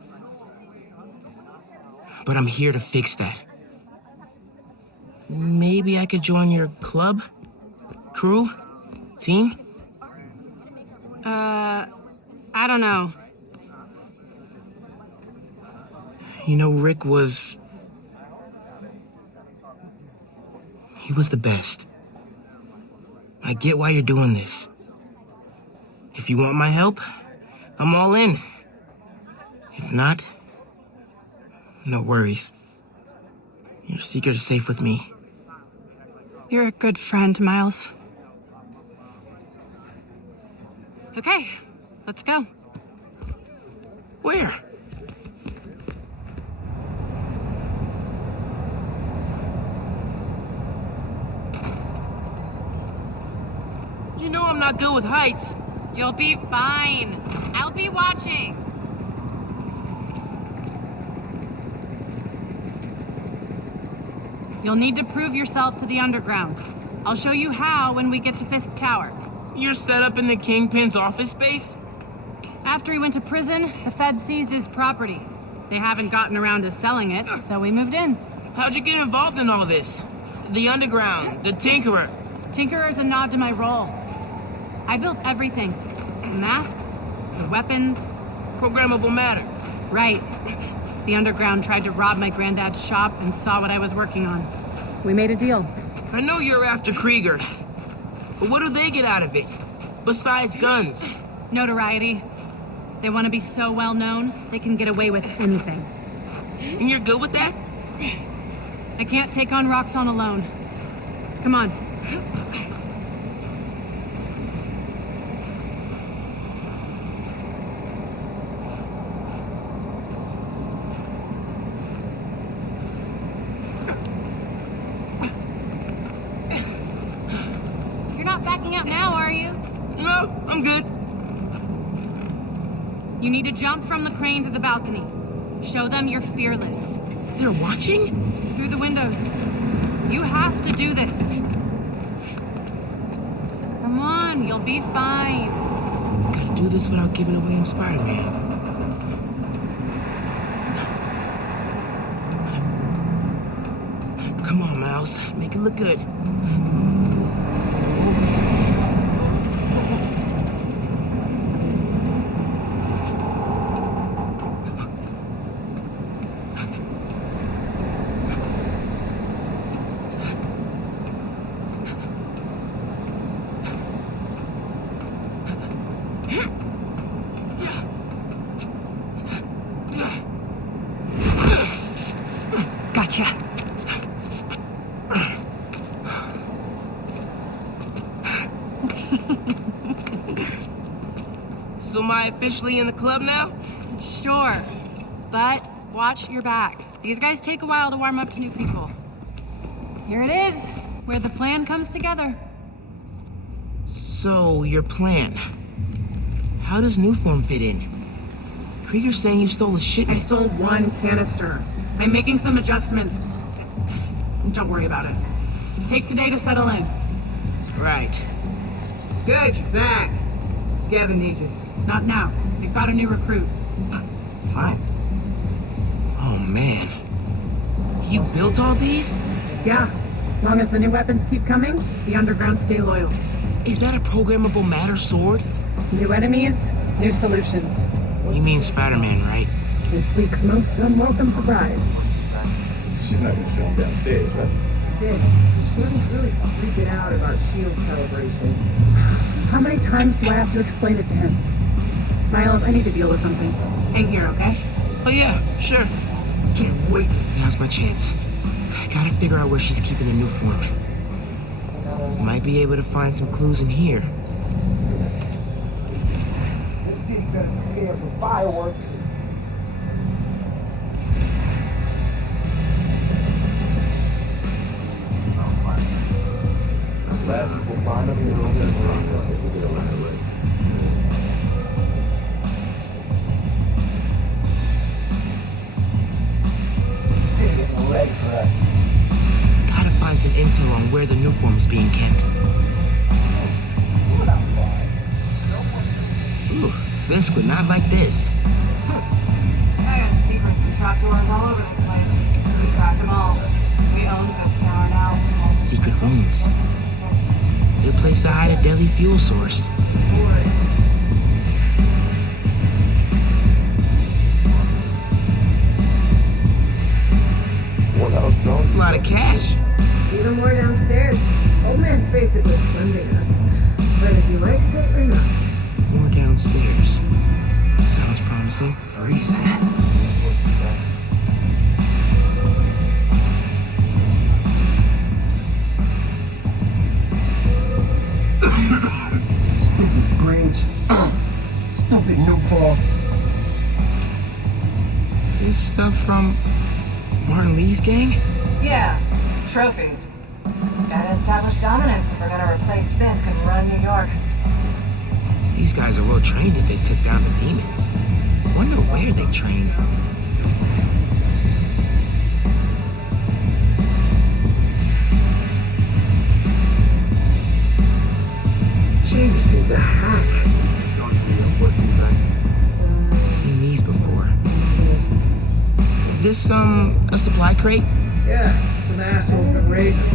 But I'm here to fix that. Maybe I could join your club? Crew? Team? I don't know. You know, Rick was... He was the best. I get why you're doing this. If you want my help, I'm all in. If not, no worries. Your secret is safe with me. You're a good friend, Miles. Okay, let's go. Where? You know I'm not good with heights. You'll be fine. I'll be watching. You'll need to prove yourself to the underground. I'll show you how when we get to Fisk Tower. You're set up in the Kingpin's office space? After he went to prison, the feds seized his property. They haven't gotten around to selling it, so we moved in. How'd you get involved in all this? The underground, the Tinkerer. Tinkerer's a nod to my role. I built everything. The masks, the weapons. Programmable matter. Right. The underground tried to rob my granddad's shop and saw what I was working on. We made a deal. I know you're after Krieger, but what do they get out of it? Besides guns? Notoriety. They want to be so well known, they can get away with anything. And you're good with that? I can't take on Roxxon alone. Come on. You're not backing out now, are you? No, I'm good. You need to jump from the crane to the balcony. Show them you're fearless. They're watching? Through the windows. You have to do this. Come on, you'll be fine. Gotta do this without giving away I'm Spider-Man. Come on, Miles. Make it look good. Gotcha. So am I officially in the club now? Sure. But watch your back. These guys take a while to warm up to new people. Here it is, where the plan comes together. So, your plan. How does Newform fit in? Krieger's saying you stole a shipment. I stole one canister. I'm making some adjustments. Don't worry about it. Take today to settle in. Right. Good, you're back. Gavin needs you. Not now. They've got a new recruit. Fine. Oh, man. You built all these? Yeah. Long as the new weapons keep coming, the underground stay loyal. Is that a programmable matter sword? New enemies, new solutions. You mean Spider-Man, right? This week's most unwelcome surprise. She's not gonna show him downstairs, right? Did. Gordon's really freaking out about shield calibration. How many times do I have to explain it to him? Miles, I need to deal with something. Hang here, okay? Oh yeah, sure. Can't wait. Now's my chance. Gotta figure out where she's keeping the new form. Might be able to find some clues in here. This city better prepare for fireworks. Left, we'll find him. We'll get around the way. City isn't ready for us. Gotta find some intel on where the new form's being kept. Ooh, Fisk would not like this. I got secrets and trapdoors all over this place. We cracked them all. We own Fisk Tower now. Secret rooms. Good place to hide a deadly fuel source. What else, John? That's a lot of cash. Even more downstairs. Old man's basically funding us. Whether he likes it or not. More downstairs. Sounds promising. Freezing. Stupid Grange. Stupid Newform. This stuff from Martin Lee's gang? Yeah, trophies. Gotta establish dominance if we're gonna replace Fisk and run New York. These guys are well trained if they took down the demons. Wonder where they trained. Jameson's a hack. Seen these before. This, a supply crate? Yeah, some asshole's been raiding them.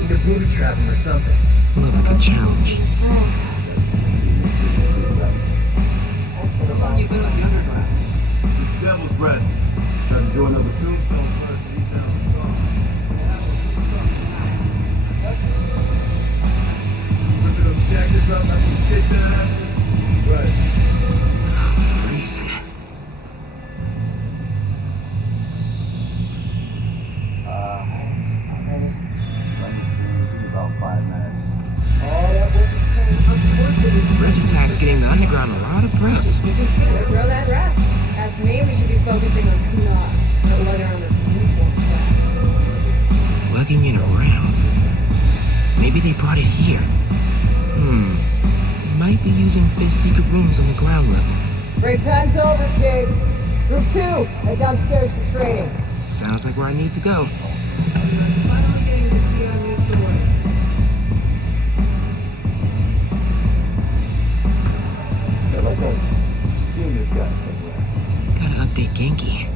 Need to booby trap him or something. Love a good challenge. It's Devil's Breath. Try to join another tombstone first, and he sounds strong. Ripping those jackets up like some shit down. Right. Let me see. About 5 minutes. Regitas getting the underground a lot of press. Throw that rap. Ask me, we should be focusing on Kunal, not lugging around this uniform crap. Lugging it around. Maybe they brought it here. They might be using Fisk's secret rooms on the ground level. Break time's over, kids. Group 2, head downstairs for training. Sounds like where I need to go. Finally getting to see our new toys. I like I've seen this guy somewhere. Gotta update Genki.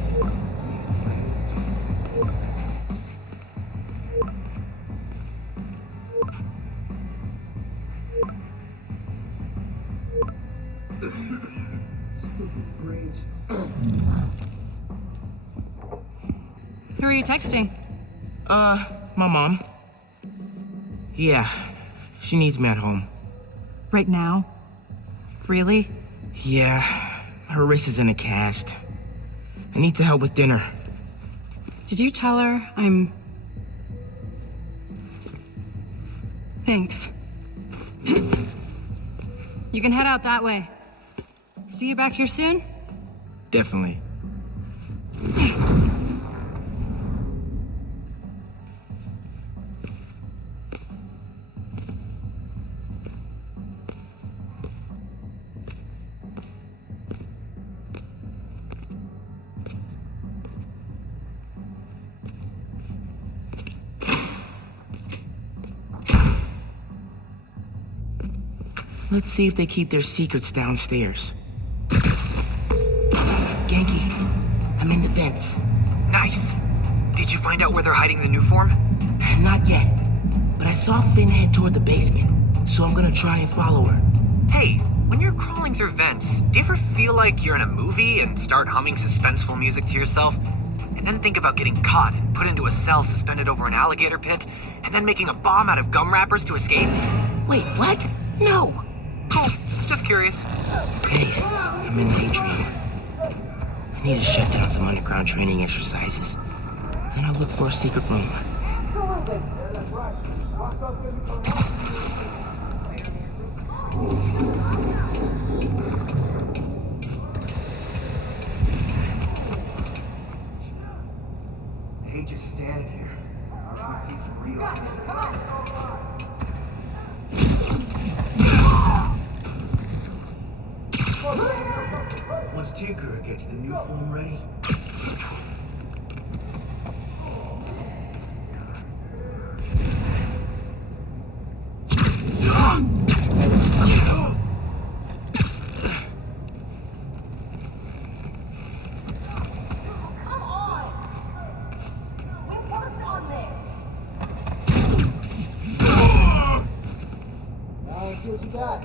Who are you texting? My mom. Yeah, she needs me at home. Right now? Really? Yeah, her wrist is in a cast. I need to help with dinner. Did you tell her I'm... Thanks. You can head out that way. See you back here soon? Definitely. Let's see if they keep their secrets downstairs. Genki, I'm in the vents. Nice. Did you find out where they're hiding the new form? Not yet, but I saw Finn head toward the basement, so I'm gonna try and follow her. Hey, when you're crawling through vents, do you ever feel like you're in a movie and start humming suspenseful music to yourself? And then think about getting caught and put into a cell suspended over an alligator pit, and then making a bomb out of gum wrappers to escape? Wait, what? No! Cool. Just curious. Hey, I'm in Atrium. I need to shut down some underground training exercises. Then I'll look for a secret room. Absolutely. That's right. Rock stuff's gonna be Ain't just standing here. Come on. Once Tinkerer gets the new form ready, Come on! We worked on this! Now let's see what you got.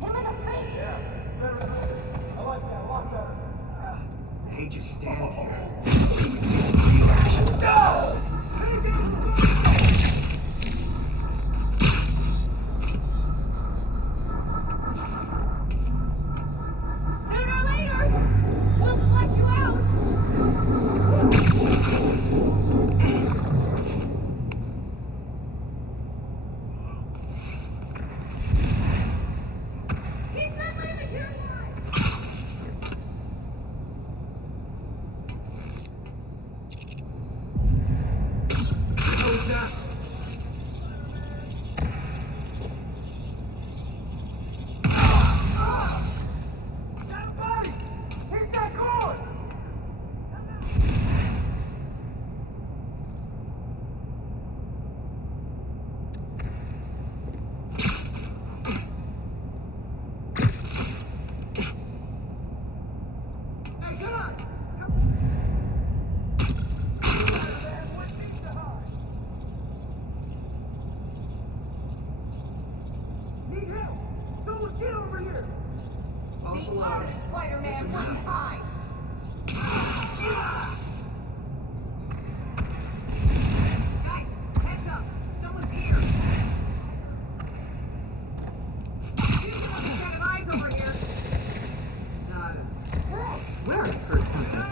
Him in the face! I like that a lot better. ain't just standing here. Sooner or later, we'll let you out! He's not leaving here alive! He's not gone! Hey, come on! Need help! Someone get over here! The other Spider-Man wouldn't hide! Guys, heads up! Someone's here! Got an eyes over here! Where is Spider-Man?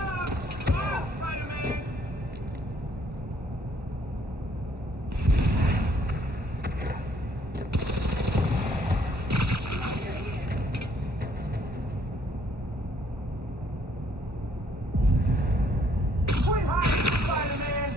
Quit hiding, Spider-Man!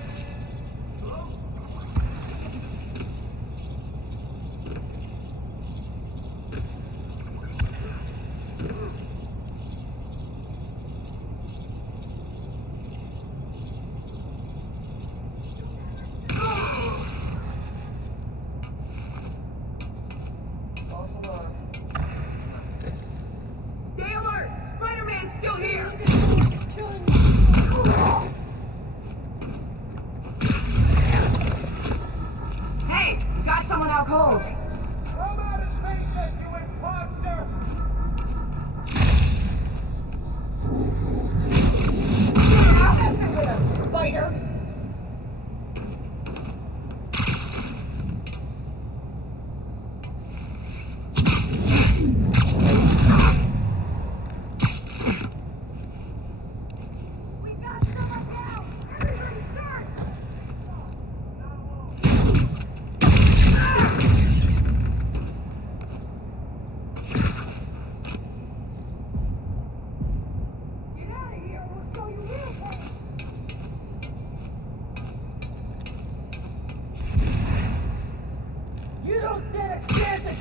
Stay alert! Spider-Man's still here! Hey, you got someone out cold. Come out of space, you imposter! Spider!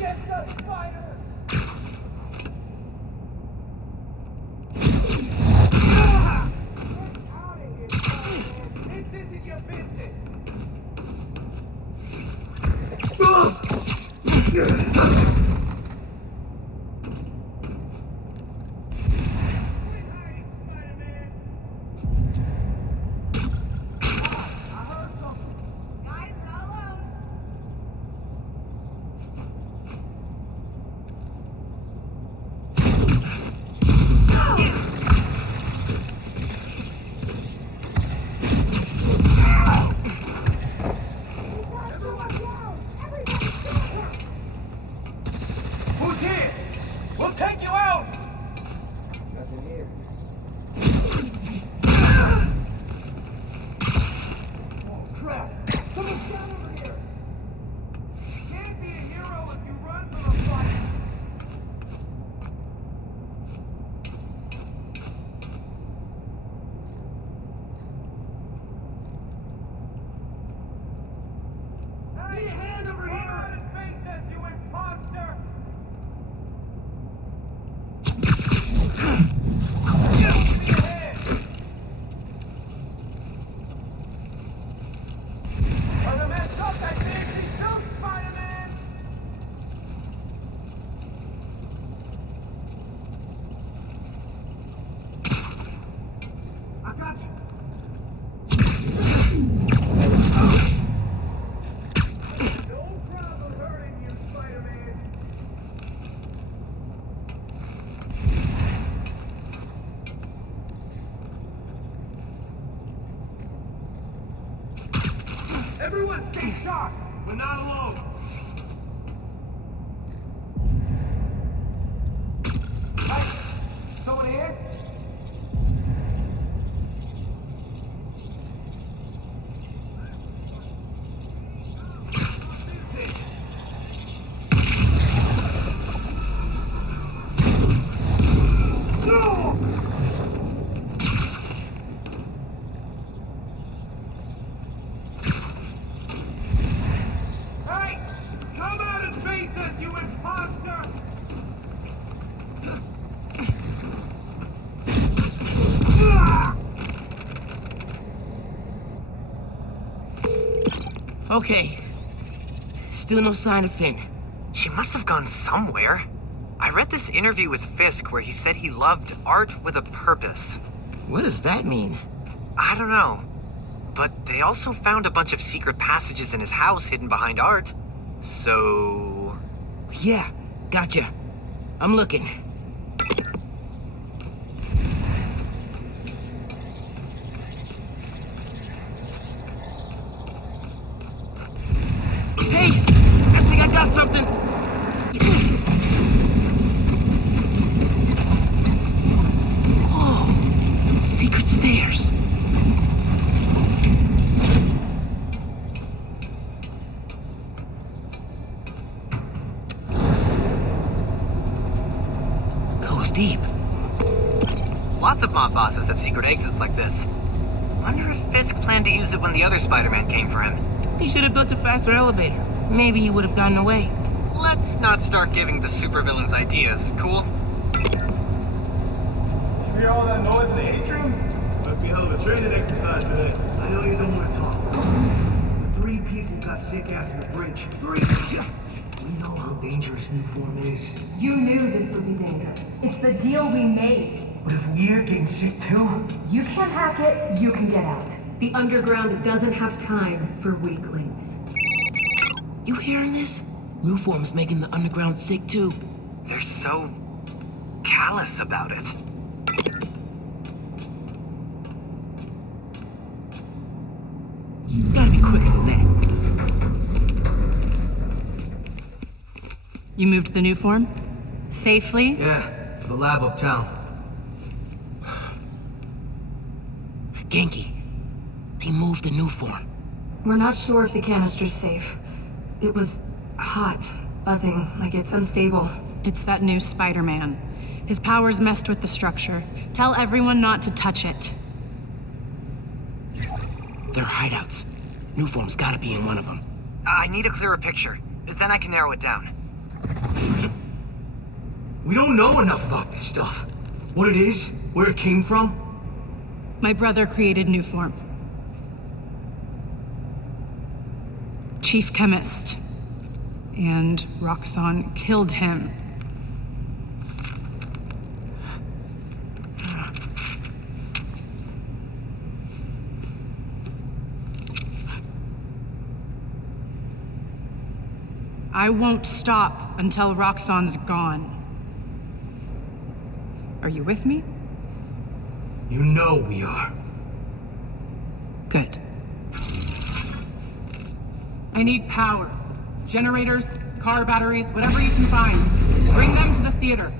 against us, Spider! This isn't your business! Who's here? We'll take you out! Nothing here. Oh, crap! Someone's down over here! You can't be a hero if you run from a fight! Need a hand over here! Come out and face us, you imposter! Are the messed up that fancy suit, Spider-Man? I got you. No problem hurting you, Spider-Man. Everyone stay sharp! We're not alone! Hey, someone here? Hey! Come out and face us, you imposter! Okay. Still no sign of Finn. She must have gone somewhere. I read this interview with Fisk where he said he loved art with a purpose. What does that mean? I don't know. But they also found a bunch of secret passages in his house hidden behind art. So... Yeah, gotcha. I'm looking. Hey! I think I got something! Whoa! Secret stairs. Goes deep. Lots of mob bosses have secret exits like this. Wonder if Fisk planned to use it when the other Spider-Man came for him. He should have built a faster elevator. Maybe he would have gotten away. Let's not start giving the supervillains ideas, cool? You hear all that noise in the atrium? Must be hell of a training exercise today. I know you don't want to talk. But 3 people got sick after the bridge. 3. We know how dangerous new form is. You knew this would be dangerous. It's the deal we made. But if we're getting sick too? You can't hack it, you can get out. The underground doesn't have time for weaklings. You hearing this? New form is making the underground sick too. They're so... callous about it. Gotta be quicker than that. You moved the new form? Safely? Yeah, to the lab uptown. Genki, they moved the new form. We're not sure if the canister's safe. It was hot, buzzing, like it's unstable. It's that new Spider-Man. His powers messed with the structure. Tell everyone not to touch it. They're hideouts. New form's gotta be in one of them. I need a clearer picture. Then I can narrow it down. We don't know enough about this stuff. What it is, where it came from. My brother created Newform. Chief chemist. And Roxxon killed him. I won't stop until Roxxon's gone. Are you with me? You know we are. Good. I need power. Generators, car batteries, whatever you can find. Bring them to the theater.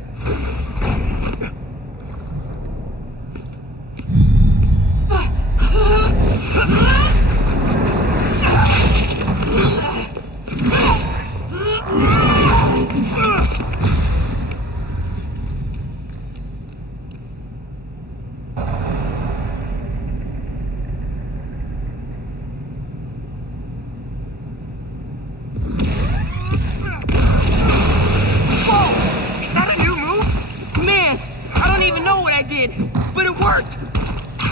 But it worked!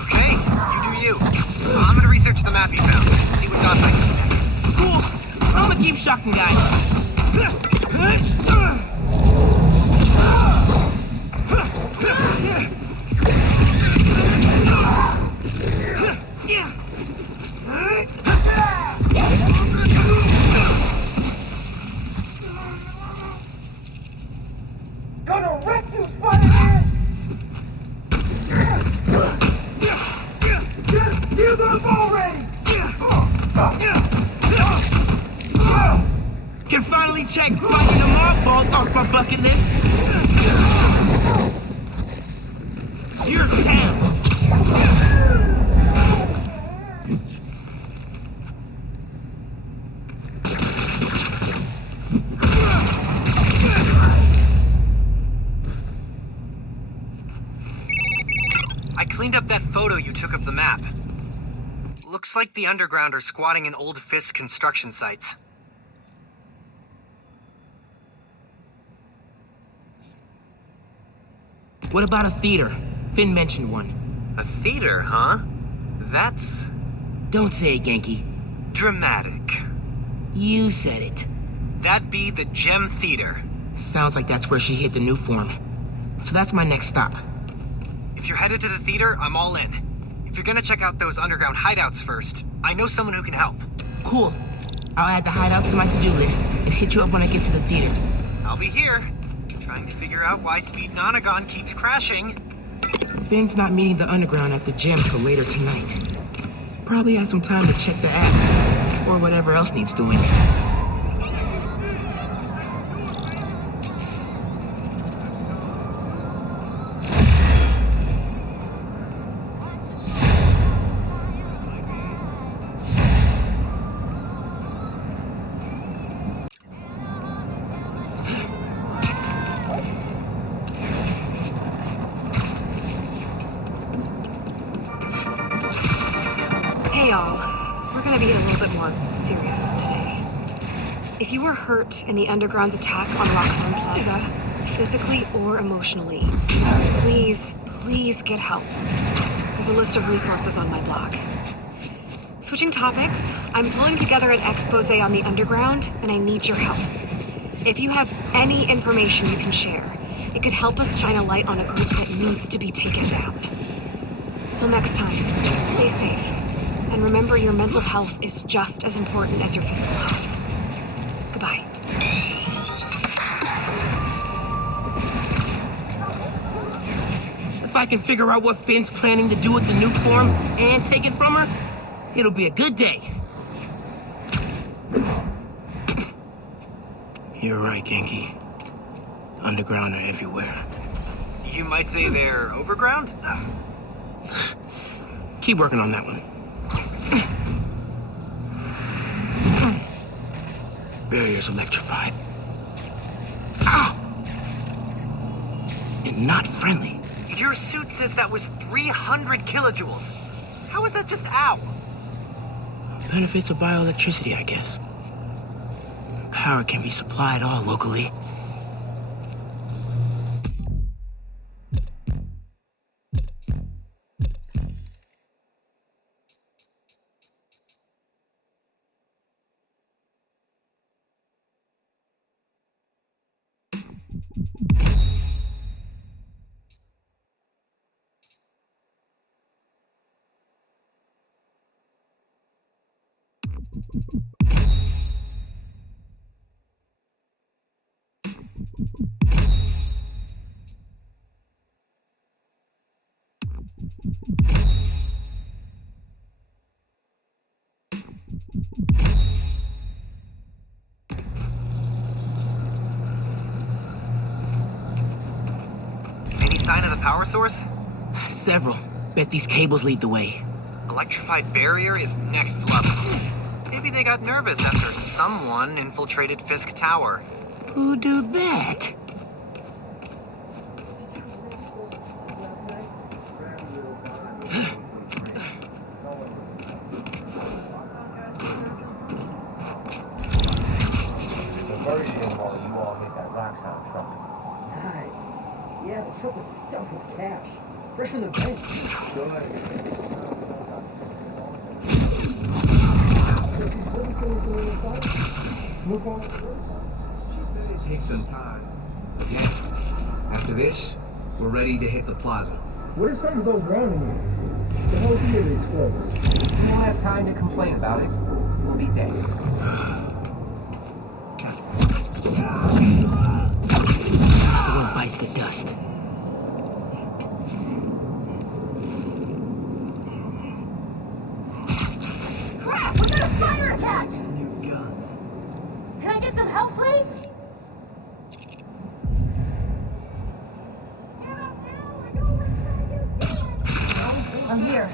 Okay, you do you. I'm gonna research the map you found. See what dots I can. Cool. I'm gonna keep shocking guys. Gonna wreck you, Spider-Man! Give up already! Can finally check fucking the mothball off my bucket list. You're down. I cleaned up that photo you took of the map. Looks like the underground are squatting in old Fisk construction sites. What about a theater? Finn mentioned one. A theater, huh? That's... Don't say it, Genki. dramatic. You said it. That'd be the Gem Theater. Sounds like that's where she hid the new form. So that's my next stop. If you're headed to the theater, I'm all in. If you're gonna check out those underground hideouts first, I know someone who can help. Cool. I'll add the hideouts to my to-do list and hit you up when I get to the theater. I'll be here, trying to figure out why Speed Nonagon keeps crashing. Finn's not meeting the underground at the gym till later tonight. Probably has some time to check the app, or whatever else needs doing. Hey all, we're gonna be a little bit more serious today. If you were hurt in the Underground's attack on Roxxon Plaza, physically or emotionally, please get help. There's a list of resources on my blog. Switching topics, I'm pulling together an expose on the Underground, and I need your help. If you have any information you can share, it could help us shine a light on a group that needs to be taken down. Till next time, stay safe. And remember, your mental health is just as important as your physical health. Goodbye. If I can figure out what Finn's planning to do with the new form and take it from her, it'll be a good day. You're right, Genki. Underground are everywhere. You might say they're overground? Keep working on that one. Barrier's electrified. Ow! And not friendly. Your suit says that was 300 kilojoules. How is that just ow? Benefits of bioelectricity, I guess. Power can be supplied all locally. Any sign of the power source? Several. Bet these cables lead the way. Electrified barrier is next level. Maybe they got nervous after someone infiltrated Fisk Tower. Who do that? Diversion while you all hit that Roxxon truck. Nice. Yeah, the truck was stuffed with cash. Fresh from the bank. Move on. Take some time. Yeah. After this, we're ready to hit the plaza. What if something goes wrong in here? The whole theater explodes. We won't have time to complain about it. We'll be dead. The one bites the dust. Crap! We got a spider attached! Can I get some help, please? I'm here.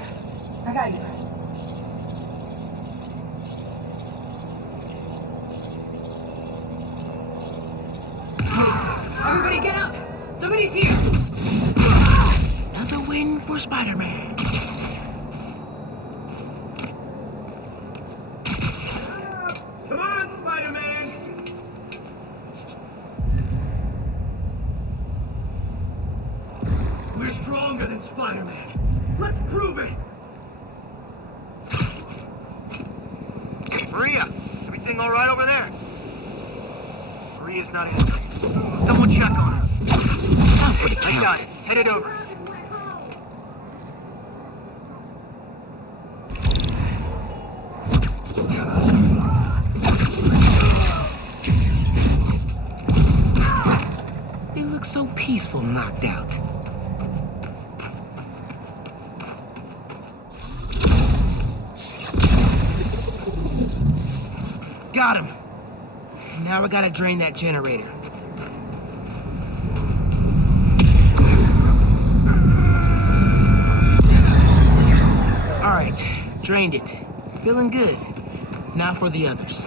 I got you. Everybody get up! Somebody's here! Another win for Spider-Man. Come on, Spider-Man! We're stronger than Spider-Man. Let's prove it! Maria, everything all right over there? Maria's not answering. Someone check on her. Out for the I got count. it. Headed over. They look so peaceful knocked out. Got him. Now we gotta drain that generator. All right, drained it. Feeling good. Now for the others.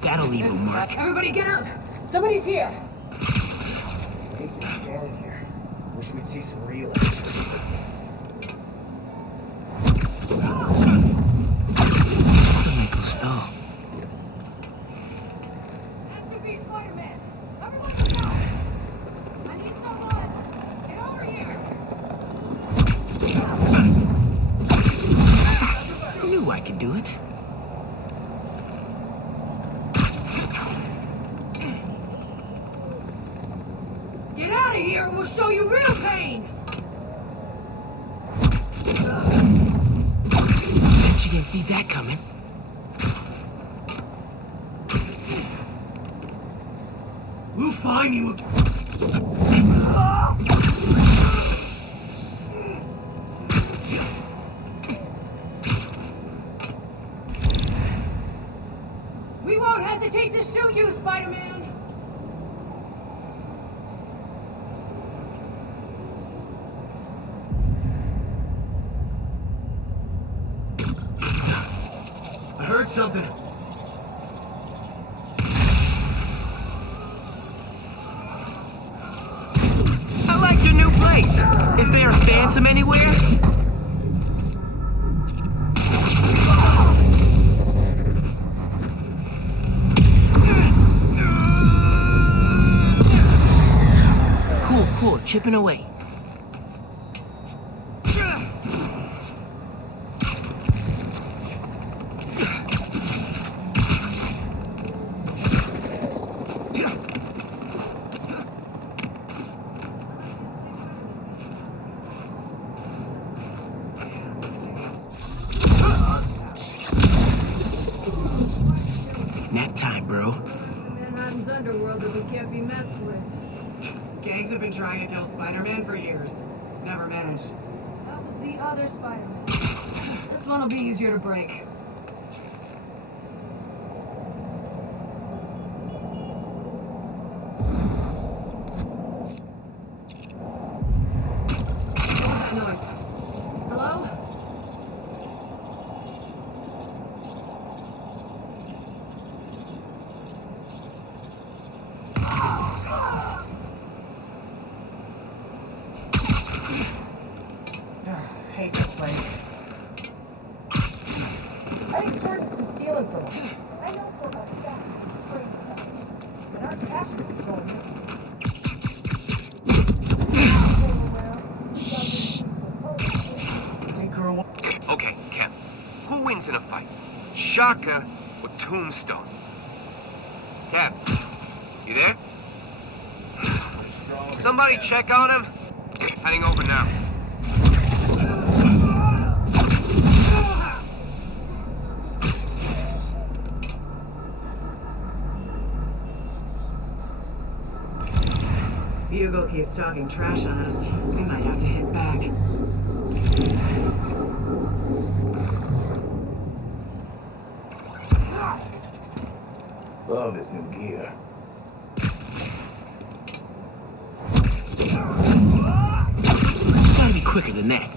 That'll leave a mark. Everybody get up! Somebody's here! Hate to stand here. Wish we'd see some real. This'll make them stall. I knew I could do it. Get out of here and we'll show you real pain! Bet you didn't see that coming. We'll find you. We won't hesitate to shoot you, Spider-Man! I heard something. I like your new place. Jeez! Is there a phantom anywhere? Cool, chipping away. Nap time, bro. Manhattan's underworld that we can't be messed with. Gangs have been trying to kill Spider-Man for years. Never managed. That was the other Spider-Man. This one will be easier to break. Hello? Hate this place. I think Jordan's been stealing from us. I know for a fact. But our captain's going in. Okay, Kev. Who wins in a fight? Shaka or Tombstone? Kev, you there? Somebody check on him. Heading over now. Bugle keeps talking trash on us. We might have to hit back. Love this new gear. Gotta be quicker than that.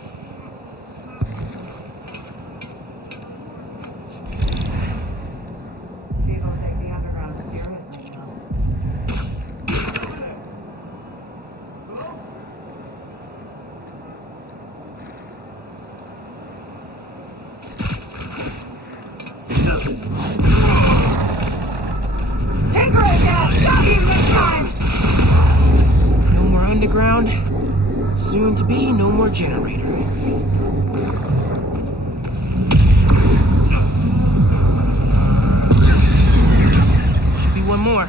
People take the underground seriously now. No more underground. Soon to be no more generator. Should be one more.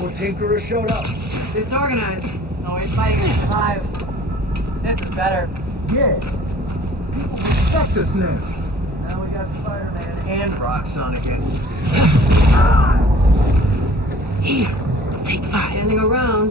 Or Tinkerer showed up. Disorganized. Always fighting to survive. This is better. Yeah. Fuck this now. Now we got Spider-Man and Roxxon again. Here, take 5. Standing around.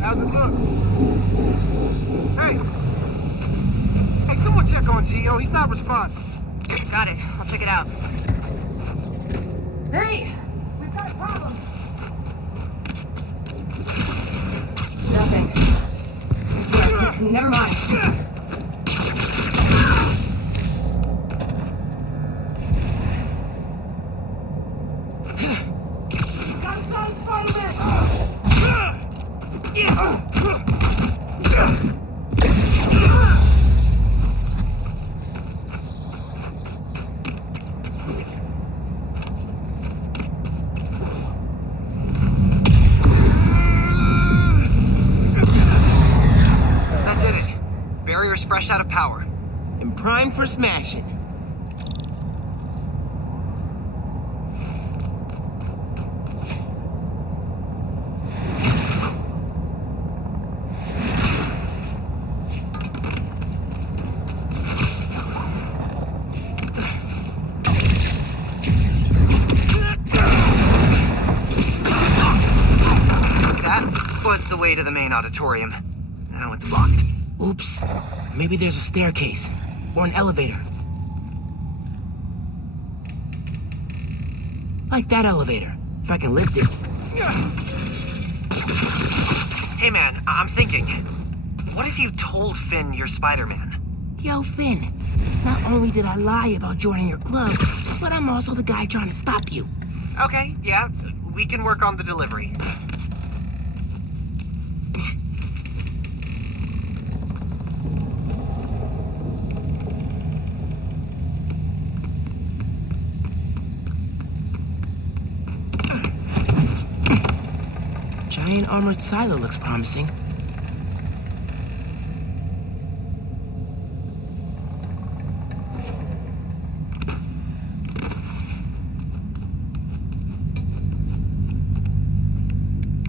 How's it look? Hey! Hey, someone check on Gio. He's not responding. Got it. I'll check it out. Hey! We've got a problem! Nothing. Never mind. That did it. Barrier's fresh out of power. And primed for smashing. way to the main auditorium. Now it's blocked. Oops. Maybe there's a staircase. Or an elevator. Like that elevator. If I can lift it. Hey man, I'm thinking. What if you told Finn you're Spider-Man? Yo, Finn. Not only did I lie about joining your club, but I'm also the guy trying to stop you. Okay, yeah. We can work on the delivery. Giant armored silo looks promising.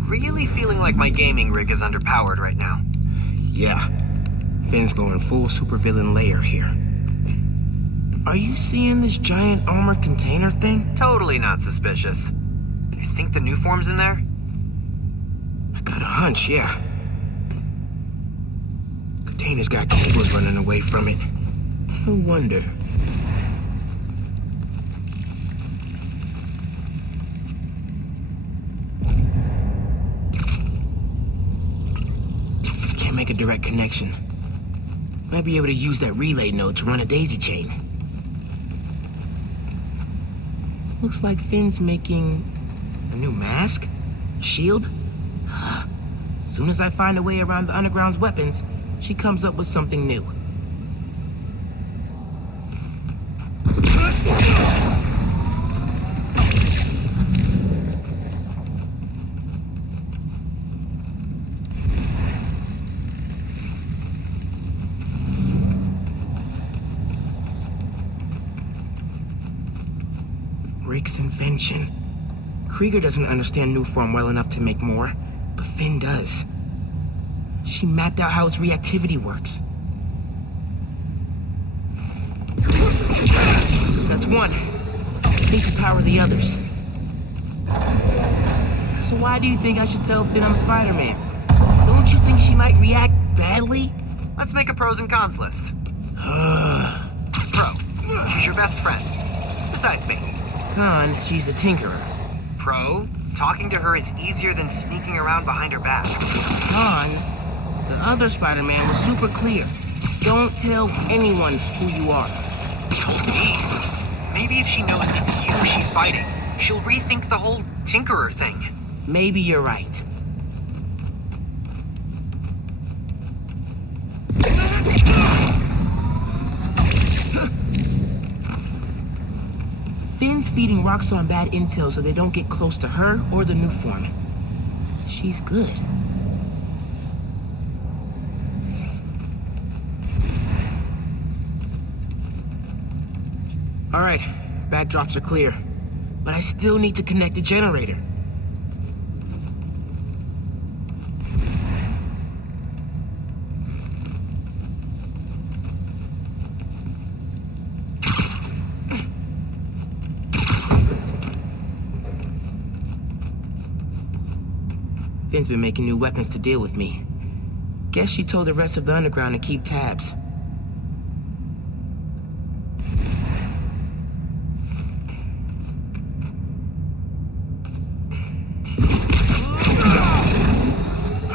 Really feeling like my gaming rig is underpowered right now. Yeah. Finn's going full supervillain layer here. Are you seeing this giant armored container thing? Totally not suspicious. You think the new form's in there? I got a hunch, yeah. Container's got cables running away from it. No wonder. Can't make a direct connection. Might be able to use that relay node to run a daisy chain. Looks like Finn's making a new mask? A shield? Soon as I find a way around the Underground's weapons, she comes up with something new. Rick's invention. Krieger doesn't understand Nuform well enough to make more, but Finn does. She mapped out how its reactivity works. That's one. Need to power the others. So why do you think I should tell Finn I'm Spider-Man? Don't you think she might react badly? Let's make a pros and cons list. Pro, she's your best friend. Besides me. Con, she's a tinkerer. Pro, talking to her is easier than sneaking around behind her back. Con, the other Spider-Man was super clear. Don't tell anyone who you are. Told me. Maybe if she knows it's you she's fighting, she'll rethink the whole tinkerer thing. Maybe you're right. Finn's feeding Roxxon bad intel so they don't get close to her or the Nuform. She's good. All right, backdrops are clear, but I still need to connect the generator. Finn's been making new weapons to deal with me. Guess she told the rest of the Underground to keep tabs.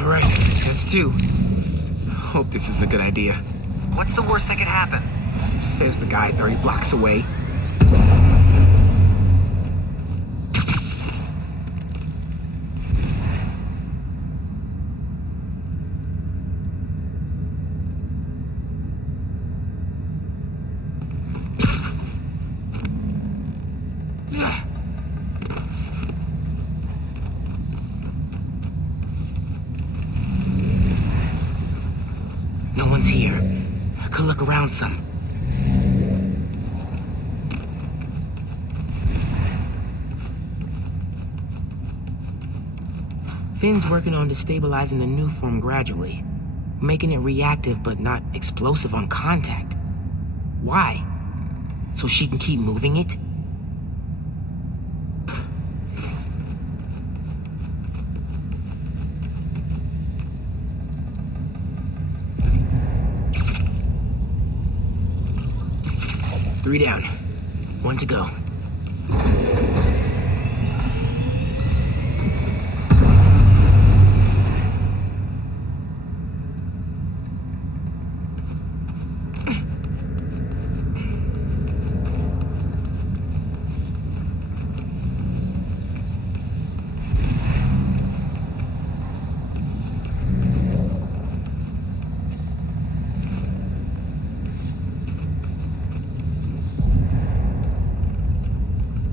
All right, that's two. Hope this is a good idea. What's the worst that could happen? Says the guy 30 blocks away. No one's here. I could look around some. Finn's working on destabilizing the Nuform gradually, making it reactive but not explosive on contact. Why? So she can keep moving it? 3 down. 1 to go.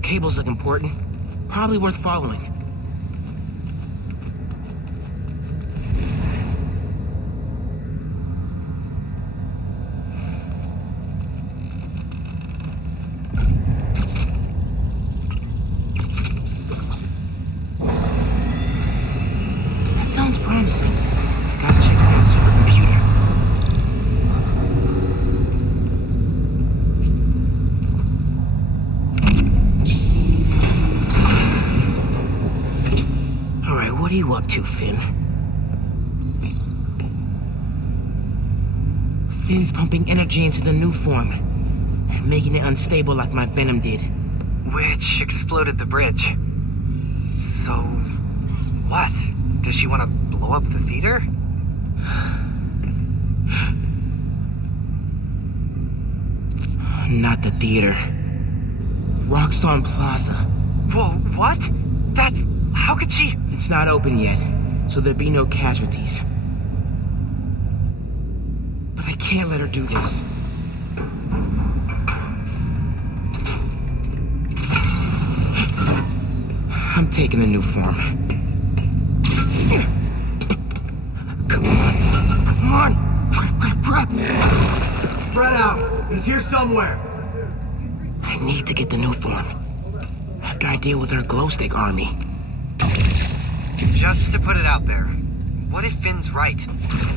Cables look important. Probably worth following. That sounds promising. Gotta check that supercomputer. What are you up to, Finn? Finn's pumping energy into the new form, making it unstable like my venom did. Which exploded the bridge. So, what? Does she want to blow up the theater? Not the theater. Roxxon Plaza. Whoa, what? That's... How could she... It's not open yet, so there'll be no casualties. But I can't let her do this. I'm taking the new form. Come on. Come on! Crap! Spread out. He's here somewhere. I need to get the new form. After I deal with her glow stick army. Just to put it out there, what if Finn's right?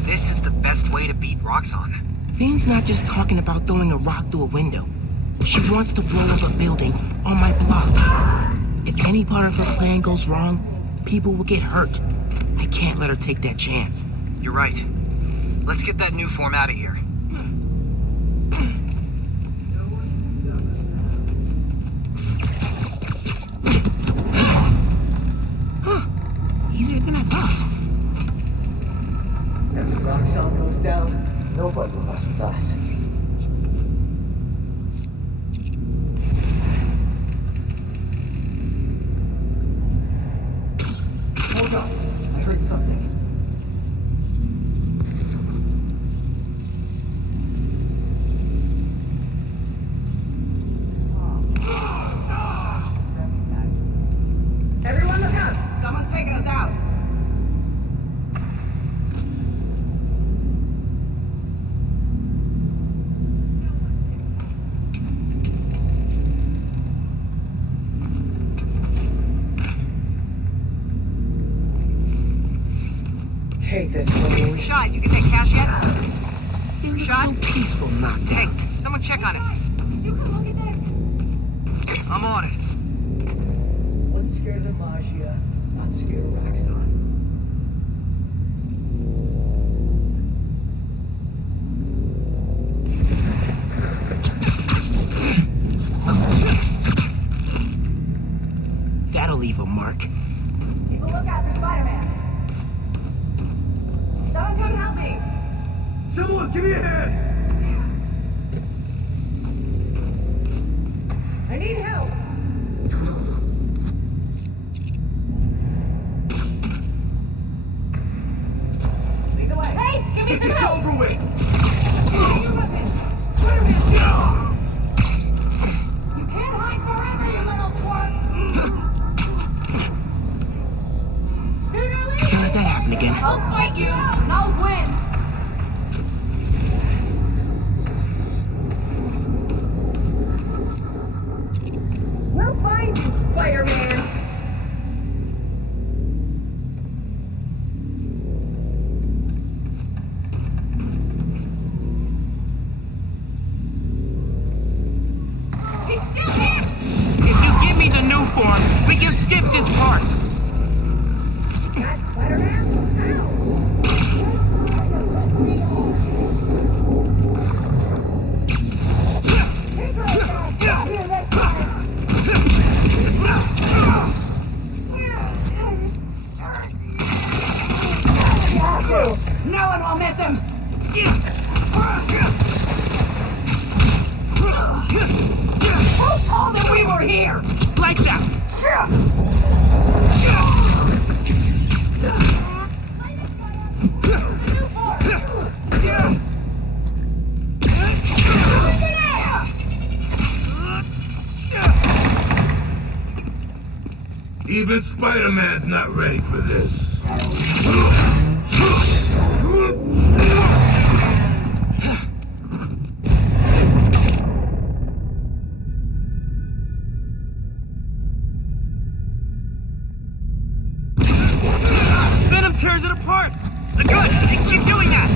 This is the best way to beat Roxxon. Finn's not just talking about throwing a rock through a window. She wants to blow up a building on my block. If any part of her plan goes wrong, people will get hurt. I can't let her take that chance. You're right. Let's get that new form out of here. Easier than I thought. As Roxxon goes down, nobody will mess with us. Hold up. I heard something. Everyone look up! Someone's taking us out! Hate this one. Shot, you can take cash yet? Shot? So peaceful, knocked Hey, out. someone check on him. You can look at this. I'm on it. Wasn't scared of the Magia, not scared of Roxxon. That'll leave a mark. Keep a lookout for Spider-Man. Someone come help me. Someone, give me a hand! I need help. Lead the way. Hey, give me some help. Over with! Your weapons. Spider-Man, go! You can't hide forever, you little twerp. Sooner or later. Does that happen again? I'll fight you, and I'll win. We'll find you, Spider-Man. He's still here. If you give me the new form, we can skip this part. That's Spider-Man. Take her out. Lights out! Even Spider-Man's not ready for this. Venom tears it apart! Good! Keep doing that!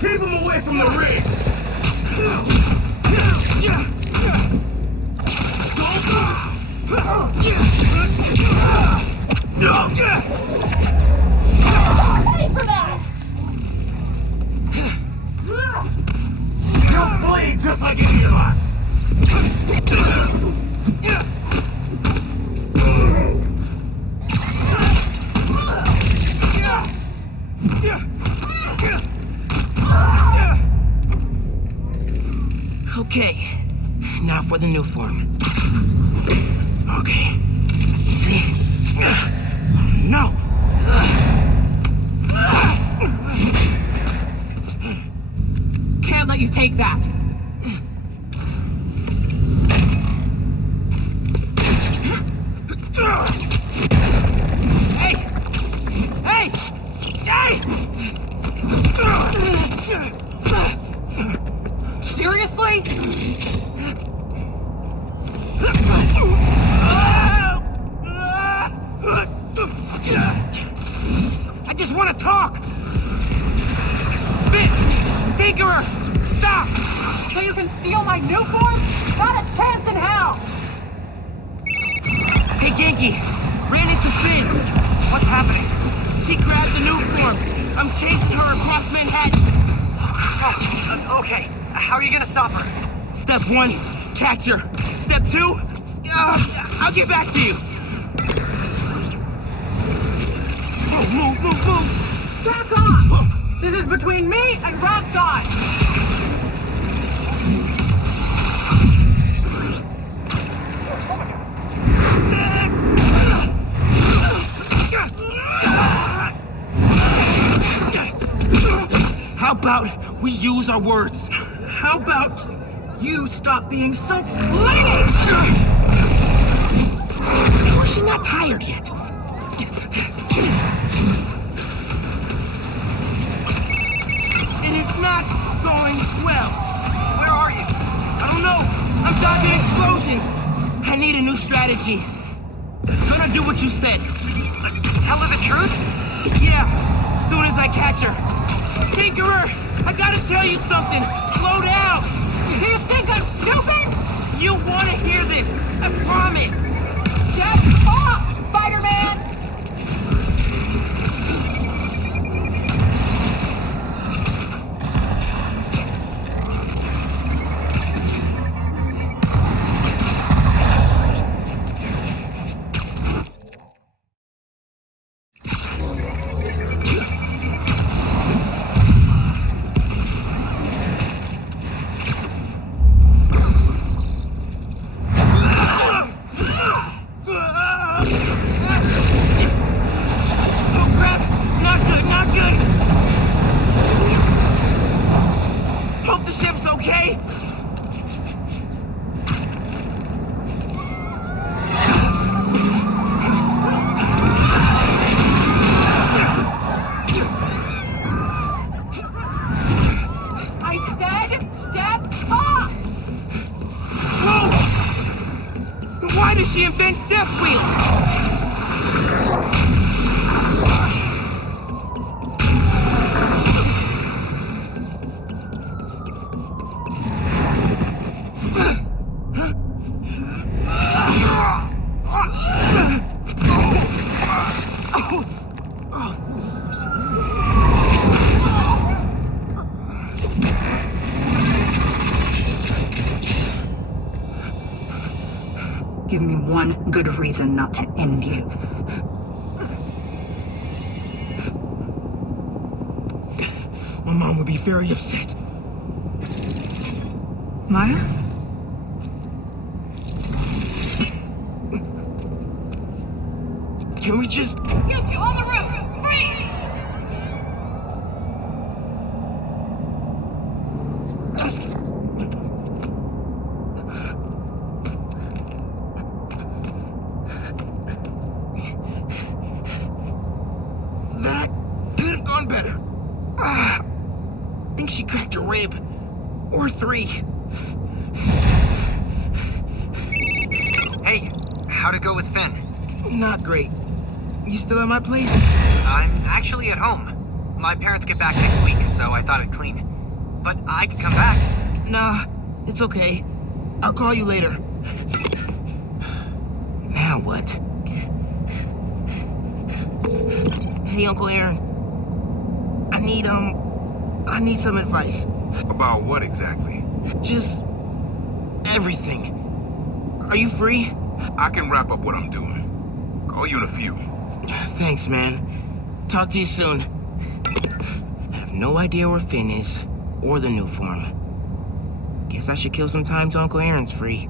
Keep him away from the ring! Ready for that! You'll bleed just like an Eli. Okay, now for the new form. Okay. See? No! Can't let you take that. Hey! Hey! Hey! Seriously? I just want to talk! Fist! Tinkerer! Stop! So you can steal my new form? Not a chance in hell! Hey, Genki! Ran into Finn! What's happening? She grabbed the new form! I'm chasing her across Manhattan! Okay, how are you gonna stop her? Step 1, catch her. Step 2, I'll get back to you. Move! Back off! This is between me and Rob God! How about we use our words? How about you stop being so late? Or is she not tired yet? It is not going well. Where are you? I don't know. I'm dodging explosions. I need a new strategy. Gonna do what you said. Tell her the truth? Yeah, as soon as I catch her. Tinkerer, I gotta tell you something. Slow down. Do you think I'm stupid? You wanna hear this. I promise. Step off, Spider-Man! Why did she invent Death Wheel? Give me one good reason not to end you. My mom would be very upset. Miles? Can we just... You two on the roof! Freeze! That could have gone better. I think she cracked her rib. Or 3. Hey, how'd it go with Finn? Not great. You still at my place? I'm actually at home. My parents get back next week, so I thought I'd clean. But I can come back. Nah, it's okay. I'll call you later. Now what? Hey, Uncle Aaron. I need some advice. About what exactly? Just... everything. Are you free? I can wrap up what I'm doing. Call you in a few. Thanks, man. Talk to you soon. I have no idea where Finn is, or the new form. Guess I should kill some time till Uncle Aaron's free.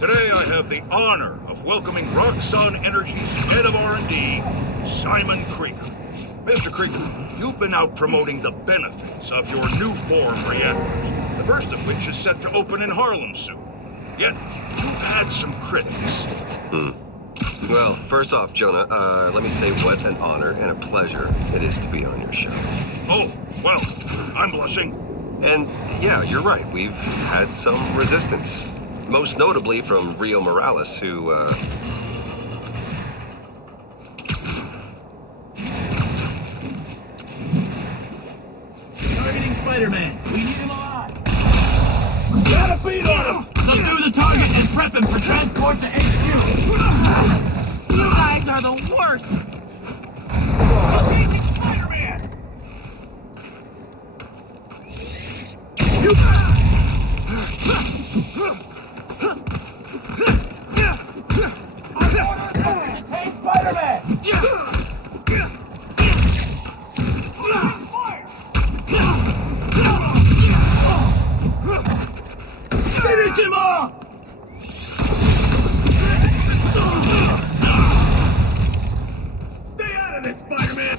Today I have the honor of welcoming Roxxon Energy's head of R&D, Simon Krieger. Mr. Krieger, you've been out promoting the benefits of your new form reactors, the first of which is set to open in Harlem soon. Yet, you've had some critics. Well, first off, Jonah, let me say what an honor and a pleasure it is to be on your show. Oh, well, I'm blushing. And yeah, you're right, we've had some resistance. Most notably from Rio Morales, who, Targeting Spider-Man. We need him alive. Got a beat on him! Subdue the target and prep him for transport to HQ. You guys are the worst! Amazing Spider-Man! Detain Spider-Man! Finish him off! Stay out of this, Spider-Man!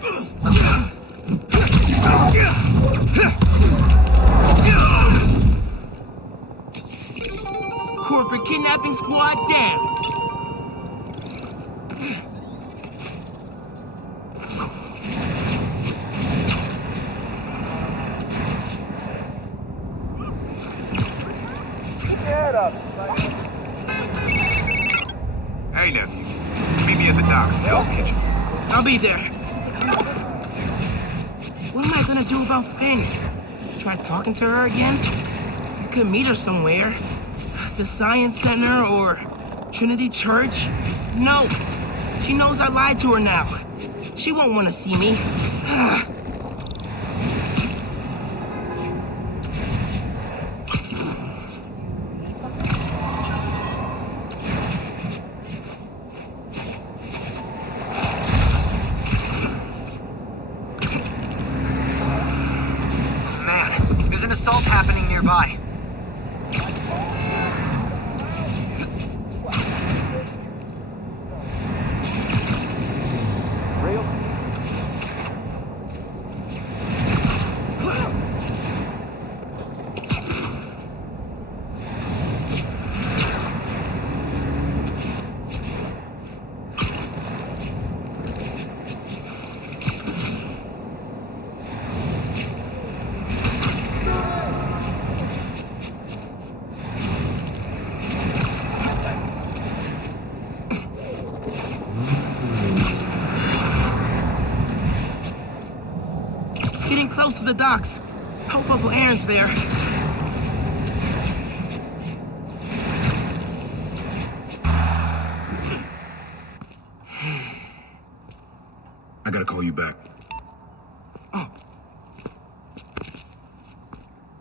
Corporate kidnapping squad down! Hey, nephew. Meet me at the docks in Hell's Kitchen. I'll be there. What am I gonna do about Finn? Try talking to her again? I could meet her somewhere. The Science Center or Trinity Church? No. She knows I lied to her now. She won't want to see me. Man, there's an assault happening nearby. close to the docks. Hope Uncle Aaron's there. I gotta call you back. Oh.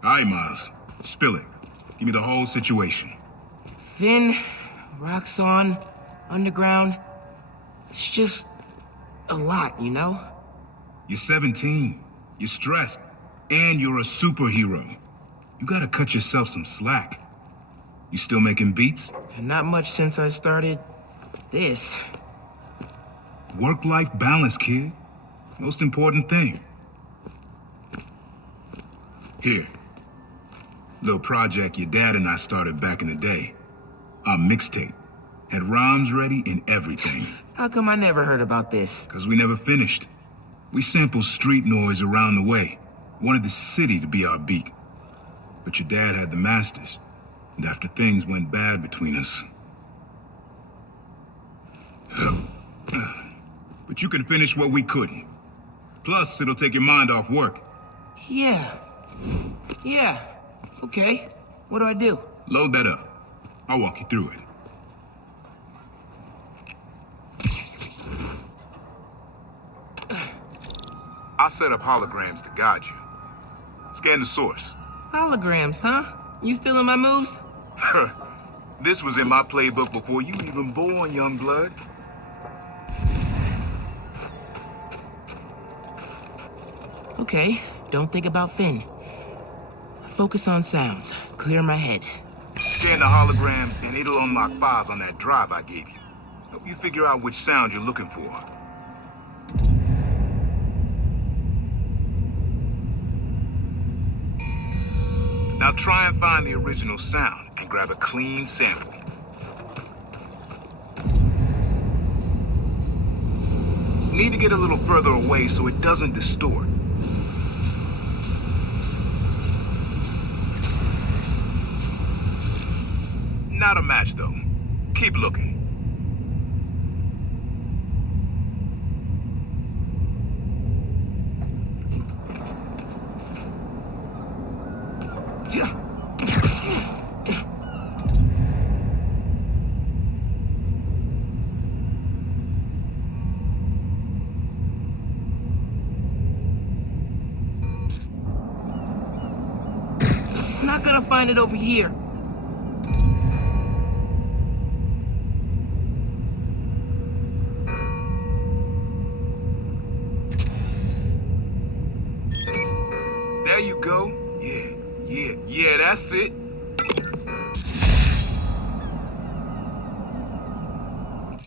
All right, Miles. Spill it. Give me the whole situation. Finn, Roxxon, Underground. It's just a lot, you know? You're 17. You're stressed. And you're a superhero. You gotta cut yourself some slack. You still making beats? Not much since I started this. Work-life balance, kid. Most important thing. Here. Little project your dad and I started back in the day. Our mixtape. Had rhymes ready and everything. How come I never heard about this? 'Cause we never finished. We sampled street noise around the way. Wanted the city to be our beat. But your dad had the masters. And after things went bad between us... But you can finish what we couldn't. Plus, it'll take your mind off work. Yeah. Okay. What do I do? Load that up. I'll walk you through it. I'll set up holograms to guide you. Scan the source. Holograms, huh? You stealing my moves? This was in my playbook before you even born, young blood. Okay, don't think about Finn. Focus on sounds. Clear my head. Scan the holograms and it'll unlock files on that drive I gave you. Help you figure out which sound you're looking for. Now try and find the original sound and grab a clean sample. Need to get a little further away so it doesn't distort. Not a match, though. Keep looking. Not gonna find it over here. There you go. Yeah, that's it.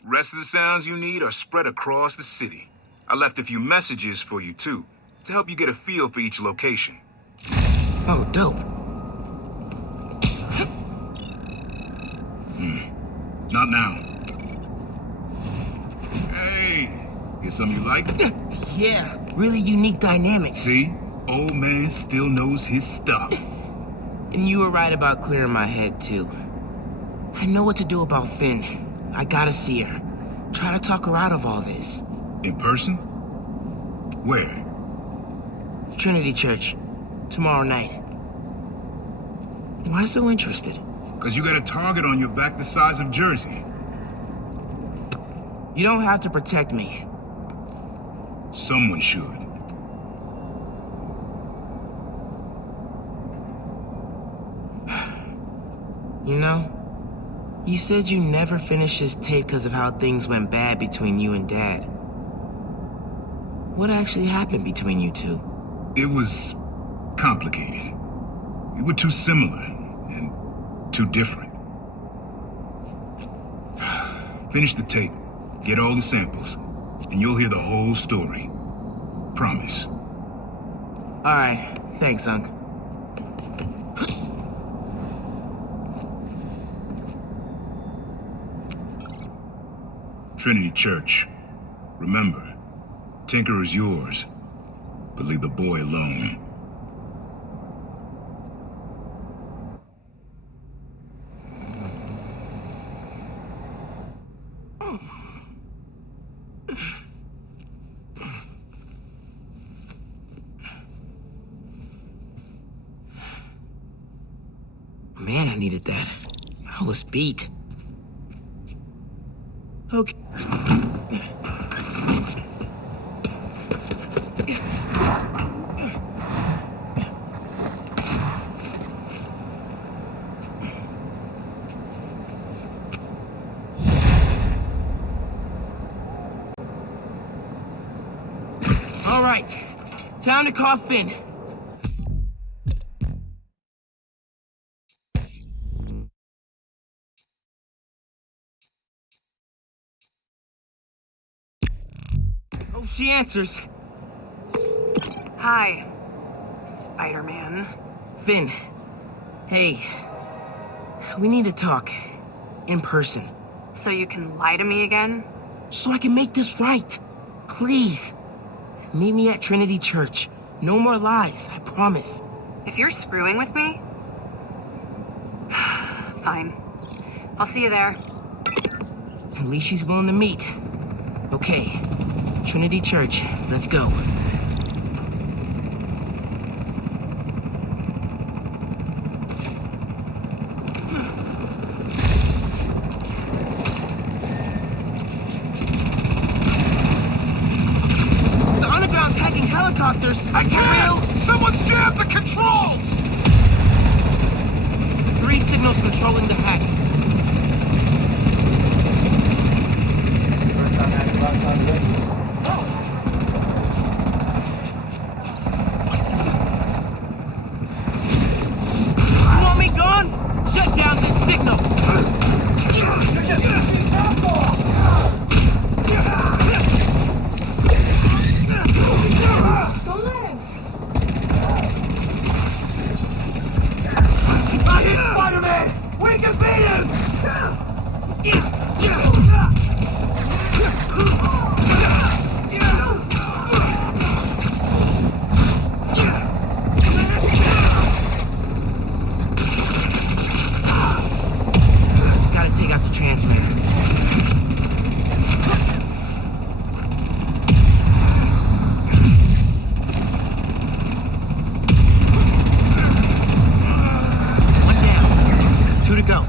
Rest of the sounds you need are spread across the city. I left a few messages for you, too, to help you get a feel for each location. Oh, dope. Not now. Hey, get something you like? Yeah, really unique dynamics. See? Old man still knows his stuff. And you were right about clearing my head, too. I know what to do about Finn. I gotta see her. Try to talk her out of all this. In person? Where? Trinity Church. Tomorrow night. Why so interested? 'Cause you got a target on your back the size of Jersey. You don't have to protect me. Someone should. You know, you said you never finished this tape because of how things went bad between you and Dad. What actually happened between you two? It was complicated. We were too similar and too different. Finish the tape, get all the samples, and you'll hear the whole story. Promise. All right, thanks, Unc. Trinity Church. Remember, Tinker is yours, but leave the boy alone. Man, I needed that. I was beat. Okay. All right, time to call Finn. Hope she answers. Hi, Spider-Man. Finn, hey, we need to talk in person. So you can lie to me again? So I can make this right. Please. Meet me at Trinity Church. No more lies, I promise. If you're screwing with me... Fine. I'll see you there. At least she's willing to meet. Okay, Trinity Church, let's go. Helicopters! I can't! Someone's jammed the controls! 3 signals controlling the hack. You want me gone? Shut down this signal! Spider-Man! We can beat him! Gotta take out the transmitter. Two to go.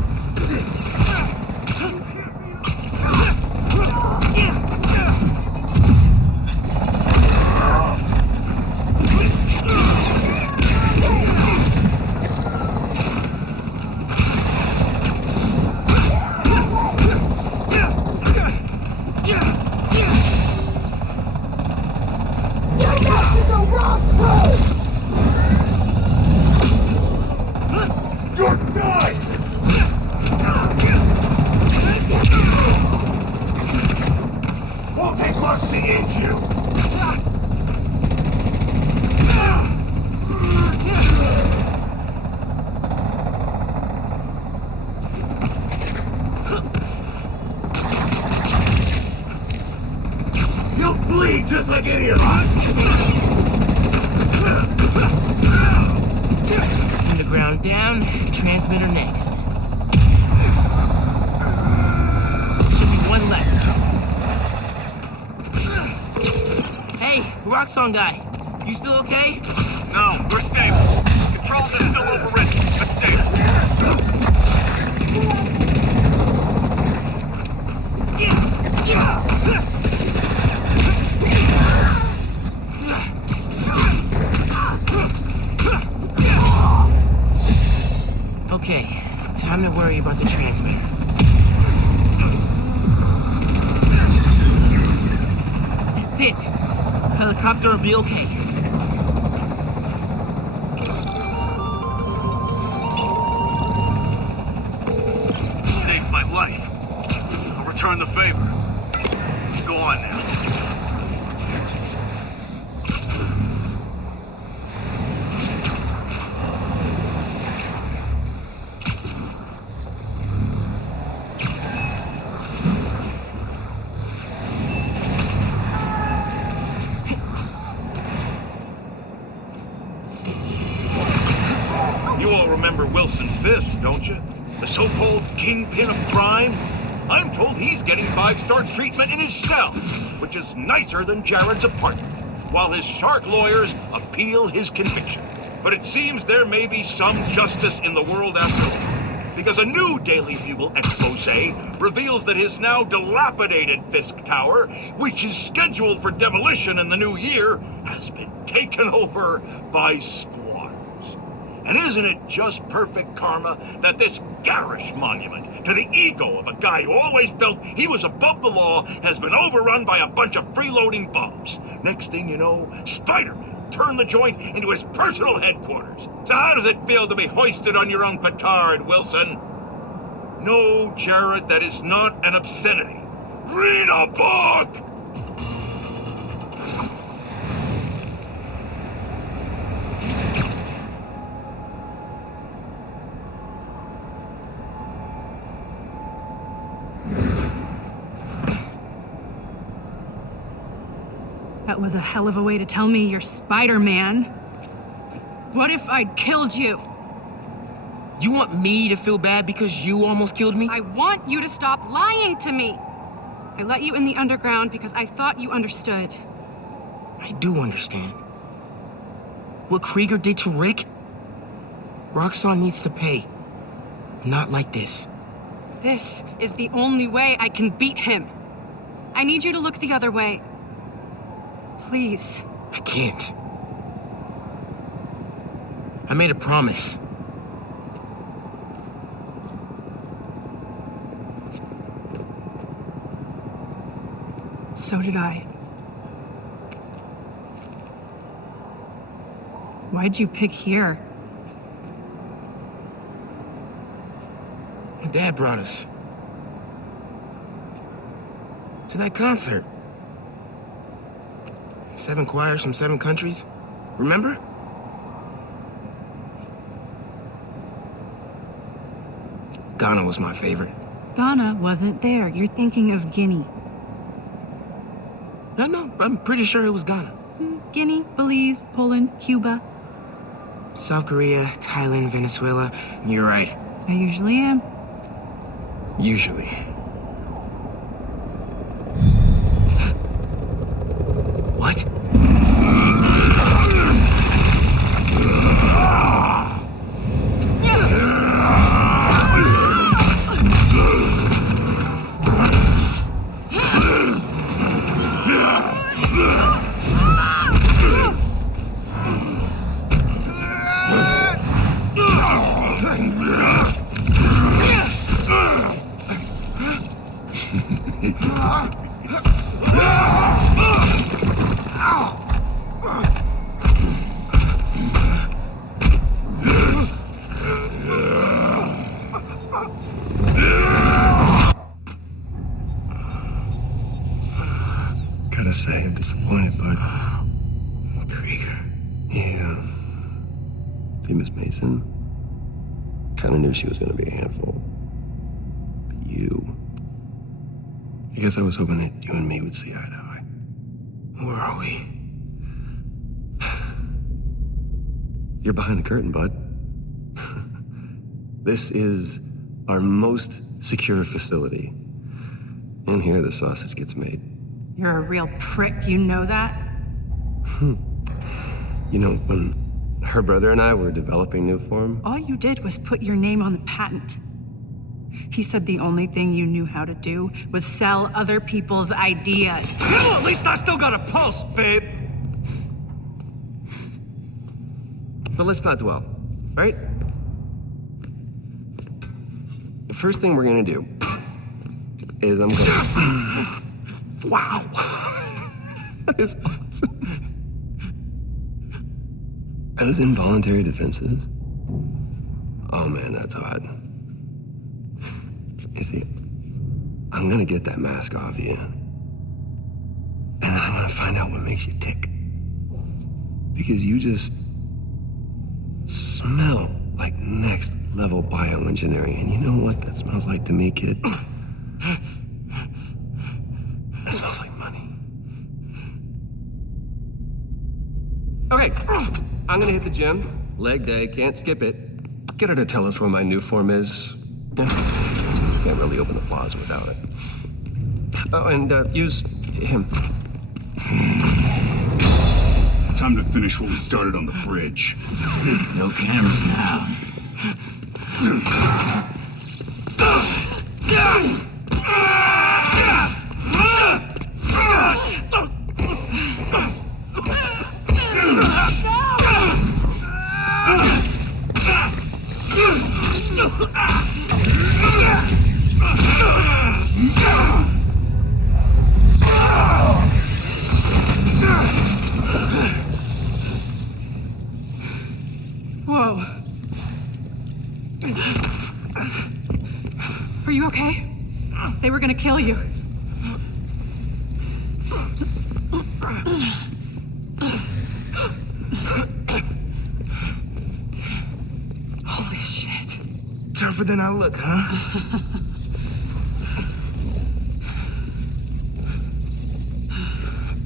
You're done! Won't take much to end you! You'll bleed just like any of us! Underground down, transmitter next. Should be one left. Hey, Roxxon guy, you still okay? No, we're stable. Controls are still overridden, but stable. Okay, time to worry about the transmitter. That's it. Helicopter will be okay. You saved my life. I'll return the favor. Go on now. You all remember Wilson Fisk, don't you? The so-called kingpin of crime? I'm told he's getting 5-star treatment in his cell, which is nicer than Jared's apartment, while his shark lawyers appeal his conviction. but it seems there may be some justice in the world after all. Because a new Daily Bugle expose reveals that his now dilapidated Fisk Tower, which is scheduled for demolition in the new year, has been taken over by squatters. And isn't it just perfect karma that this garish monument to the ego of a guy who always felt he was above the law has been overrun by a bunch of freeloading bums? Next thing you know, Spider-Man turned the joint into his personal headquarters. So how does it feel to be hoisted on your own petard, Wilson? No, Jared, that is not an obscenity. Read a book! That was a hell of a way to tell me you're Spider-Man. What if I'd killed you? You want me to feel bad because you almost killed me? I want you to stop lying to me. I let you in the underground because I thought you understood. I do understand. What Krieger did to Rick? Roxxon needs to pay. Not like this. This is the only way I can beat him. I need you to look the other way. Please. I can't. I made a promise. So did I. Why'd you pick here? My dad brought us to that concert. 7 choirs from 7 countries. Remember? Ghana was my favorite. Ghana wasn't there. You're thinking of Guinea. No, I'm pretty sure it was Ghana. Guinea, Belize, Poland, Cuba. South Korea, Thailand, Venezuela. You're right. I usually am. Usually. What? Gotta say, I'm disappointed, bud. Krieger. Yeah. See, Miss Mason? Kinda knew she was gonna be a handful. But you... I guess I was hoping that you and me would see eye to eye. Where are we? You're behind the curtain, bud. This is our most secure facility. And here the sausage gets made. You're a real prick, you know that? You know, when her brother and I were developing Nuform, All you did was put your name on the patent. He said the only thing you knew how to do was sell other people's ideas. Well, at least I still got a pulse, babe. but let's not dwell, right? The first thing we're gonna do is I'm gonna... Wow! That is awesome. Are those involuntary defenses? Oh man, that's hot. You see, I'm gonna get that mask off you. And then I'm gonna find out what makes you tick. Because you just smell like next level bioengineering. And you know what that smells like to me, kid? That smells like money. Okay, I'm gonna hit the gym. Leg day, can't skip it. Get her to tell us where my new form is. Yeah. Can't really open the plaza without it. Oh, and use him. Time Time to finish what we started on the bridge. No cameras now. Whoa. Are you okay? They were gonna kill you. Holy shit. Tougher than I look, huh?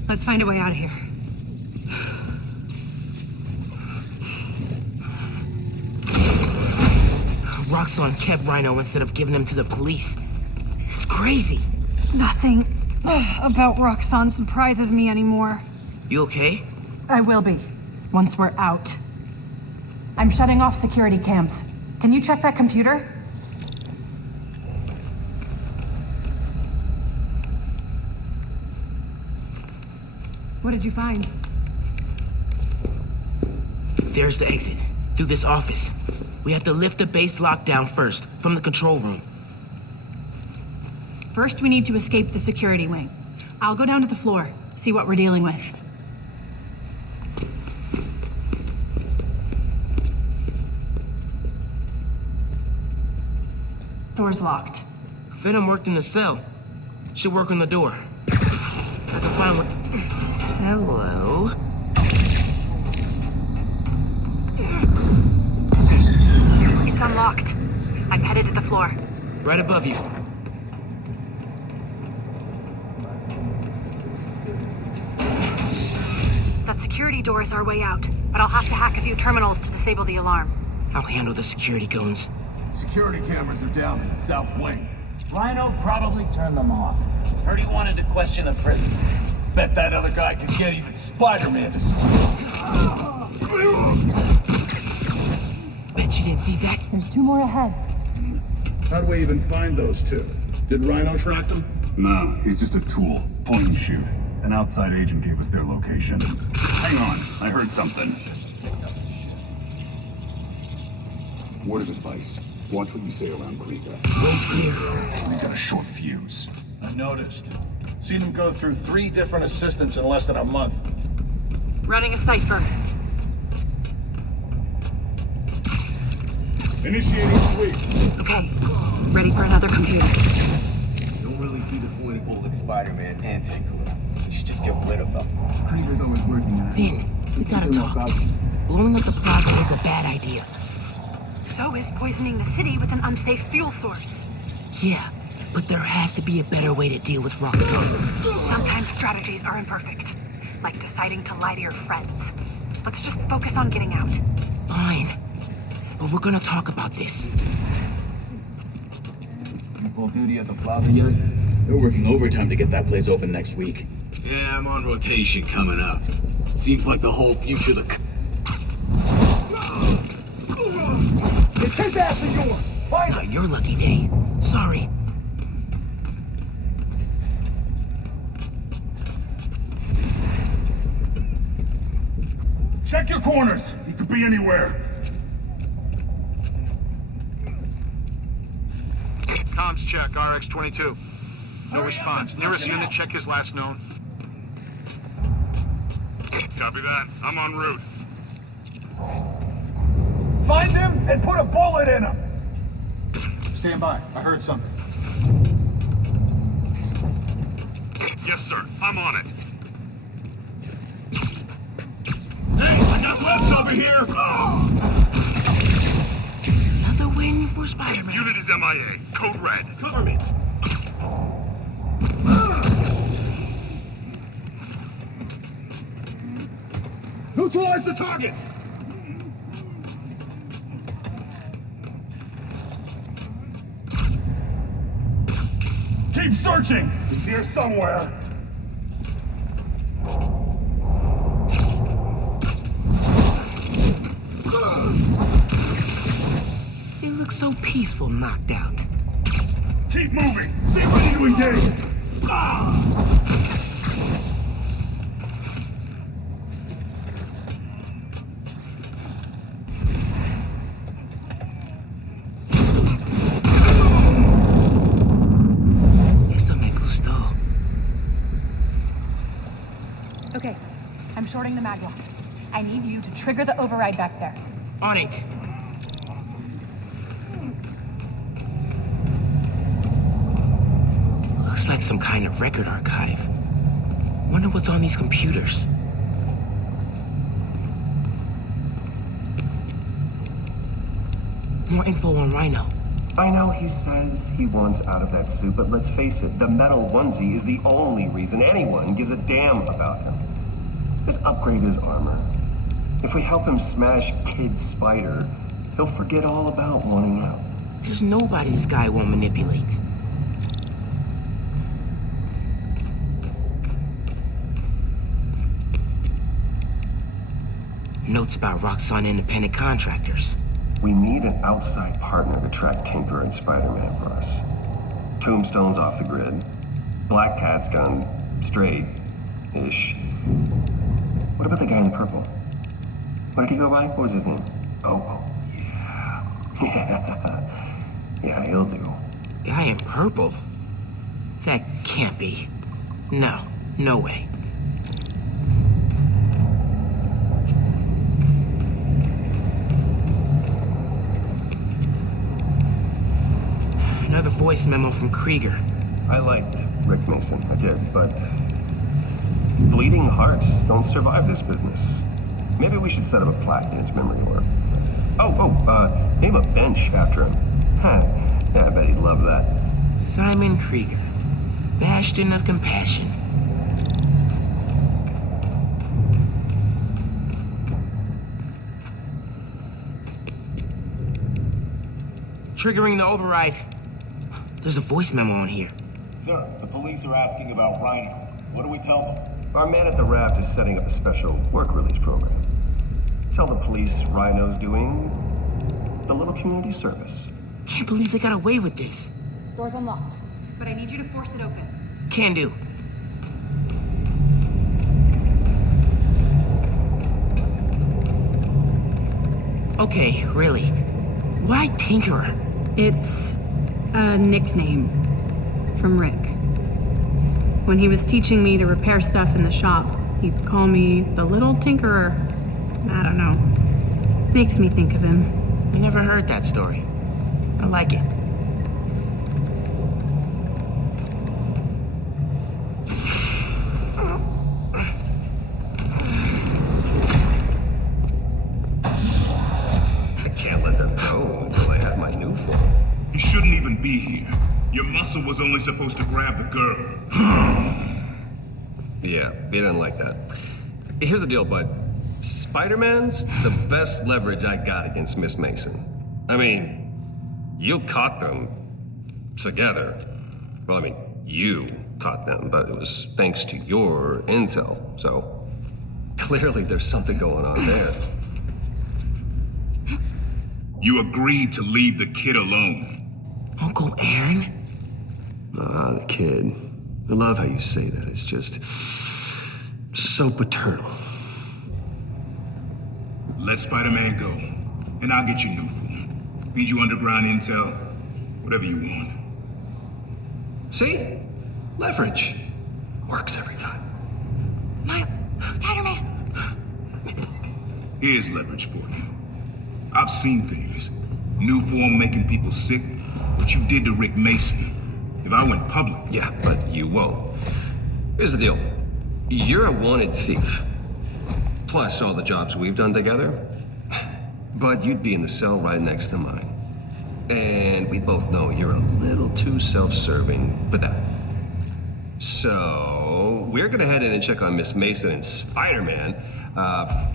Let's find a way out of here. Roxxon kept Rhino instead of giving him to the police. It's crazy. Nothing about Roxxon surprises me anymore. You okay? I will be, once we're out. I'm shutting off security cams. Can you check that computer? What did you find? There's the exit. Through this office. We have to lift the base lockdown first, from the control room. First, we need to escape the security wing. I'll go down to the floor, see what we're dealing with. Door's locked. Venom worked in the cell. Should work on the door. I can find what... Hello? It's unlocked. I'm headed to the floor. Right above you. That security door is our way out, but I'll have to hack a few terminals to disable the alarm. I'll handle the security goons. Security cameras are down in the south wing. Rhino probably turned them off. Heard he wanted to question the prisoner. Bet that other guy could get even Spider-Man to stop. Bet you didn't see that? There's 2 more ahead. How'd we even find those 2? Did Rhino track them? No, he's just a tool. Point and shoot. An outside agent gave us their location. Hang on, I heard something. Word of advice. Watch what you say around Krieger. Way's clear. He's got a short fuse. I noticed. Seen him go through 3 different assistants in less than a month. Running a cipher. Initiating sweep. Okay, ready for another computer. Don't really see the point of pulling Spider-Man and Tinkerer. You should just get rid of him. Krieger's always working on it. Finn, we gotta talk. Blowing up the plaza is a bad idea. So is poisoning the city with an unsafe fuel source. Yeah, but there has to be a better way to deal with Roxxon. Sometimes strategies are imperfect, like deciding to lie to your friends. Let's just focus on getting out. Fine, but we're gonna talk about this. You pull duty at the plaza yet? They're working overtime to get that place open next week. Yeah, I'm on rotation coming up. Seems like the whole future of the... It's his ass and yours. Find Not your lucky day. Sorry. Check your corners. He could be anywhere. Comms check, RX-22. No response. Nearest unit, check his last known. Copy that. I'm en route. Find him and put a bullet in him! Stand by. I heard something. Yes, sir. I'm on it. Hey, I got webs over here! Another win for Spider-Man. Unit is MIA. Code red. Cover me. Neutralize the target! Keep searching! He's here somewhere. look so peaceful knocked out. Keep moving! Stay ready to engage! Eso me gustó. Okay, I'm shorting the maglock. I need you to trigger the override back there. On it. Looks like some kind of record archive. Wonder what's on these computers. More info on Rhino. I know he says he wants out of that suit, but let's face it, the metal onesie is the only reason anyone gives a damn about him. Just upgrade his armor. If we help him smash Kid Spider, he'll forget all about wanting out. There's nobody this guy won't manipulate. Notes about Roxxon independent contractors. We need an outside partner to track Tinker and Spider-Man for us. Tombstone's off the grid. Black Cat's gone straight-ish. What about the guy in purple? What did he go by? What was his name? Oh, yeah. Yeah, he'll do. Guy in purple? That can't be. No, no way. Another voice memo from Krieger. I liked Rick Mason, I did, but bleeding hearts don't survive this business. Maybe we should set up a plaque in his memory or... name a bench after him. Yeah, I bet he'd love that. Simon Krieger, bastion of compassion. Triggering the override. There's a voice memo on here. Sir, the police are asking about Rhino. What do we tell them? Our man at the raft is setting up a special work release program. Tell the police Rhino's doing a little community service. Can't believe they got away with this. Door's unlocked, but I need you to force it open. Can do. Okay, really. Why Tinkerer? It's a nickname from Rick. When he was teaching me to repair stuff in the shop, he'd call me the Little Tinkerer. I don't know. Makes me think of him. I never heard that story. I like it. I can't let them go until I have my new form. You shouldn't even be here. Your muscle was only supposed to grab the girl. Yeah, he didn't like that. Here's the deal, bud. Spider-Man's the best leverage I got against Miss Mason. I mean, you caught them together. Well, I mean, you caught them, but it was thanks to your intel, so clearly there's something going on there. You agreed to leave the kid alone. Uncle Aaron? Ah, the kid. I love how you say that. It's just so paternal. Let Spider-Man go, and I'll get you new form. Feed you underground intel, whatever you want. See? Leverage. Works every time. Spider-Man! Here's leverage for you. I've seen things. New form making people sick. What you did to Rick Mason. If I went public... Yeah, but you won't. Here's the deal. You're a wanted thief. Plus all the jobs we've done together. But you'd be in the cell right next to mine. And we both know you're a little too self-serving for that. So, we're gonna head in and check on Miss Mason and Spider-Man.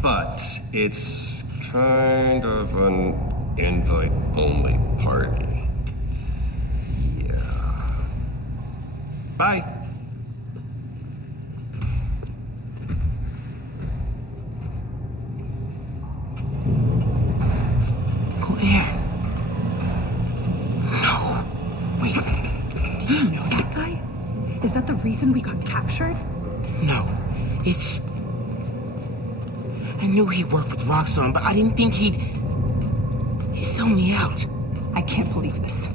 But it's kind of an invite-only party. Yeah. Bye. Go there. Do you know that guy? Is that the reason we got captured? No, it's... I knew he worked with Roxxon, but I didn't think he'd sell me out. I can't believe this.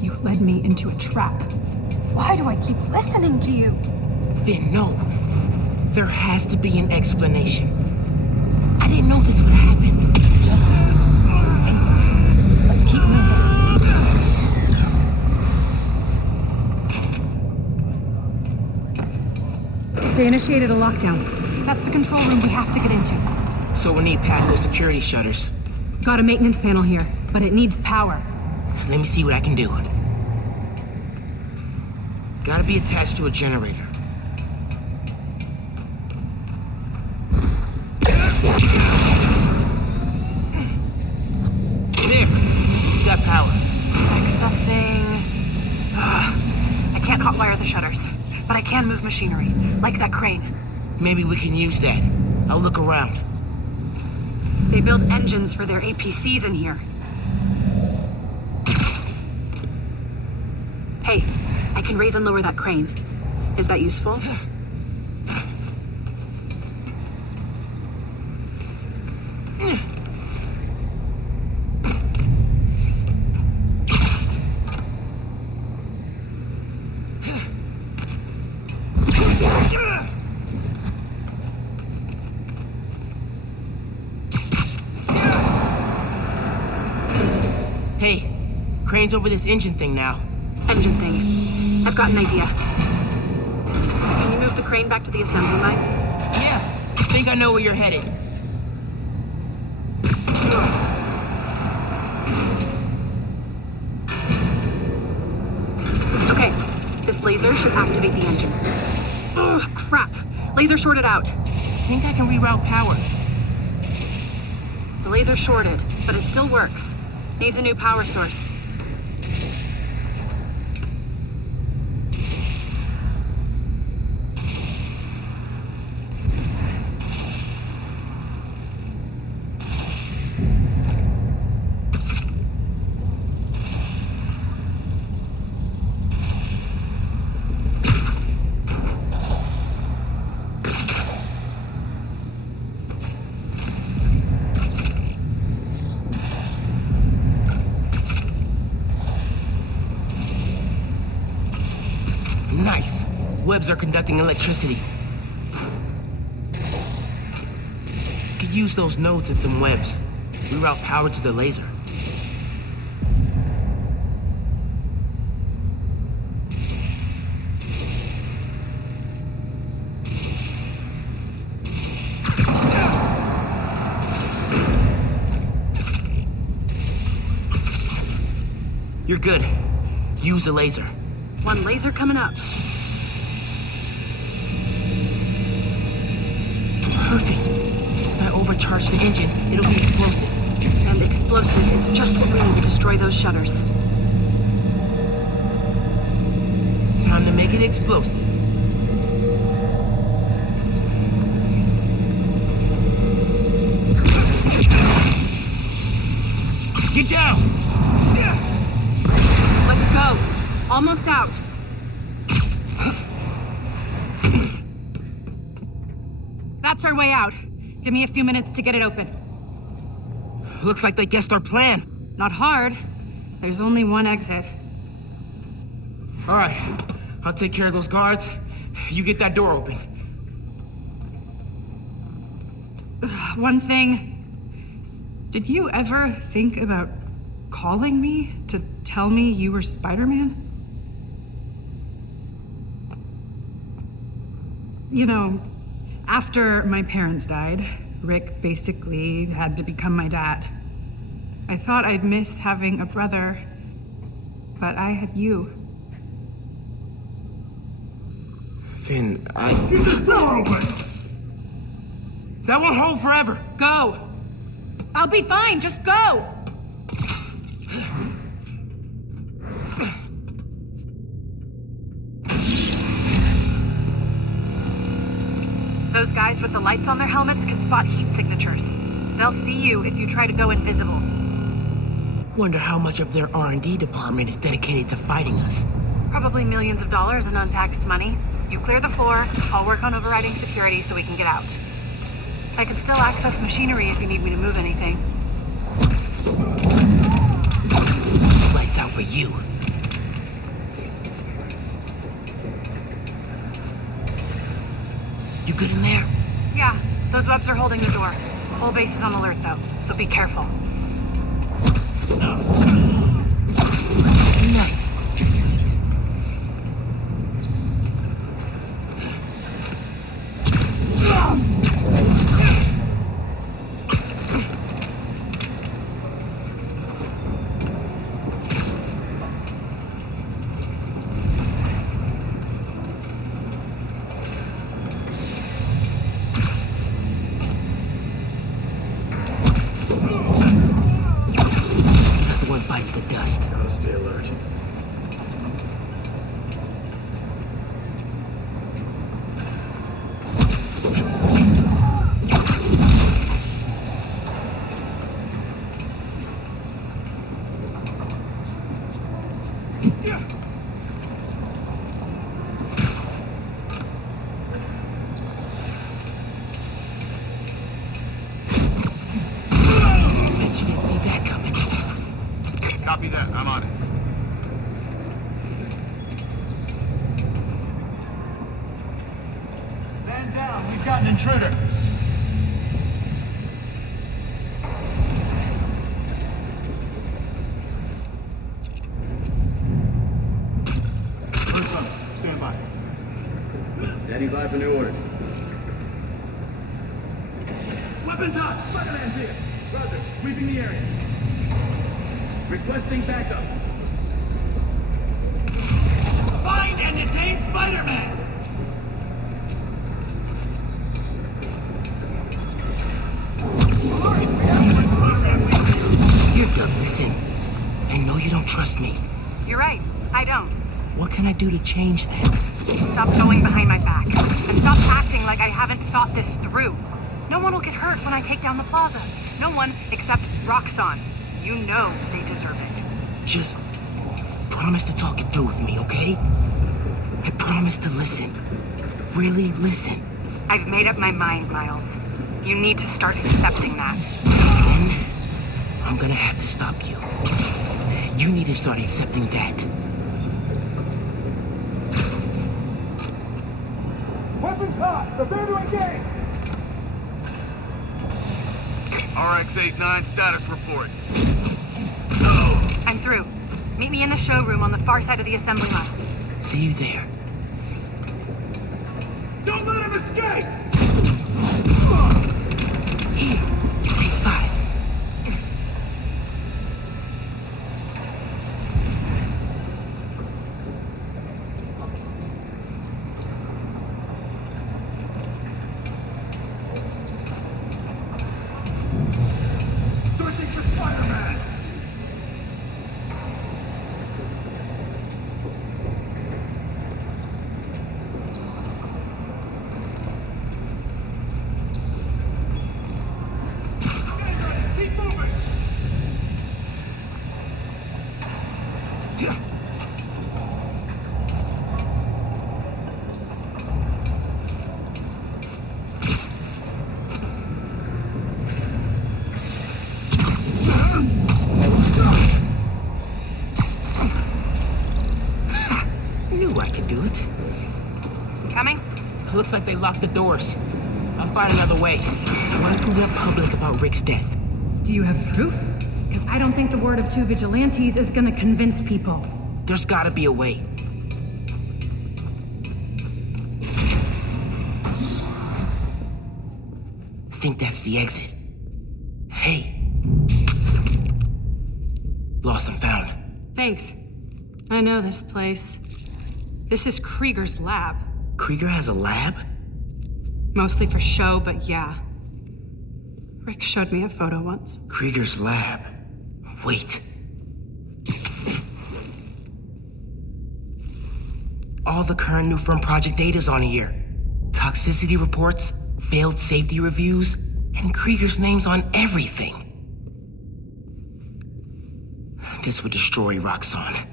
You led me into a trap. Why do I keep listening to you? Finn, no. There has to be an explanation. I didn't know this would happen. Just say it. Let's keep moving. They initiated a lockdown. That's the control room we have to get into. So we'll need past those security shutters. Got a maintenance panel here, but it needs power. Let me see what I can do. Gotta be attached to a generator. There! Got power. Accessing... I can't hotwire the shutters, but I can move machinery, like that crane. Maybe we can use that. I'll look around. They build engines for their APCs in here. Hey, I can raise and lower that crane. Is that useful? Hey, crane's over this engine thing now. Engine thing. I've got an idea. Can you move the crane back to the assembly line? Yeah, I think I know where you're headed. Okay, this laser should activate the engine. Oh, crap. Laser shorted out. I think I can reroute power. The laser shorted, but it still works. Needs a new power source. Nice. Webs are conducting electricity. Could use those nodes and some webs. Reroute power to the laser. You're good. Use a laser. One laser coming up. Perfect. If I overcharge the engine, it'll be explosive. And explosive is just what we need to destroy those shutters. Time to make it explosive. Get down! Let's go. Almost out. That's our way out. Give me a few minutes to get it open. Looks like they guessed our plan. Not hard. There's only one exit. All right, I'll take care of those guards. You get that door open. One thing. Did you ever think about calling me to tell me you were Spider-Man? You know, after my parents died, Rick basically had to become my dad. I thought I'd miss having a brother, but I had you. Finn, That won't hold forever. Go! I'll be fine, just go! Those guys with the lights on their helmets can spot heat signatures. They'll see you if you try to go invisible. Wonder how much of their R&D department is dedicated to fighting us. Probably millions of dollars in untaxed money. You clear the floor, I'll work on overriding security so we can get out. I can still access machinery if you need me to move anything. Lights out for you. You good in there? Yeah, those webs are holding the door. Whole base is on alert though, so be careful. Another one bites the dust. I'll stay alert. Bet you didn't see that coming. Copy that. I'm on it. Man down, we've got an intruder. Person, stand by. Standing by for new orders. Weapons on! Spider-Man's here! Roger, sweeping the area. Requesting backup. Find and detain Spider-Man! Here, Doug, listen. I know you don't trust me. You're right, I don't. What can I do to change that? Stop going behind my back. And stop acting like I haven't thought this through. No one will get hurt when I take down the plaza. No one except Roxxon. You know they deserve it. Just promise to talk it through with me, okay? I promise to listen. Really listen. I've made up my mind, Miles. You need to start accepting that. Then I'm gonna have to stop you. You need to start accepting that. Weapons hot! Prepare to engage! RX-89 status report. I'm through. Meet me in the showroom on the far side of the assembly line. See you there. Don't let him escape! Here, take 5. Searching for Spider-Man! Keep moving! Knew I could do it. Coming? Looks like they locked the doors. I'll find another way. What if we went public about Rick's death? Do you have proof? Because I don't think the word of 2 vigilantes is gonna convince people. There's gotta be a way. I think that's the exit. Hey. Lost and found. Thanks. I know this place. This is Krieger's lab. Krieger has a lab? Mostly for show, but yeah. Rick showed me a photo once. Krieger's lab. Wait. All the current new firm project data's on here. Toxicity reports, failed safety reviews, and Krieger's name's on everything. This would destroy Roxxon.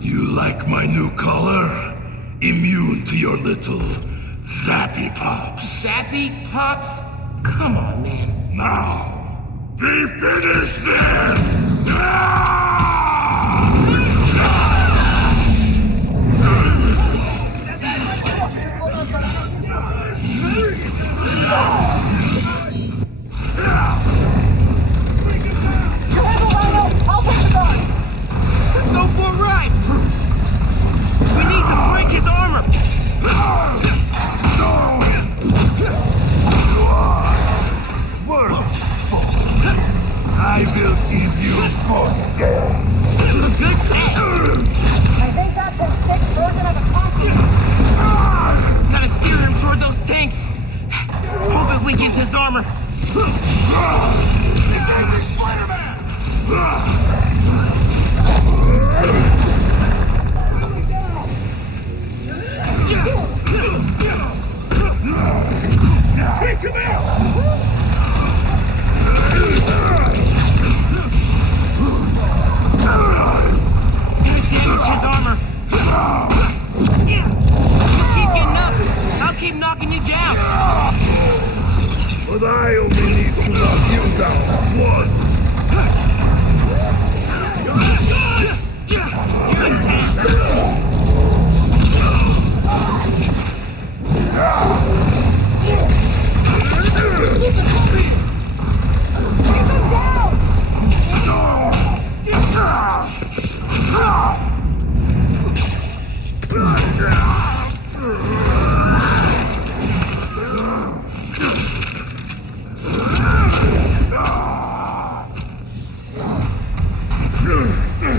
You like my new color? Immune to your little zappy pops. Zappy Pops? Come on, man. Now, be finished this! I'll take the gun! Let's go for a ride! We need to break his armor! I will give you Good catch! I think that's a sick version of a costume. Gotta steer him toward those tanks. Hope it weakens his armor. Take him out! Damage his armor. You keep getting up. I'll keep knocking you down. But I only need to knock you down once.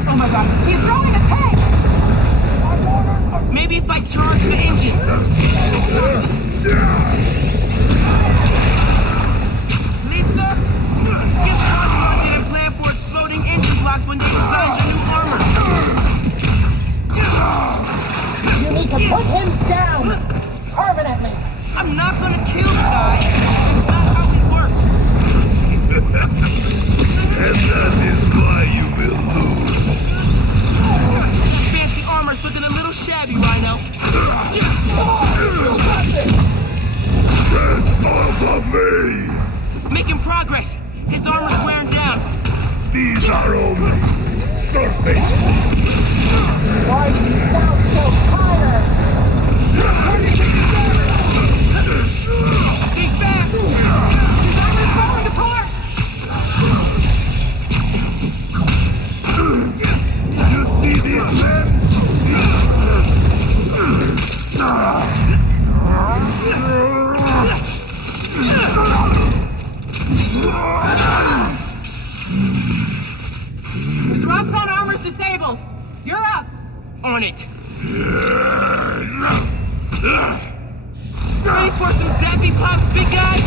Oh my god, he's driving a tank! Maybe if I charge the engines. Lisa, give Roxxon didn't plan for exploding engine blocks when they designed the new armor. You need to put him down! Permanently! I'm not gonna kill the guy. That's not how we work. And that is why you will lose. Fancy armor's looking a little shabby, Rhino. Get off of me! Making progress. His armor's wearing down. These are only surface. Why do you sound so tired? He's back! His armor's falling apart! You see these men? His Roxxon armor's disabled. You're up. On it. Ready for some zappy pops, big guy?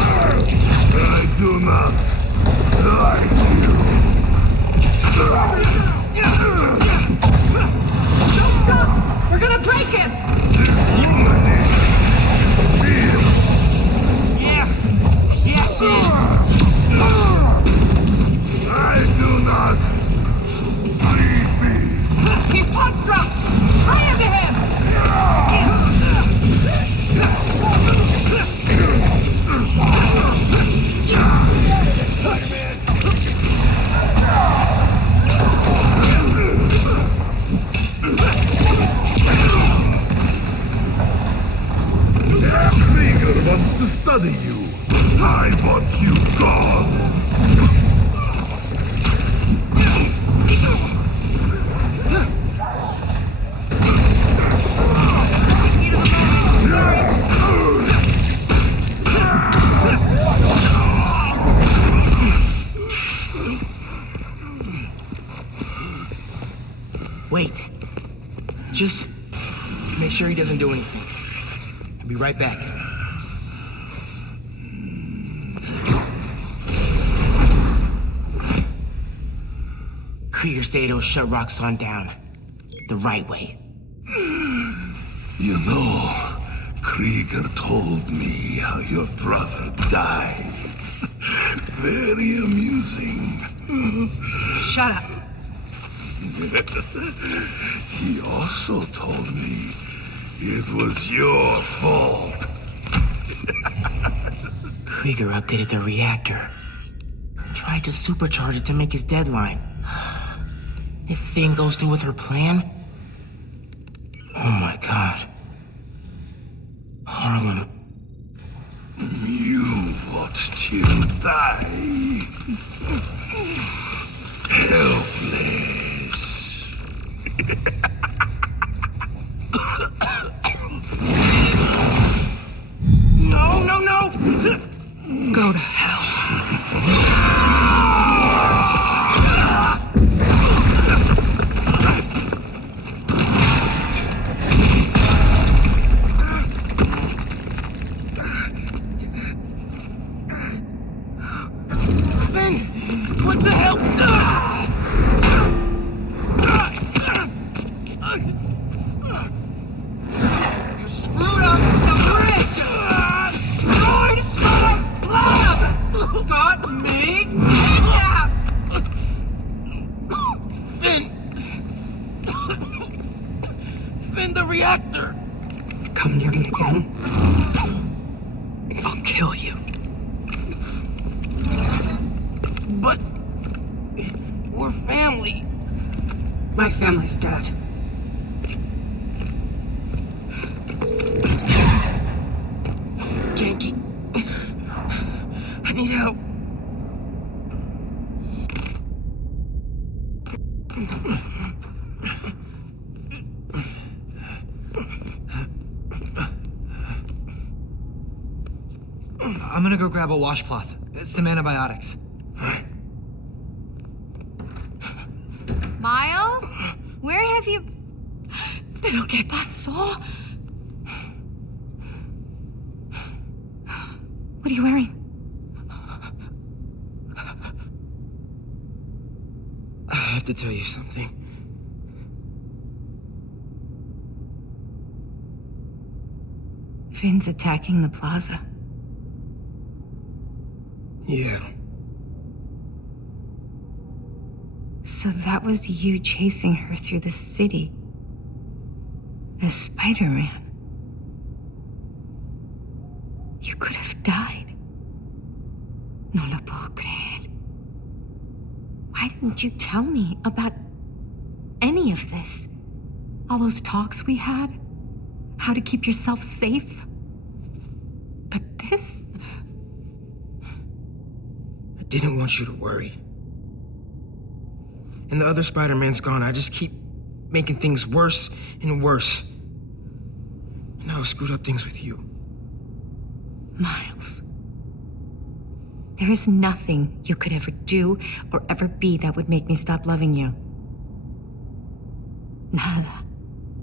I do not like Don't stop! We're gonna break him! Yeah. Yes, it is. I do not leave me. He's punch drunk! Right into him! Krieger wants to study you. I want you gone. Wait. Just make sure he doesn't do anything. I'll be right back. Krieger said he'll shut Roxxon down. The right way. You know, Krieger told me how your brother died. Very amusing. Shut up. He also told me it was your fault. Krieger updated the reactor. Tried to supercharge it to make his deadline. If Finn goes through with her plan... Oh my god. Harlem. You watched him die. Helpless. No, no, no! Go to hell. Finn! What the hell? You screwed up the bridge! Lord of love! Got me kidnapped! Finn! Finn, the reactor! Come near me again. I'll kill you. But... we're family. My family's dead. Ganke. I need help. I'm gonna go grab a washcloth. Some antibiotics. Miles? Where have you... ¿Pero qué pasó? What are you wearing? I have to tell you something. Finn's attacking the plaza. Yeah. So that was you chasing her through the city. As Spider-Man. You could have died. No lo puedo creer. Why didn't you tell me about any of this? All those talks we had? How to keep yourself safe? But this? I didn't want you to worry. And the other Spider-Man's gone. I just keep making things worse and worse. And I screwed up things with you. Miles. There is nothing you could ever do or ever be that would make me stop loving you. Nada.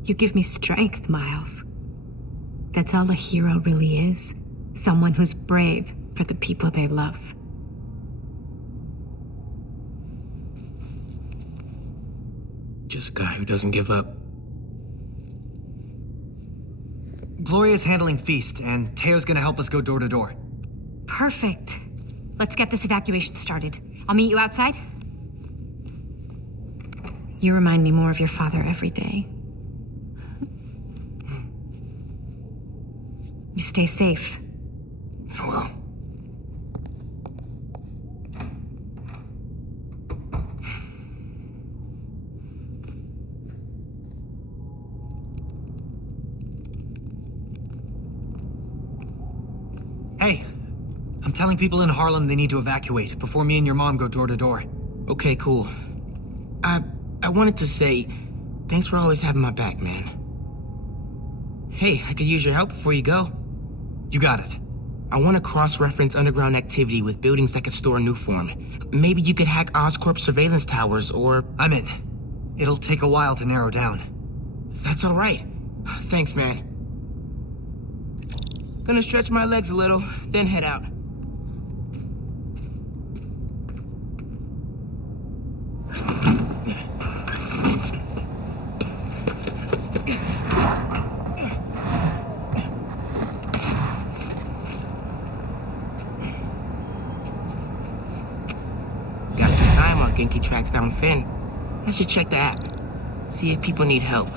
You give me strength, Miles. That's all a hero really is. Someone who's brave for the people they love. Just a guy who doesn't give up. Gloria's handling Feast, and Teo's gonna help us go door to door. Perfect. Let's get this evacuation started. I'll meet you outside. You remind me more of your father every day. You stay safe. Well. Hey, I'm telling people in Harlem they need to evacuate before me and your mom go door to door. Okay, cool. I wanted to say, thanks for always having my back, man. Hey, I could use your help before you go. You got it. I want to cross-reference underground activity with buildings that could store Nuform. Maybe you could hack Oscorp surveillance towers, or... I'm in. It'll take a while to narrow down. That's all right. Thanks, man. Gonna stretch my legs a little, then head out. Genki tracks down Finn, I should check the app. See if people need help.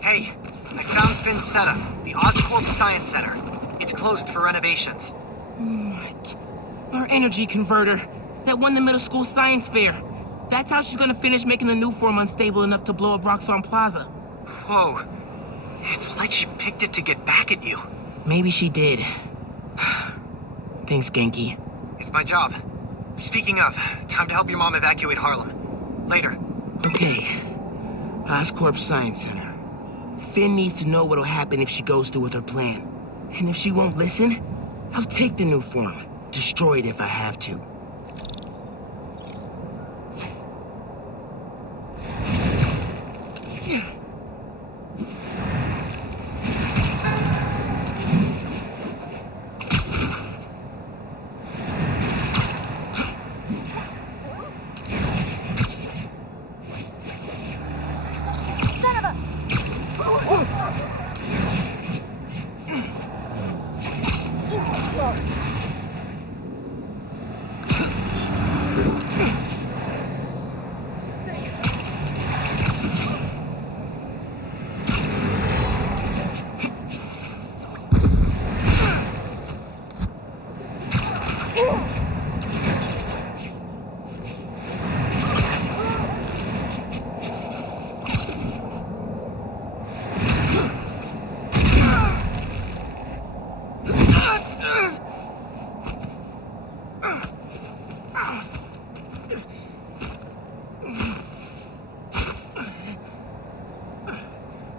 Hey, I found Finn's setup, the Oscorp Science Center. It's closed for renovations. Our energy converter that won the middle school science fair. That's how she's gonna finish making the new form unstable enough to blow up Roxxon Plaza. Whoa. It's like she picked it to get back at you. Maybe she did. Thanks, Genki. It's my job. Speaking of, time to help your mom evacuate Harlem. Later. Okay. Oscorp Science Center. Finn needs to know what'll happen if she goes through with her plan. And if she won't listen, I'll take the new form. Destroy it if I have to.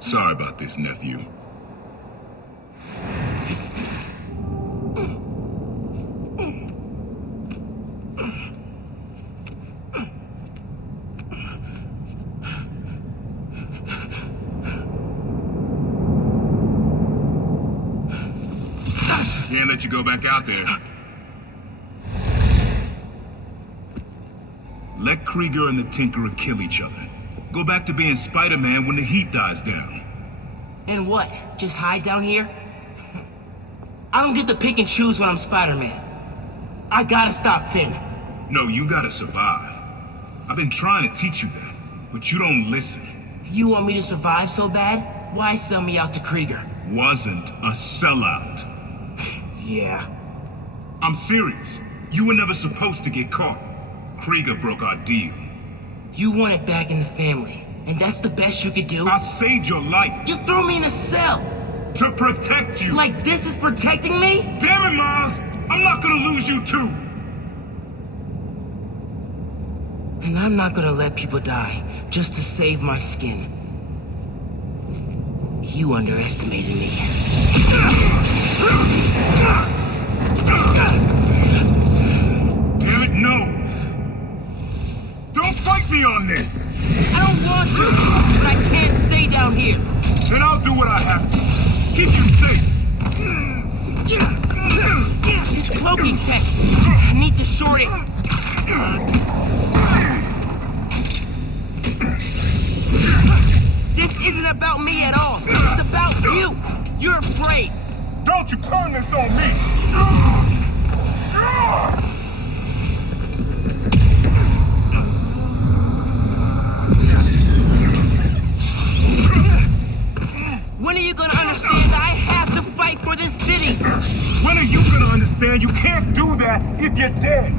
Sorry about this, nephew. Can't let you go back out there. Let Krieger and the Tinkerer kill each other. Go back to being Spider-Man when the heat dies down. And what? Just hide down here? I don't get to pick and choose when I'm Spider-Man. I gotta stop Finn. No, you gotta survive. I've been trying to teach you that, but you don't listen. You want me to survive so bad? Why sell me out to Krieger? Wasn't a sellout. Yeah. I'm serious. You were never supposed to get caught. Krieger broke our deal. You want it back in the family, and that's the best you could do? I saved your life. You threw me in a cell! To protect you! Like this is protecting me? Damn it, Miles! I'm not gonna lose you too! And I'm not gonna let people die just to save my skin. You underestimated me. Damn it, no! Don't fight me on this! I don't want to, but I can't stay down here. Then I'll do what I have to. Keep you safe. This cloaking tech. I need to short it. This isn't about me at all. It's about you. You're afraid. Don't you turn this on me! When are you gonna understand that I have to fight for this city? When are you gonna understand you can't do that if you're dead?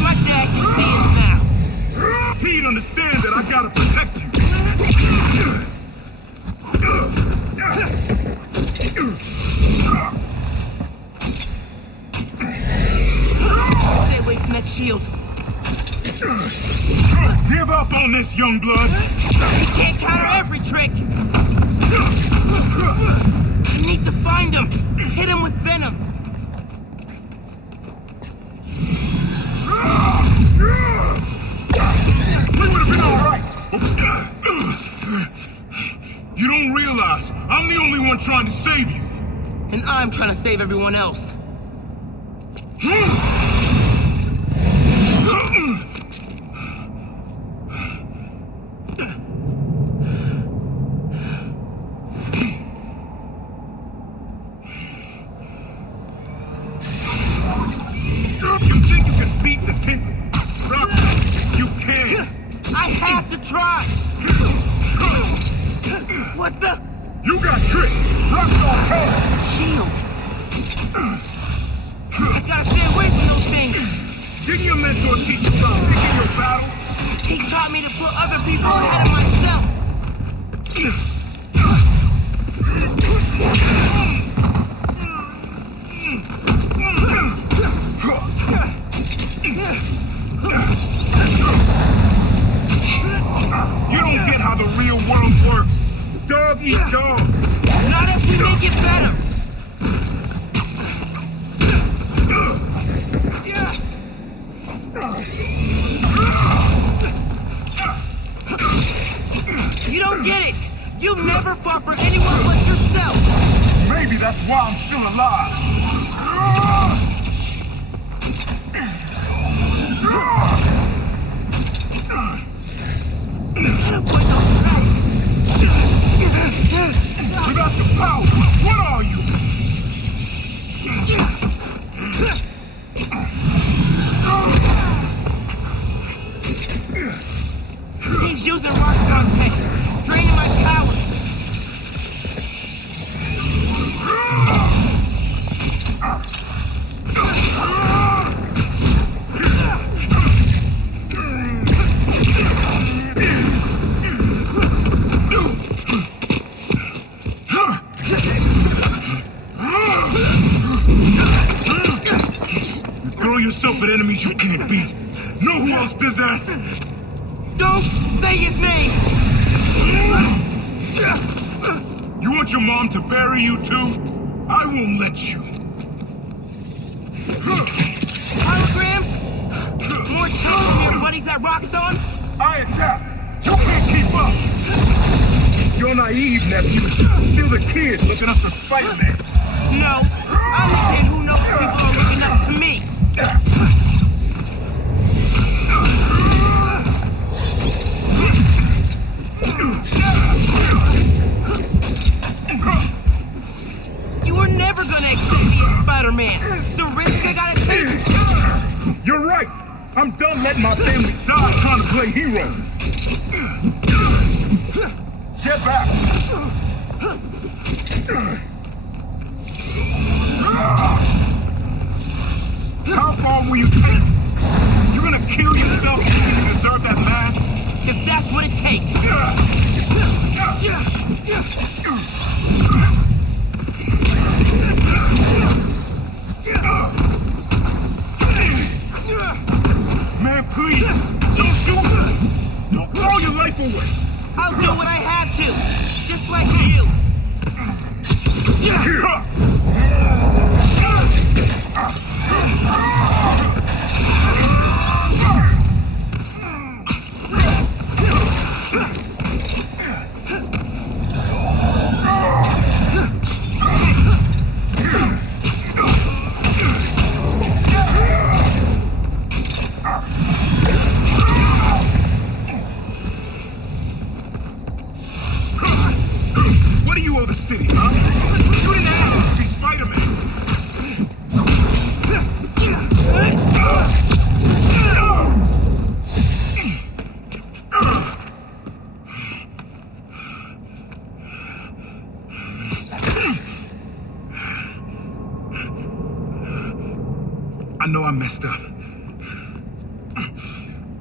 My dad can see us now. He'd understand that I gotta protect you. Stay away from that shield. Give up on this, young blood. You can't counter every trick. I need to find him. Hit him with venom. You don't realize I'm the only one trying to save you. And I'm trying to save everyone else. You think you can beat the Temple? Rockstar, you can. I have to try. What the? You got tricked. Rockstar can't. Shield. I gotta stay away from those things. Didn't your mentor teach you about picking your battle? He taught me to put other people ahead of myself. You don't get how the real world works. Dog eat dog. Not if we make it better. You don't get it. You've never fought for anyone but yourself. Maybe that's why I'm still alive. Without the power, what are you? He's using Rockstar tech, draining my power. You throw yourself at enemies you can't beat. Know who else did that? Don't say his name! You want your mom to bury you too? I won't let you. Holograms? More tanks than your buddies at Roxxon? I adapt. You can't keep up. You're naive, nephew. Still the kid looking up to Spider-Man. No. I understand who knows people are looking up to me. You were never gonna accept me as Spider-Man. The risk I gotta take. You're right. I'm done letting my family die trying to play hero. Get back. How far will you take this? You're gonna kill yourself because you deserve that mask? If that's what it takes. Man, please, don't do this. Don't throw your life away. I'll do what I have to, just like you. What do you owe the city, huh? You didn't ask to be Spider-Man. I know I messed up.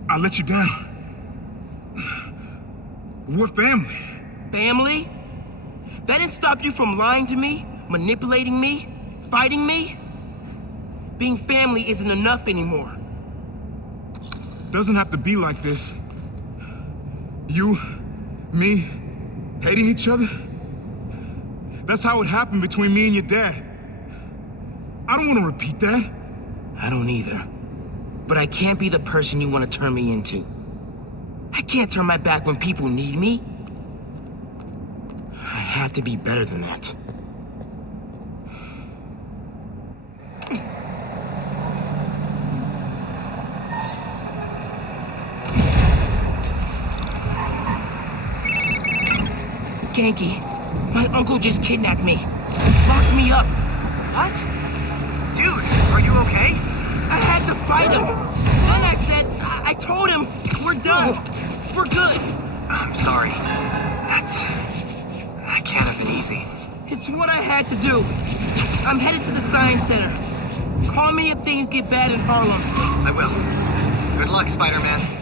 I let you down. We're family. Family? That didn't stop you from lying to me, manipulating me, fighting me? Being family isn't enough anymore. Doesn't have to be like this. You, me, hating each other? That's how it happened between me and your dad. I don't want to repeat that. I don't either. But I can't be the person you want to turn me into. I can't turn my back when people need me. have to be better than that. Ganke, my uncle just kidnapped me. Locked me up. What? Dude, are you okay? I had to fight him. Then I said, I told him, we're done. For good. I'm sorry. That isn't easy. It's what I had to do. I'm headed to the Science Center. Call me if things get bad in Harlem. I will. Good luck, Spider-Man.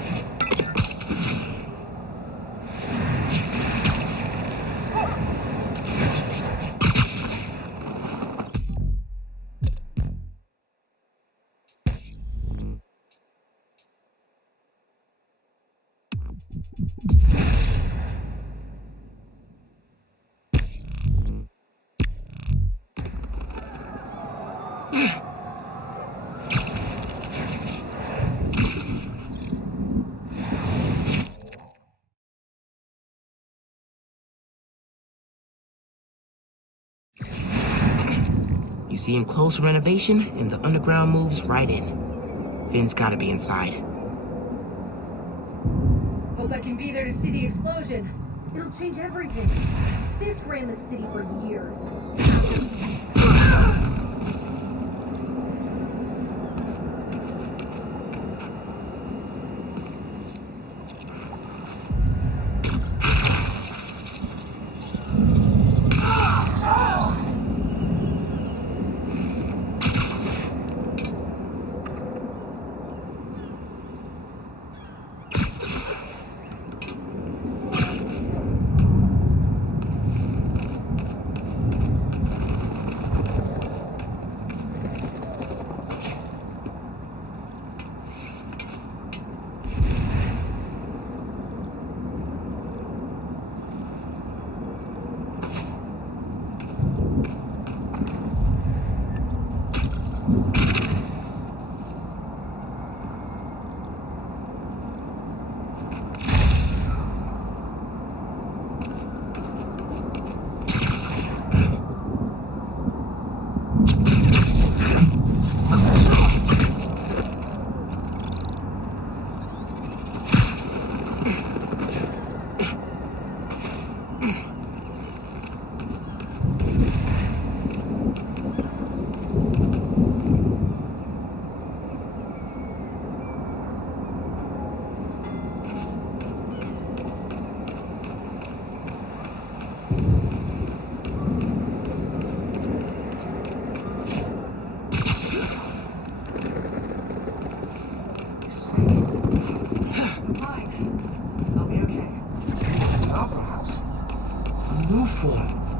You see him close renovation, and the underground moves right in. Finn's gotta be inside. Hope I can be there to see the explosion. It'll change everything. Fisk ran the city for years.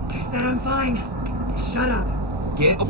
I said I'm fine. Shut up. Get up.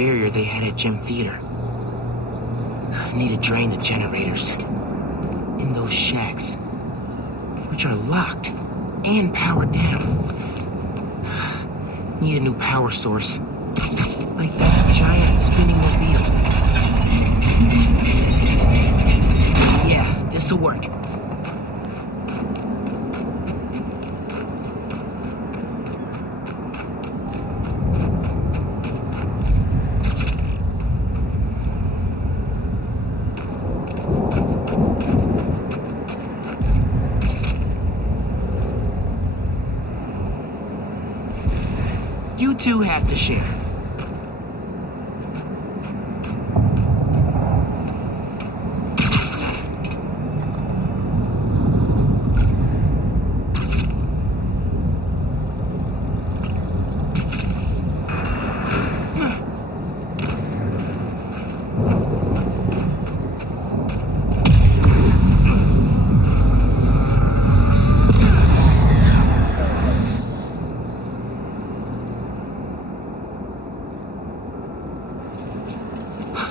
barrier they had at Gym Theater. I need to drain the generators. In those shacks, which are locked and powered down. Need a new power source. Like that giant spinning mobile. Yeah, this'll work. You two have to share.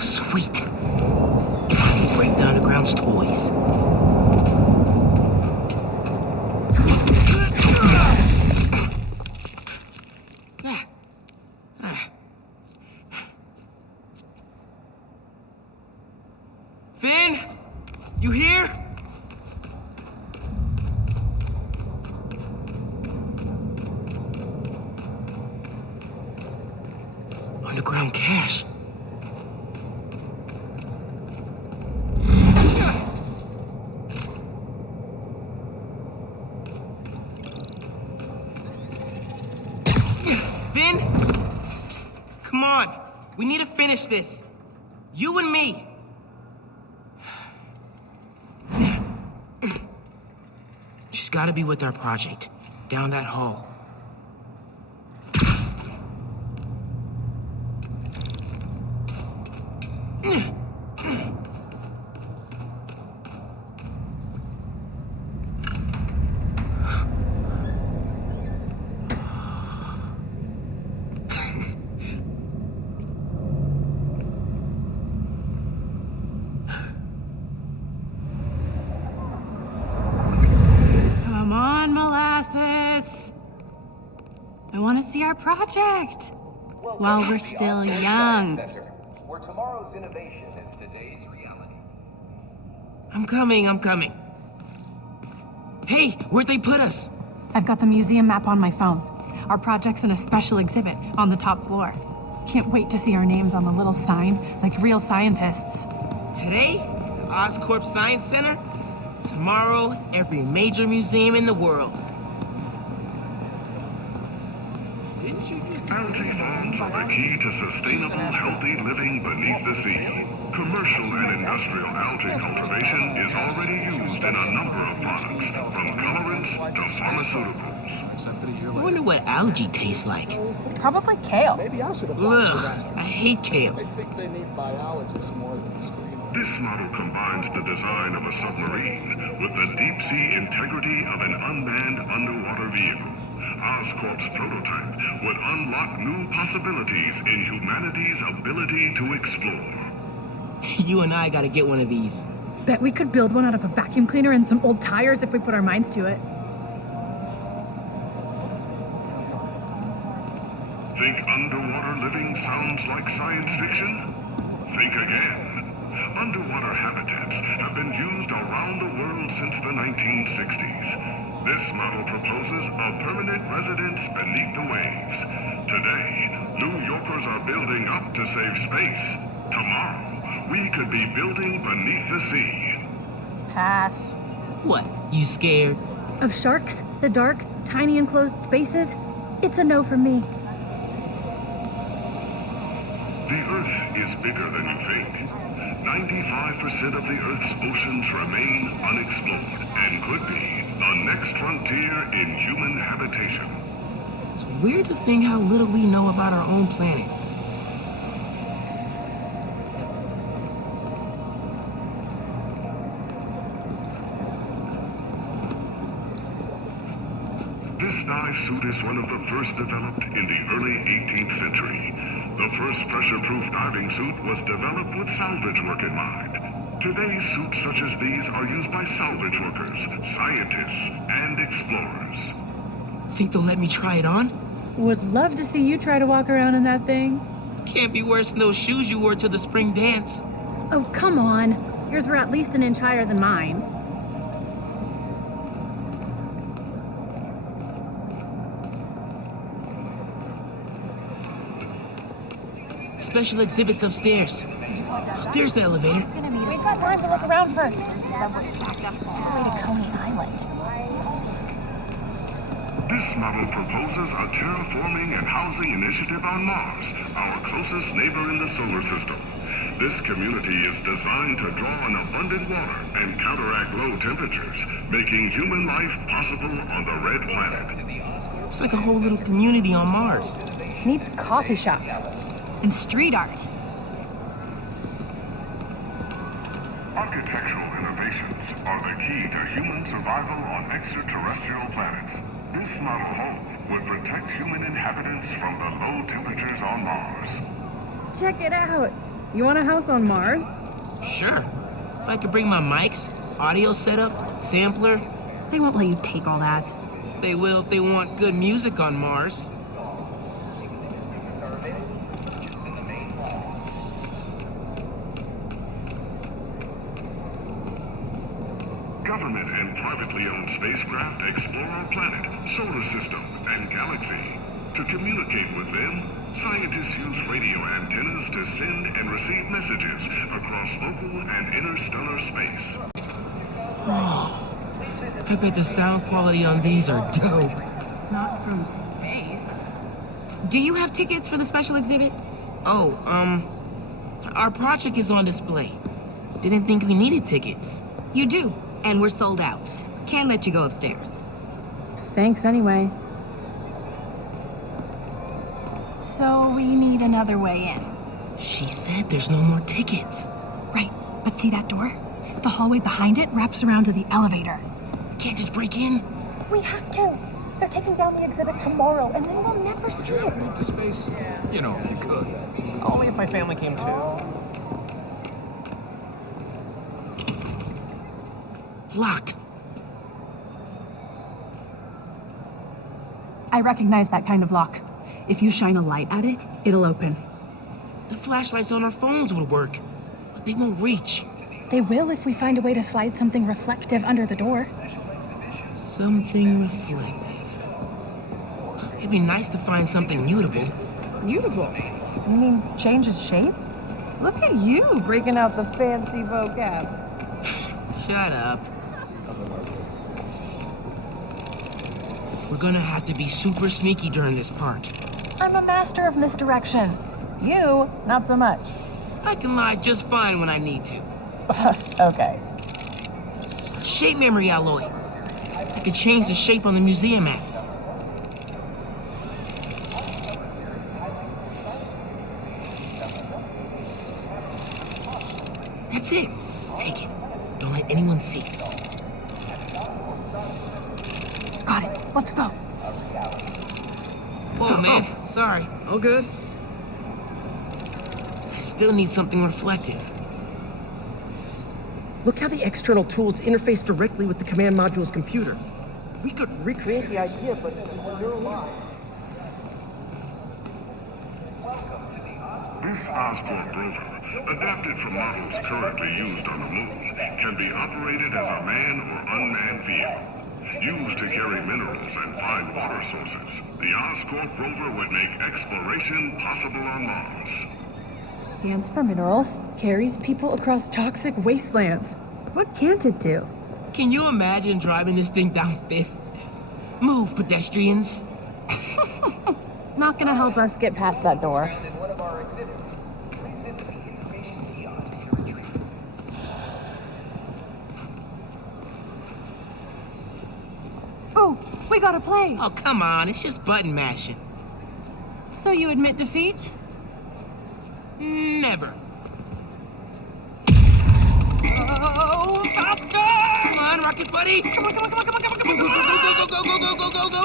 Sweet. Break the Underground's toys. Finn? You here? Underground cache. Finn? Come on. We need to finish this. You and me. She's gotta be with our project. Down that hall. Come on, Molasses. I want to see our project. While we're still young. Where tomorrow's innovation is today's reality. I'm coming. Hey, where'd they put us? I've got the museum map on my phone. Our project's in a special exhibit on the top floor. Can't wait to see our names on the little sign, like real scientists. Today, the Oscorp Science Center. Tomorrow, every major museum in the world. Algae farms are the key to sustainable, healthy living beneath the sea. Commercial and industrial algae cultivation is already used in a number of products, from colorants to pharmaceuticals. I wonder what algae tastes like. Probably kale. Maybe I should have Ugh, I hate kale. I think they need biologists more than screamers. This model combines the design of a submarine with the deep-sea integrity of an unmanned underwater vehicle. Oscorp's prototype would unlock new possibilities in humanity's ability to explore. You and I gotta get one of these. Bet we could build one out of a vacuum cleaner and some old tires if we put our minds to it. Think underwater living sounds like science fiction? Think again. Underwater habitats have been used around the world since the 1960s. This model proposes a permanent residence beneath the waves. Today, New Yorkers are building up to save space. Tomorrow, we could be building beneath the sea. Pass. What, you scared? Of sharks, the dark, tiny enclosed spaces? It's a no for me. The Earth is bigger than you think. 95% of the Earth's oceans remain unexplored and could be the next frontier in human habitation. It's weird to think how little we know about our own planet. This dive suit is one of the first developed in the early 18th century. The first pressure-proof diving suit was developed with salvage work in mind. Today, suits such as these are used by salvage workers, scientists, and explorers. Think they'll let me try it on? Would love to see you try to walk around in that thing. Can't be worse than those shoes you wore to the spring dance. Oh, come on. Yours were at least an inch higher than mine. Special exhibits upstairs. There's the elevator. We've got time to look around first. The subway's backed up all the way to Coney Island. This model proposes a terraforming and housing initiative on Mars, our closest neighbor in the solar system. This community is designed to draw on abundant water and counteract low temperatures, making human life possible on the red planet. It's like a whole little community on Mars. Needs coffee shops. And street art. Architectural innovations are the key to human survival on extraterrestrial planets. This model home would protect human inhabitants from the low temperatures on Mars. Check it out. You want a house on Mars? Sure. If I could bring my mics, audio setup, sampler. They won't let you take all that. They will if they want good music on Mars. Government and privately owned spacecraft explore our planet, solar system, and galaxy. To communicate with them, scientists use radio antennas to send and receive messages across local and interstellar space. Oh, I bet the sound quality on these are dope. Not from space. Do you have tickets for the special exhibit? Oh, our project is on display. Didn't think we needed tickets. You do, and we're sold out. Can't let you go upstairs. Thanks anyway. So we need another way in. She said there's no more tickets. Right, but see that door? The hallway behind it wraps around to the elevator. Can't just break in? We have to. They're taking down the exhibit tomorrow, and then we'll never see it. The space? You know, if you could. Only if my family came too. Locked. I recognize that kind of lock. If you shine a light at it, it'll open. The flashlights on our phones would work, but they won't reach. They will if we find a way to slide something reflective under the door. Something reflective. It'd be nice to find something mutable. Mutable? You mean change its shape? Look at you breaking out the fancy vocab. Shut up. We're gonna have to be super sneaky during this part. I'm a master of misdirection. You, not so much. I can lie just fine when I need to. Okay. Shape memory alloy. I could change the shape on the museum map. That's it. Take it. Don't let anyone see. Got it. Let's go. Whoa, man. Sorry. All good. I still need something reflective. Look how the external tools interface directly with the command module's computer. We could recreate the idea, but it will neuralize. This Oscorp rover, adapted from models currently used on the moon, can be operated as a man or unmanned vehicle. Used to carry minerals and find water sources, the Oscorp rover would make exploration possible on Mars. Scans for minerals, carries people across toxic wastelands. What can't it do? Can you imagine driving this thing down Fifth? Move, pedestrians. Not gonna help us get past that door. Oh, we gotta play. Oh, come on. It's just button mashing. So you admit defeat? Never. Oh, faster! Come on, Rocket Buddy! Come on, come on, come on, come on, come on, come on! Go, go, go, go, go, go, go, go!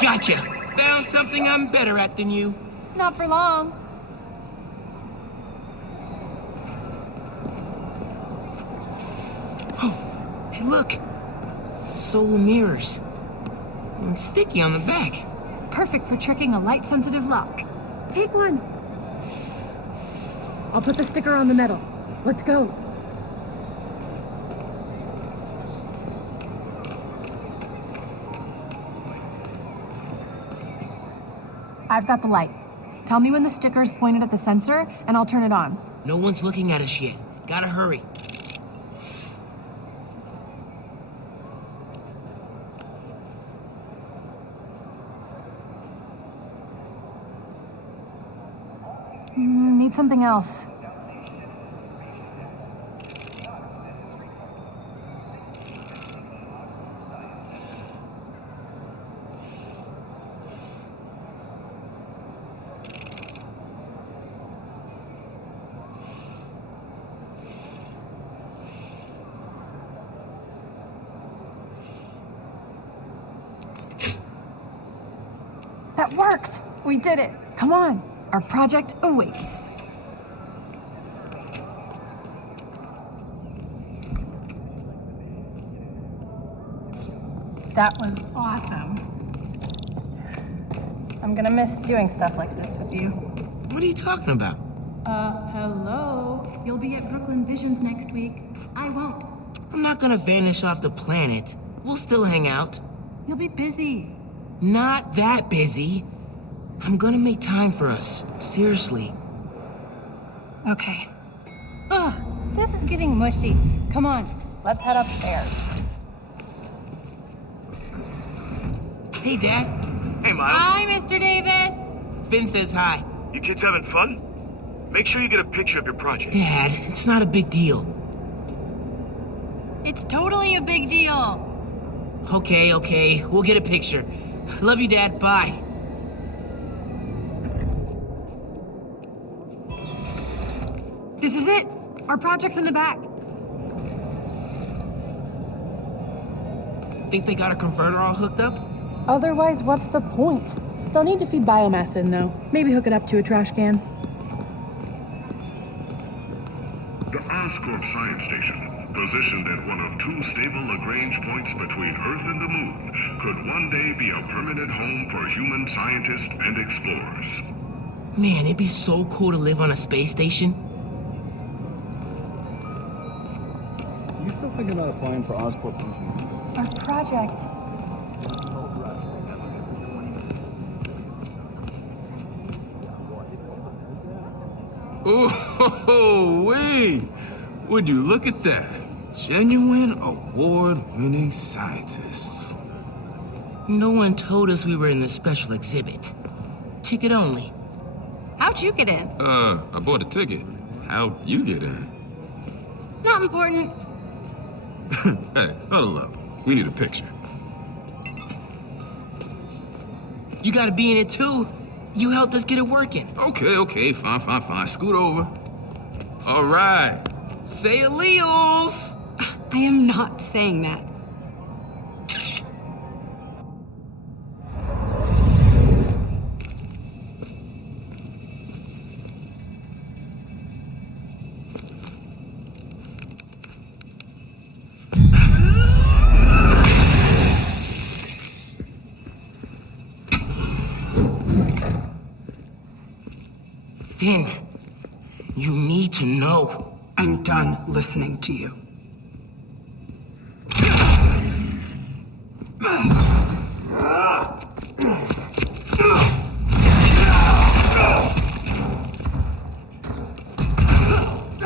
Gotcha! Found something I'm better at than you. Not for long. Oh, hey, look. Solar mirrors. And sticky on the back. Perfect for tricking a light-sensitive lock. Take one. I'll put the sticker on the metal. Let's go. I've got the light. Tell me when the sticker's pointed at the sensor, and I'll turn it on. No one's looking at us yet. Gotta hurry. Need something else. That worked! We did it! Come on! Our project awaits. That was awesome. I'm gonna miss doing stuff like this with you. What are you talking about? Hello? You'll be at Brooklyn Visions next week. I won't. I'm not gonna vanish off the planet. We'll still hang out. You'll be busy. Not that busy. I'm gonna make time for us. Seriously. Okay. Ugh, this is getting mushy. Come on, let's head upstairs. Hey, Dad. Hey, Miles. Hi, Mr. Davis. Finn says hi. You kids having fun? Make sure you get a picture of your project. Dad, it's not a big deal. It's totally a big deal. Okay. We'll get a picture. Love you, Dad. Bye. This is it. Our project's in the back. Think they got a converter all hooked up? Otherwise, what's the point? They'll need to feed biomass in, though. Maybe hook it up to a trash can. The Oscorp Science Station, positioned at one of two stable Lagrange points between Earth and the Moon, could one day be a permanent home for human scientists and explorers. Man, it'd be so cool to live on a space station. You still thinking about applying for Oscorp's engineering? Our project. Oh, would you look at that? Genuine award-winning scientists. No one told us we were in this special exhibit. Ticket only. How'd you get in? I bought a ticket. How'd you get in? Not important. Hey, huddle up. We need a picture. You gotta be in it too. You helped us get it working. Okay, fine. Scoot over. All right. Say alleles. I am not saying that. Finn, you need to know. I'm done listening to you.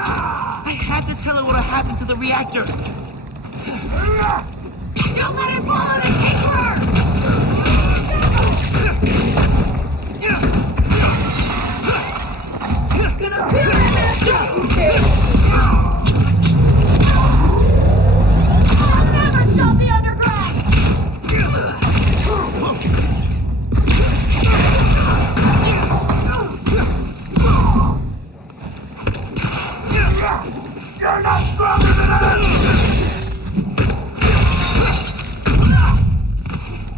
I had to tell her what happened to the reactor. Don't let him follow the keeper! Gonna feel it! I'll never stop the underground! You're not stronger than us!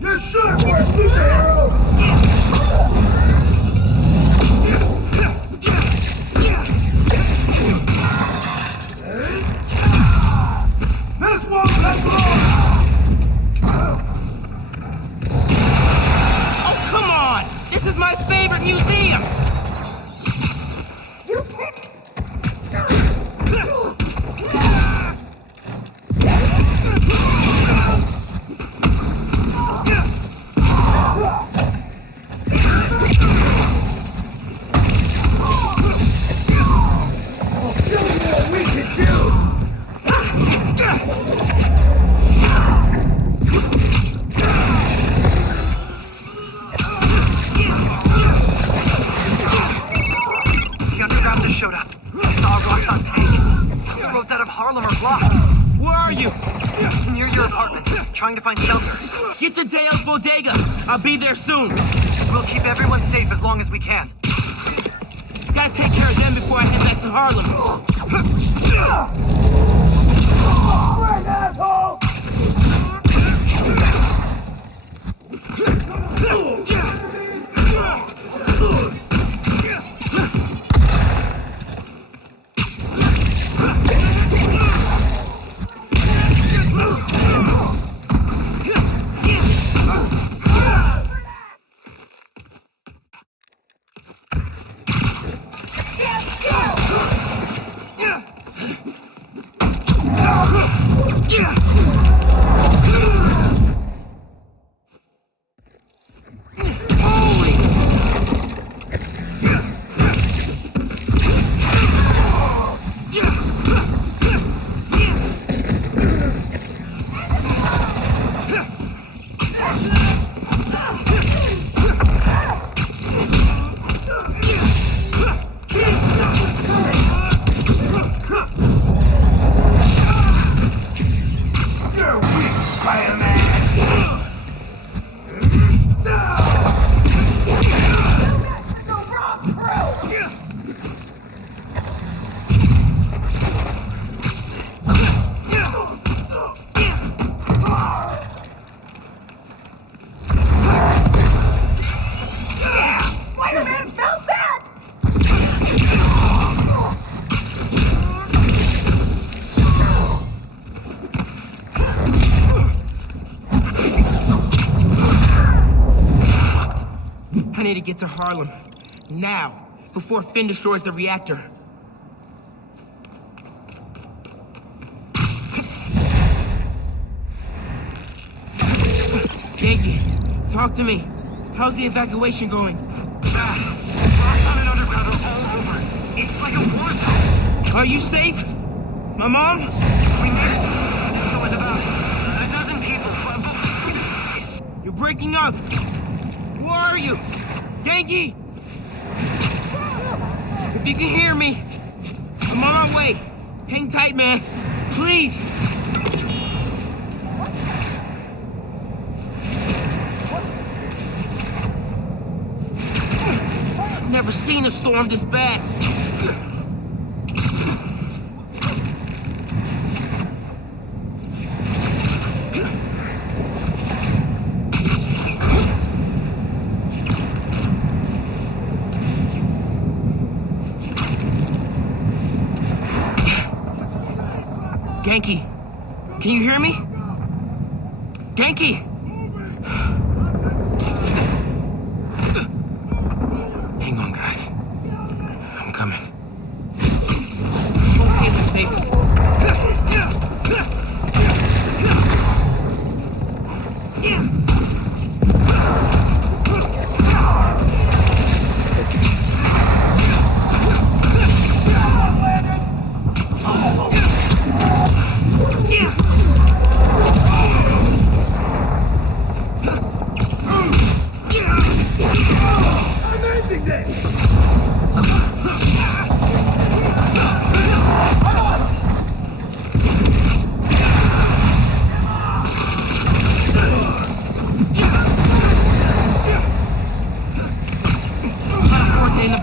You should have worked, superhero! truck's on tank. The roads out of Harlem are blocked. Where are you? Near your apartment, trying to find shelter. Get to Deo's Bodega. I'll be there soon. We'll keep everyone safe as long as we can. Gotta take care of them before I head back to Harlem. Right, asshole! I need to get to Harlem. Now, before Finn destroys the reactor. Yankee, talk to me. How's the evacuation going? Bad. Roxxon and Underground are all over. It's like a war zone. Are you safe? My mom? We made it. There was about a dozen people. You're breaking up. Where are you? Yankee! If you can hear me, I'm on my way. Hang tight, man. Please. I've never seen a storm this bad. Genki, can you hear me? Genki! Hang on, guys. I'm coming. Okay, we're safe.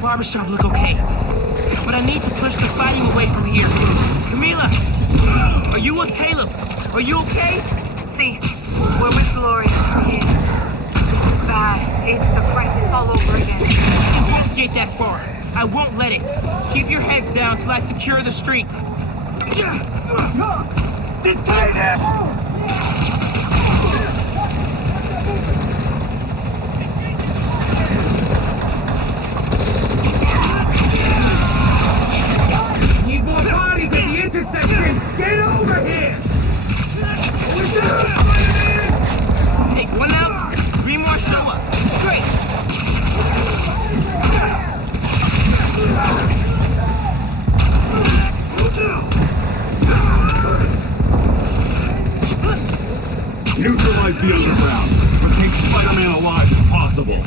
Barbershop look okay, but I need to push the fighting away from here. Camila, are you with Caleb? Are you okay? See, we're with Gloria. Yeah. This is bad. It's the crisis all over again. It won't get that far. I won't let it. Keep your heads down till I secure the streets. Need more bodies at the intersection! Get over here! Take one out, 3 more show up. Great! Neutralize the underground, but take Spider-Man alive if possible.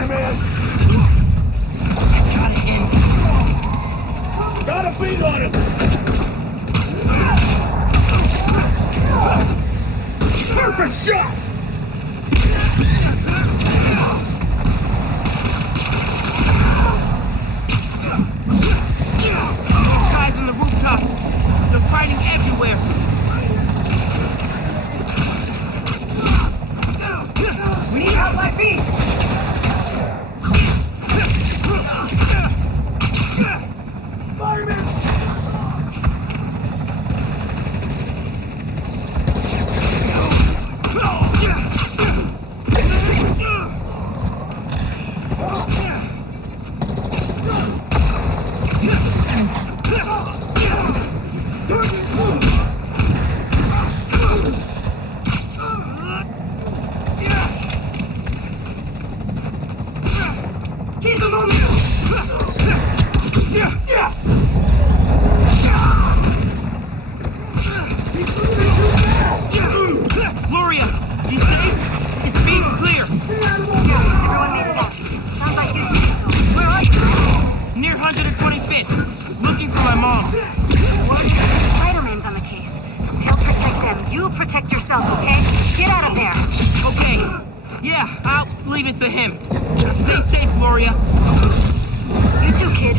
Spider-Man! Gotta end. Got a beat on him! Perfect shot! Guys on the rooftop. They're fighting everywhere. We need help like these! Spider-Man! Gloria, you safe? It's being clear. Everyone made it out. Sounds like good news. Where are you? Near 125th. Looking for my mom. What? Spider-Man's on the case. He'll protect them. You protect yourself, okay? Get out of there. Okay. Yeah, I'll leave it to him. Stay safe, Gloria. You too, kid.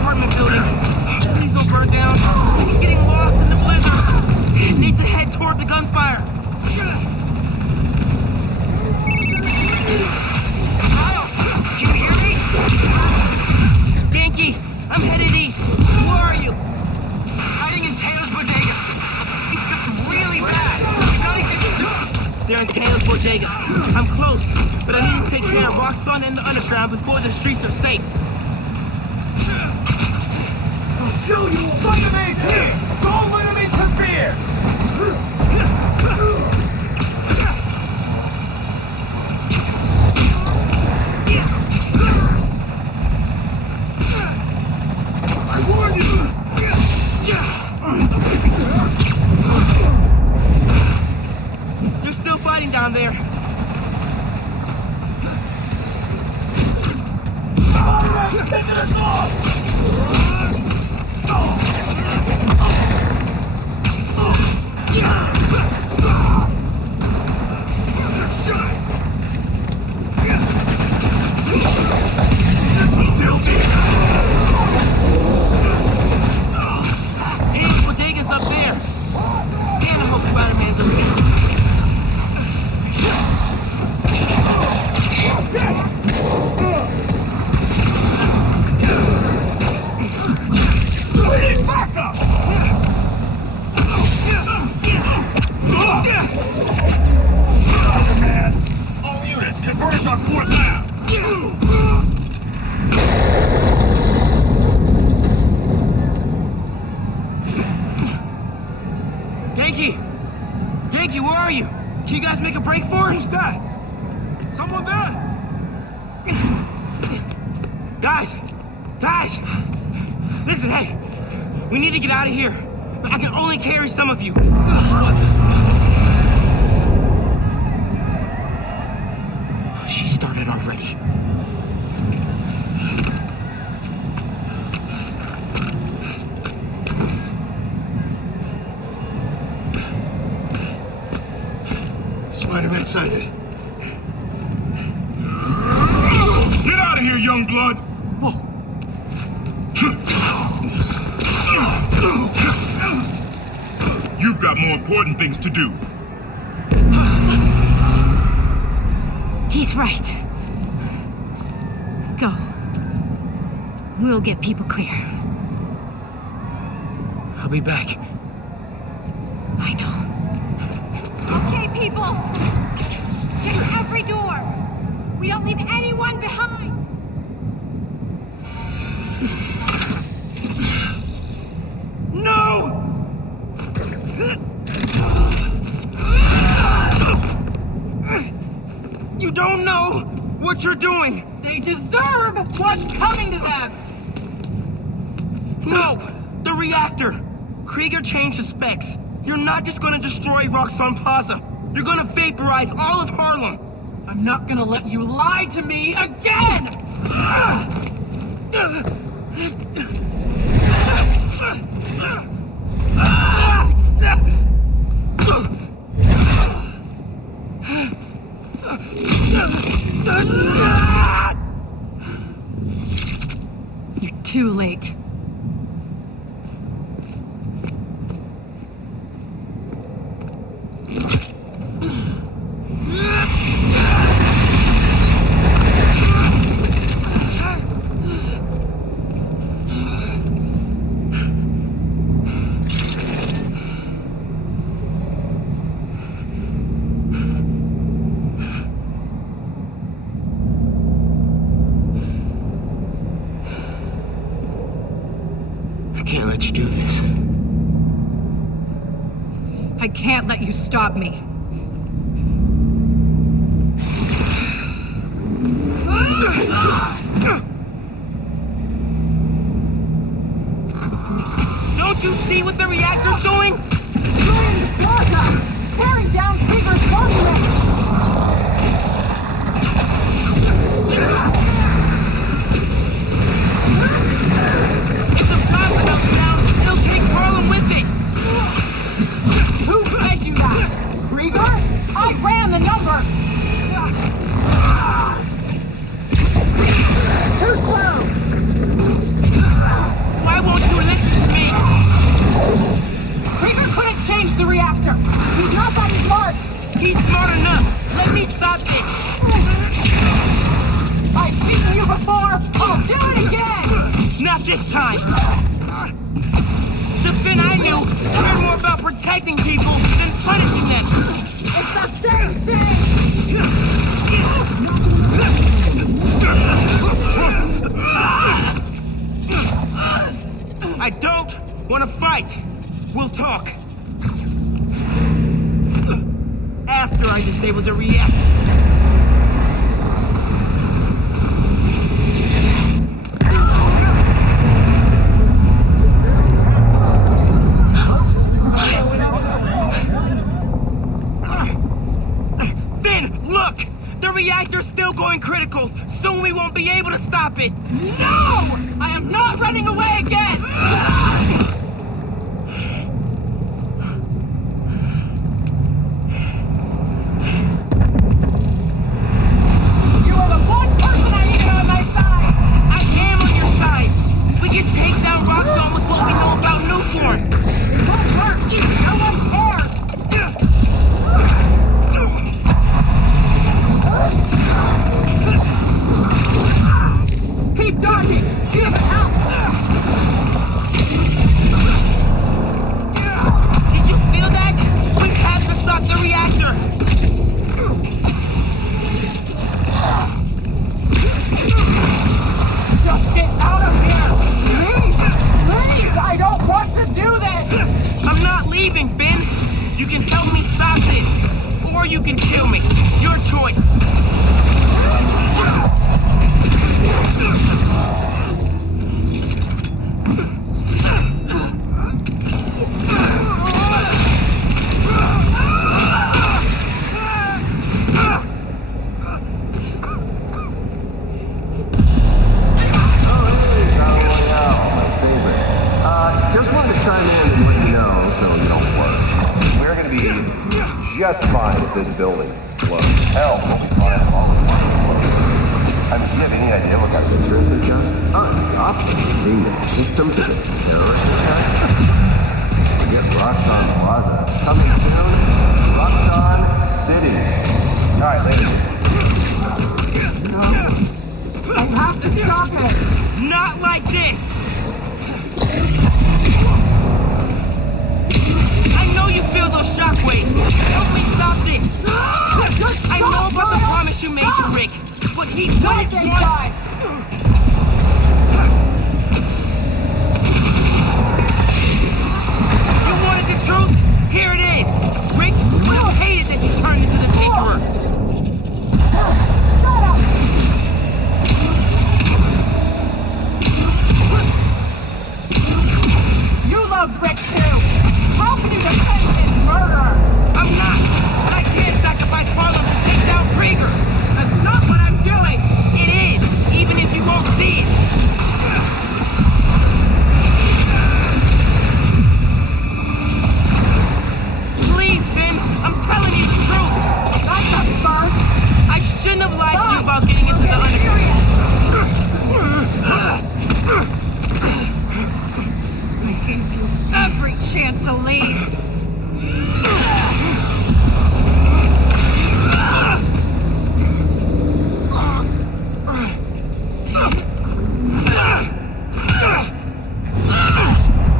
Apartment building. Please don't burn down. He's getting lost in the blizzard. Need to head toward the gunfire. Miles, can you hear me? Yankee, I'm headed east. Where are you? Hiding in Taylor's bodega. It's really bad. You know anything to do? They're in Taylor's bodega. I'm close, but I need to take care of Roxxon and the underground before the streets are safe. I'll show you what Spider-Man's here! Don't let him interfere! I warned you! You're still fighting down there. Spider-Man's picking us off! Taylor's bodega's up there. Damn, I hope Spider-Man's up there. We need backup! Spider-Man! All units, converge on 4th Ave! Yankee! Yankee, where are you? Can you guys make a break for it? Who's that? Someone there? Guys! Guys! Listen, hey! We need to get out of here. I can only carry some of you. She started already. Spider-Man sighted. Get out of here, young blood! You've got more important things to do. He's right. Go. We'll get people clear. I'll be back. I know. Okay, people! Check every door! We don't leave anyone behind! No! You don't know what you're doing! They deserve what's coming to them! No! The reactor! Krieger changed his specs. You're not just gonna destroy Roxxon Plaza. You're gonna vaporize all of Harlem. I'm not gonna let you lie to me again! You're too late. I can't let you do this. I can't let you stop me. Don't you see what the reactor's doing? Destroying the plaza! Tearing down Krieger's monument! If the plaza goes down, it'll take Harlem with it! Who fed you that? Krieger? I ran the numbers! Too slow! Why won't you listen to me? Krieger couldn't change the reactor! He's not that smart! He's smart enough! Let me stop this! I've beaten you before! I'll do it again! Not this time! The Finn I knew cared more about protecting people than punishing them! It's the same thing! I don't want to fight! We'll talk! After I disable the reactor. Finn, look! The reactor's still going critical. Soon we won't be able to stop it. No! I am not running away again! You are the one person I need on my side! I am on your side! We can take down Roxxon with what we know about Newform! It won't work! No one cares! Keep dodging! See if it helps! Did you feel that? We have to stop the reactor! Just get out of here! Please! Please! I don't want to do this! I'm not leaving, Finn! You can help me stop this! Or you can kill me! Your choice! Just wanted to chime in and let you know so you don't worry. We're going to be just fine if this building blows. Hell, we'll be fine if all of it blows. I mean, do you have any idea what kind of insurance they've got? Options being the victims of a terrorist attack? Forget Roxxon Plaza. Coming soon, Roxxon City. All right, ladies. I have to stop it! Not like this! I know you feel those shockwaves! Help me stop this! I know about the promise you you, Major Rick, but he wouldn't want... You wanted the truth? Here it is! Rick would have hated that you turned into the Tinkerer. You love Rick too! How can you defend his murderer? I'm not! But I can't sacrifice Harlem to take down Krieger! That's not what I'm doing! It is, even if you won't see it! Please, Finn! I'm telling you the truth! Not the first! I shouldn't have lied to you about getting into the underground. I gave you every chance to leave.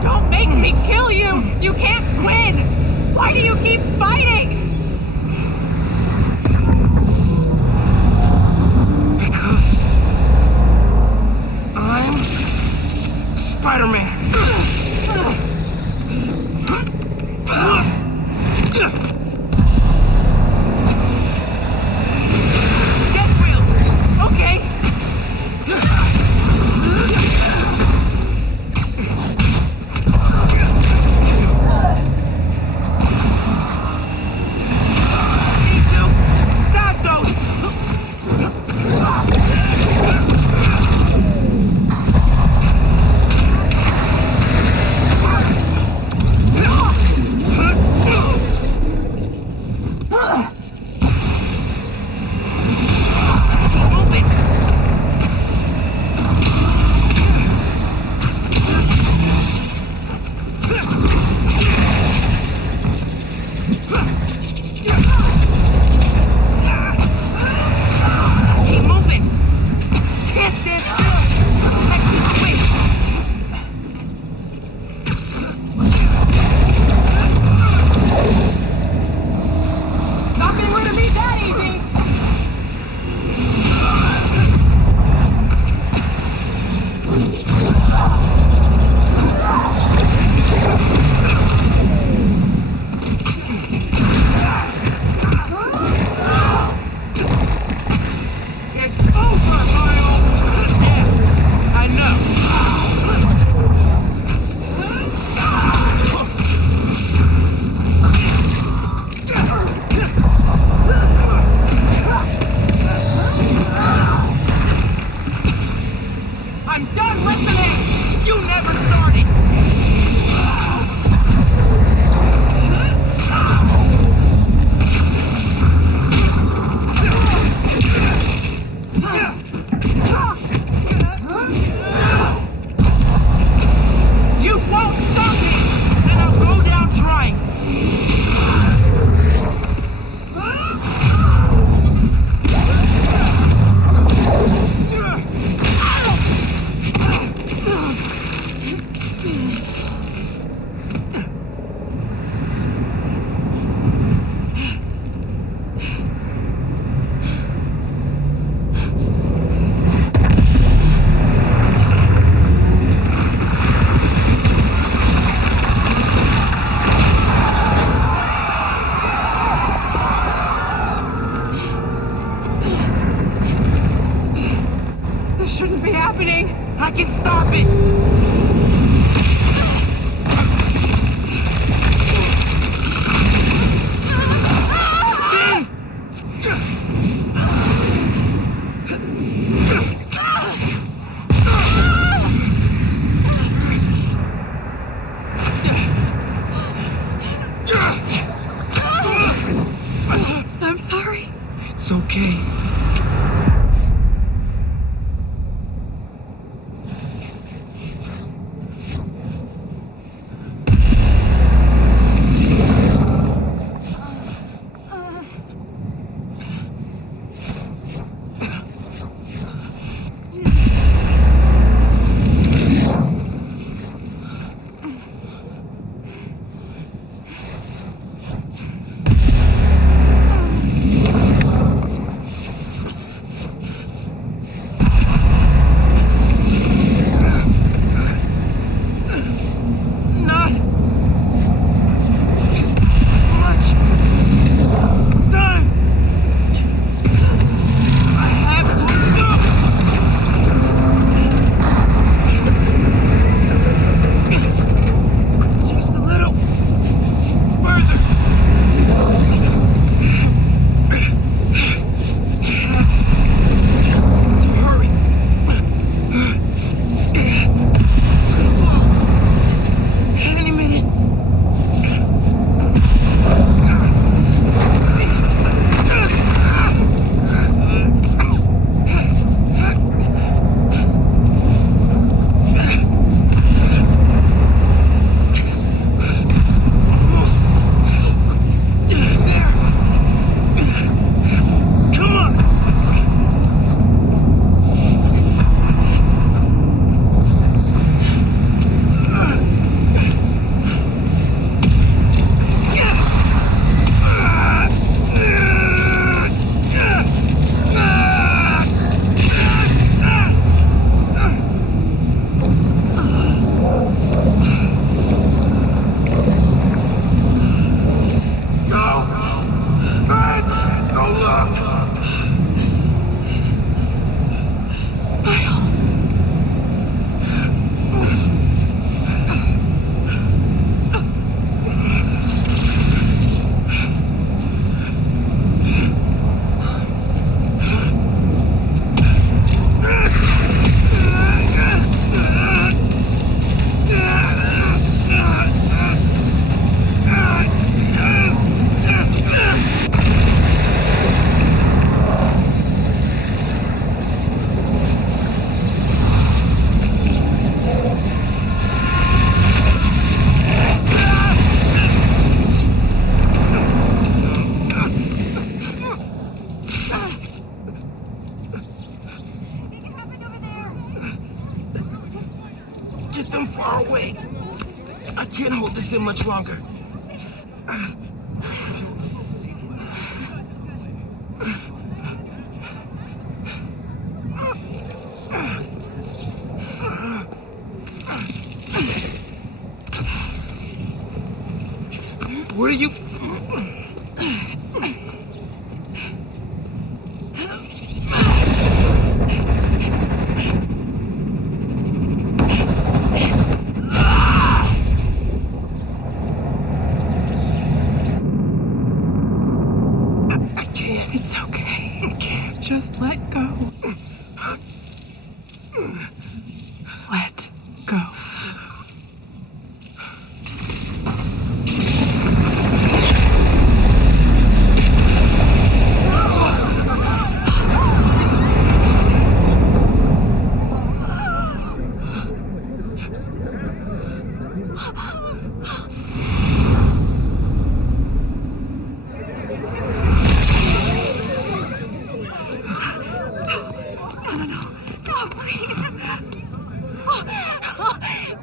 Don't make me kill you! You can't win! Why do you keep fighting? Because I'm Spider-Man. Get wheels! Okay. I can stop it! I'm sorry. It's okay. keep them far away. I can't hold this in much longer. Where are you? It's okay. You can't just let go. Let go.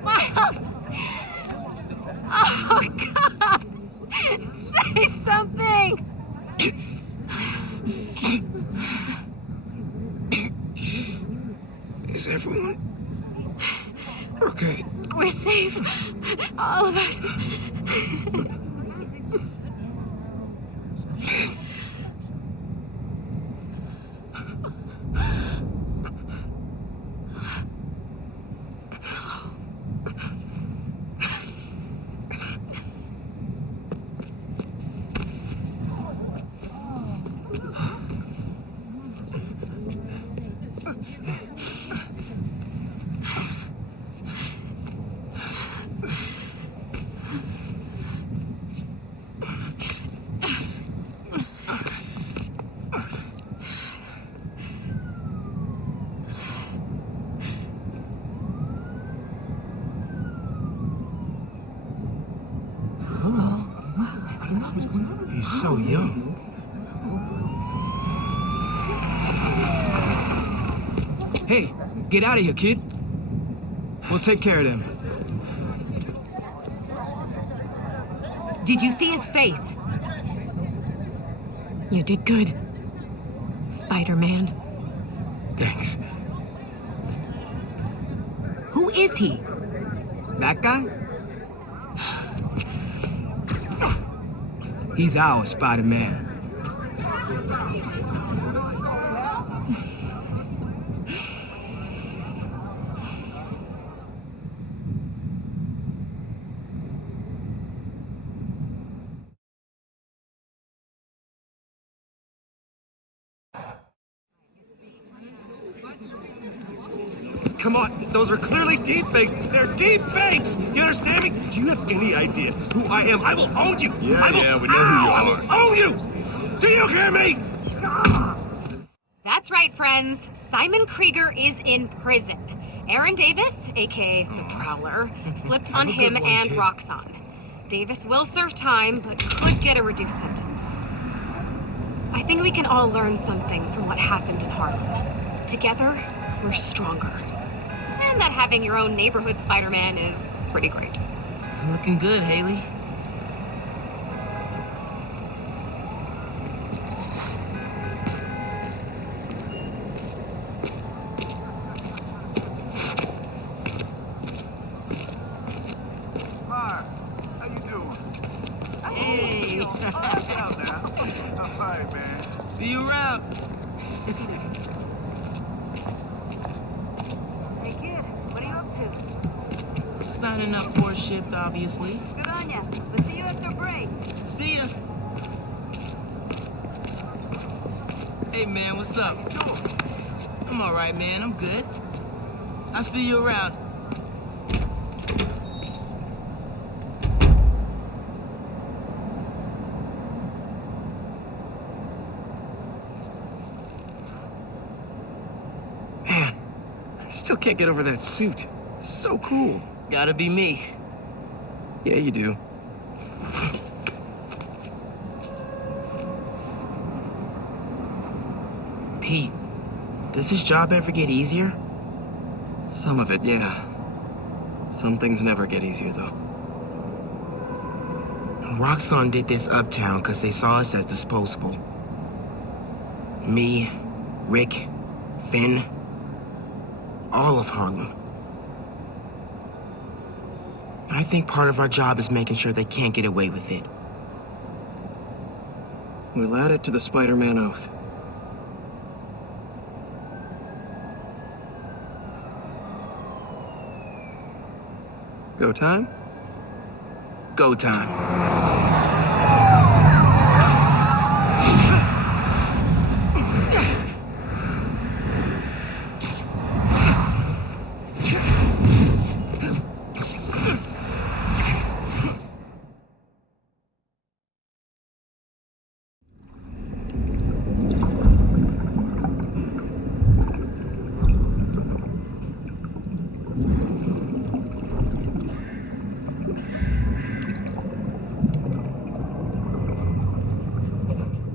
Miles! Oh, God! Say something! Is everyone okay? We're safe. All of us. He's so young. Hey, get out of here, kid. We'll take care of them. Did you see his face? You did good, Spider-Man. Thanks. Who is he? That guy? He's our Spider-Man. Come on, those are clearly deepfakes. They're deepfakes. You understand me? Do you have any idea who I am? I will own you. Yeah, I will, yeah, we know who you I are. will own you. Do you hear me? That's right, friends. Simon Krieger is in prison. Aaron Davis, aka the Prowler, flipped on him and Roxxon. Davis will serve time, but could get a reduced sentence. I think we can all learn something from what happened in Harlem. Together, we're stronger. And that having your own neighborhood Spider-Man is pretty great. Looking good, Haley. Hi, how you doing? Hey! Hi, man. See you around. Hey kid, what are you up to? Signing up for a shift, obviously. Good on ya. We'll see you after break. See ya. Hey, man, what's up? I'm all right, man. I'm good. I'll see you around. Man, I still can't get over that suit. So cool. Gotta be me. Yeah, you do. Pete, does this job ever get easier? Some of it, yeah. Some things never get easier, though. Roxxon did this uptown because they saw us as disposable. Me, Rick, Finn, all of Harlem. I think part of our job is making sure they can't get away with it. We'll add it to the Spider-Man oath. Go time? Go time.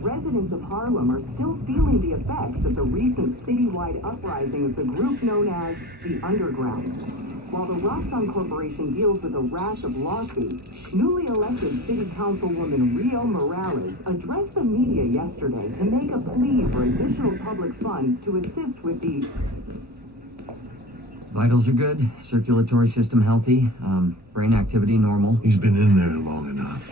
Residents of Harlem are still feeling the effects of the recent citywide uprising of the group known as the Underground. While the Roxxon Corporation deals with a rash of lawsuits, newly elected City Councilwoman Rio Morales addressed the media yesterday to make a plea for additional public funds to assist with the... Vitals are good, circulatory system healthy, brain activity normal. He's been in there long enough.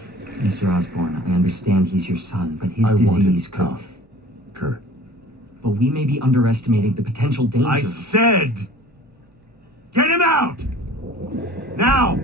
Mr. Osborn, I understand he's your son, but his disease could... Kurt. But we may be underestimating the potential danger. I said, get him out! Now!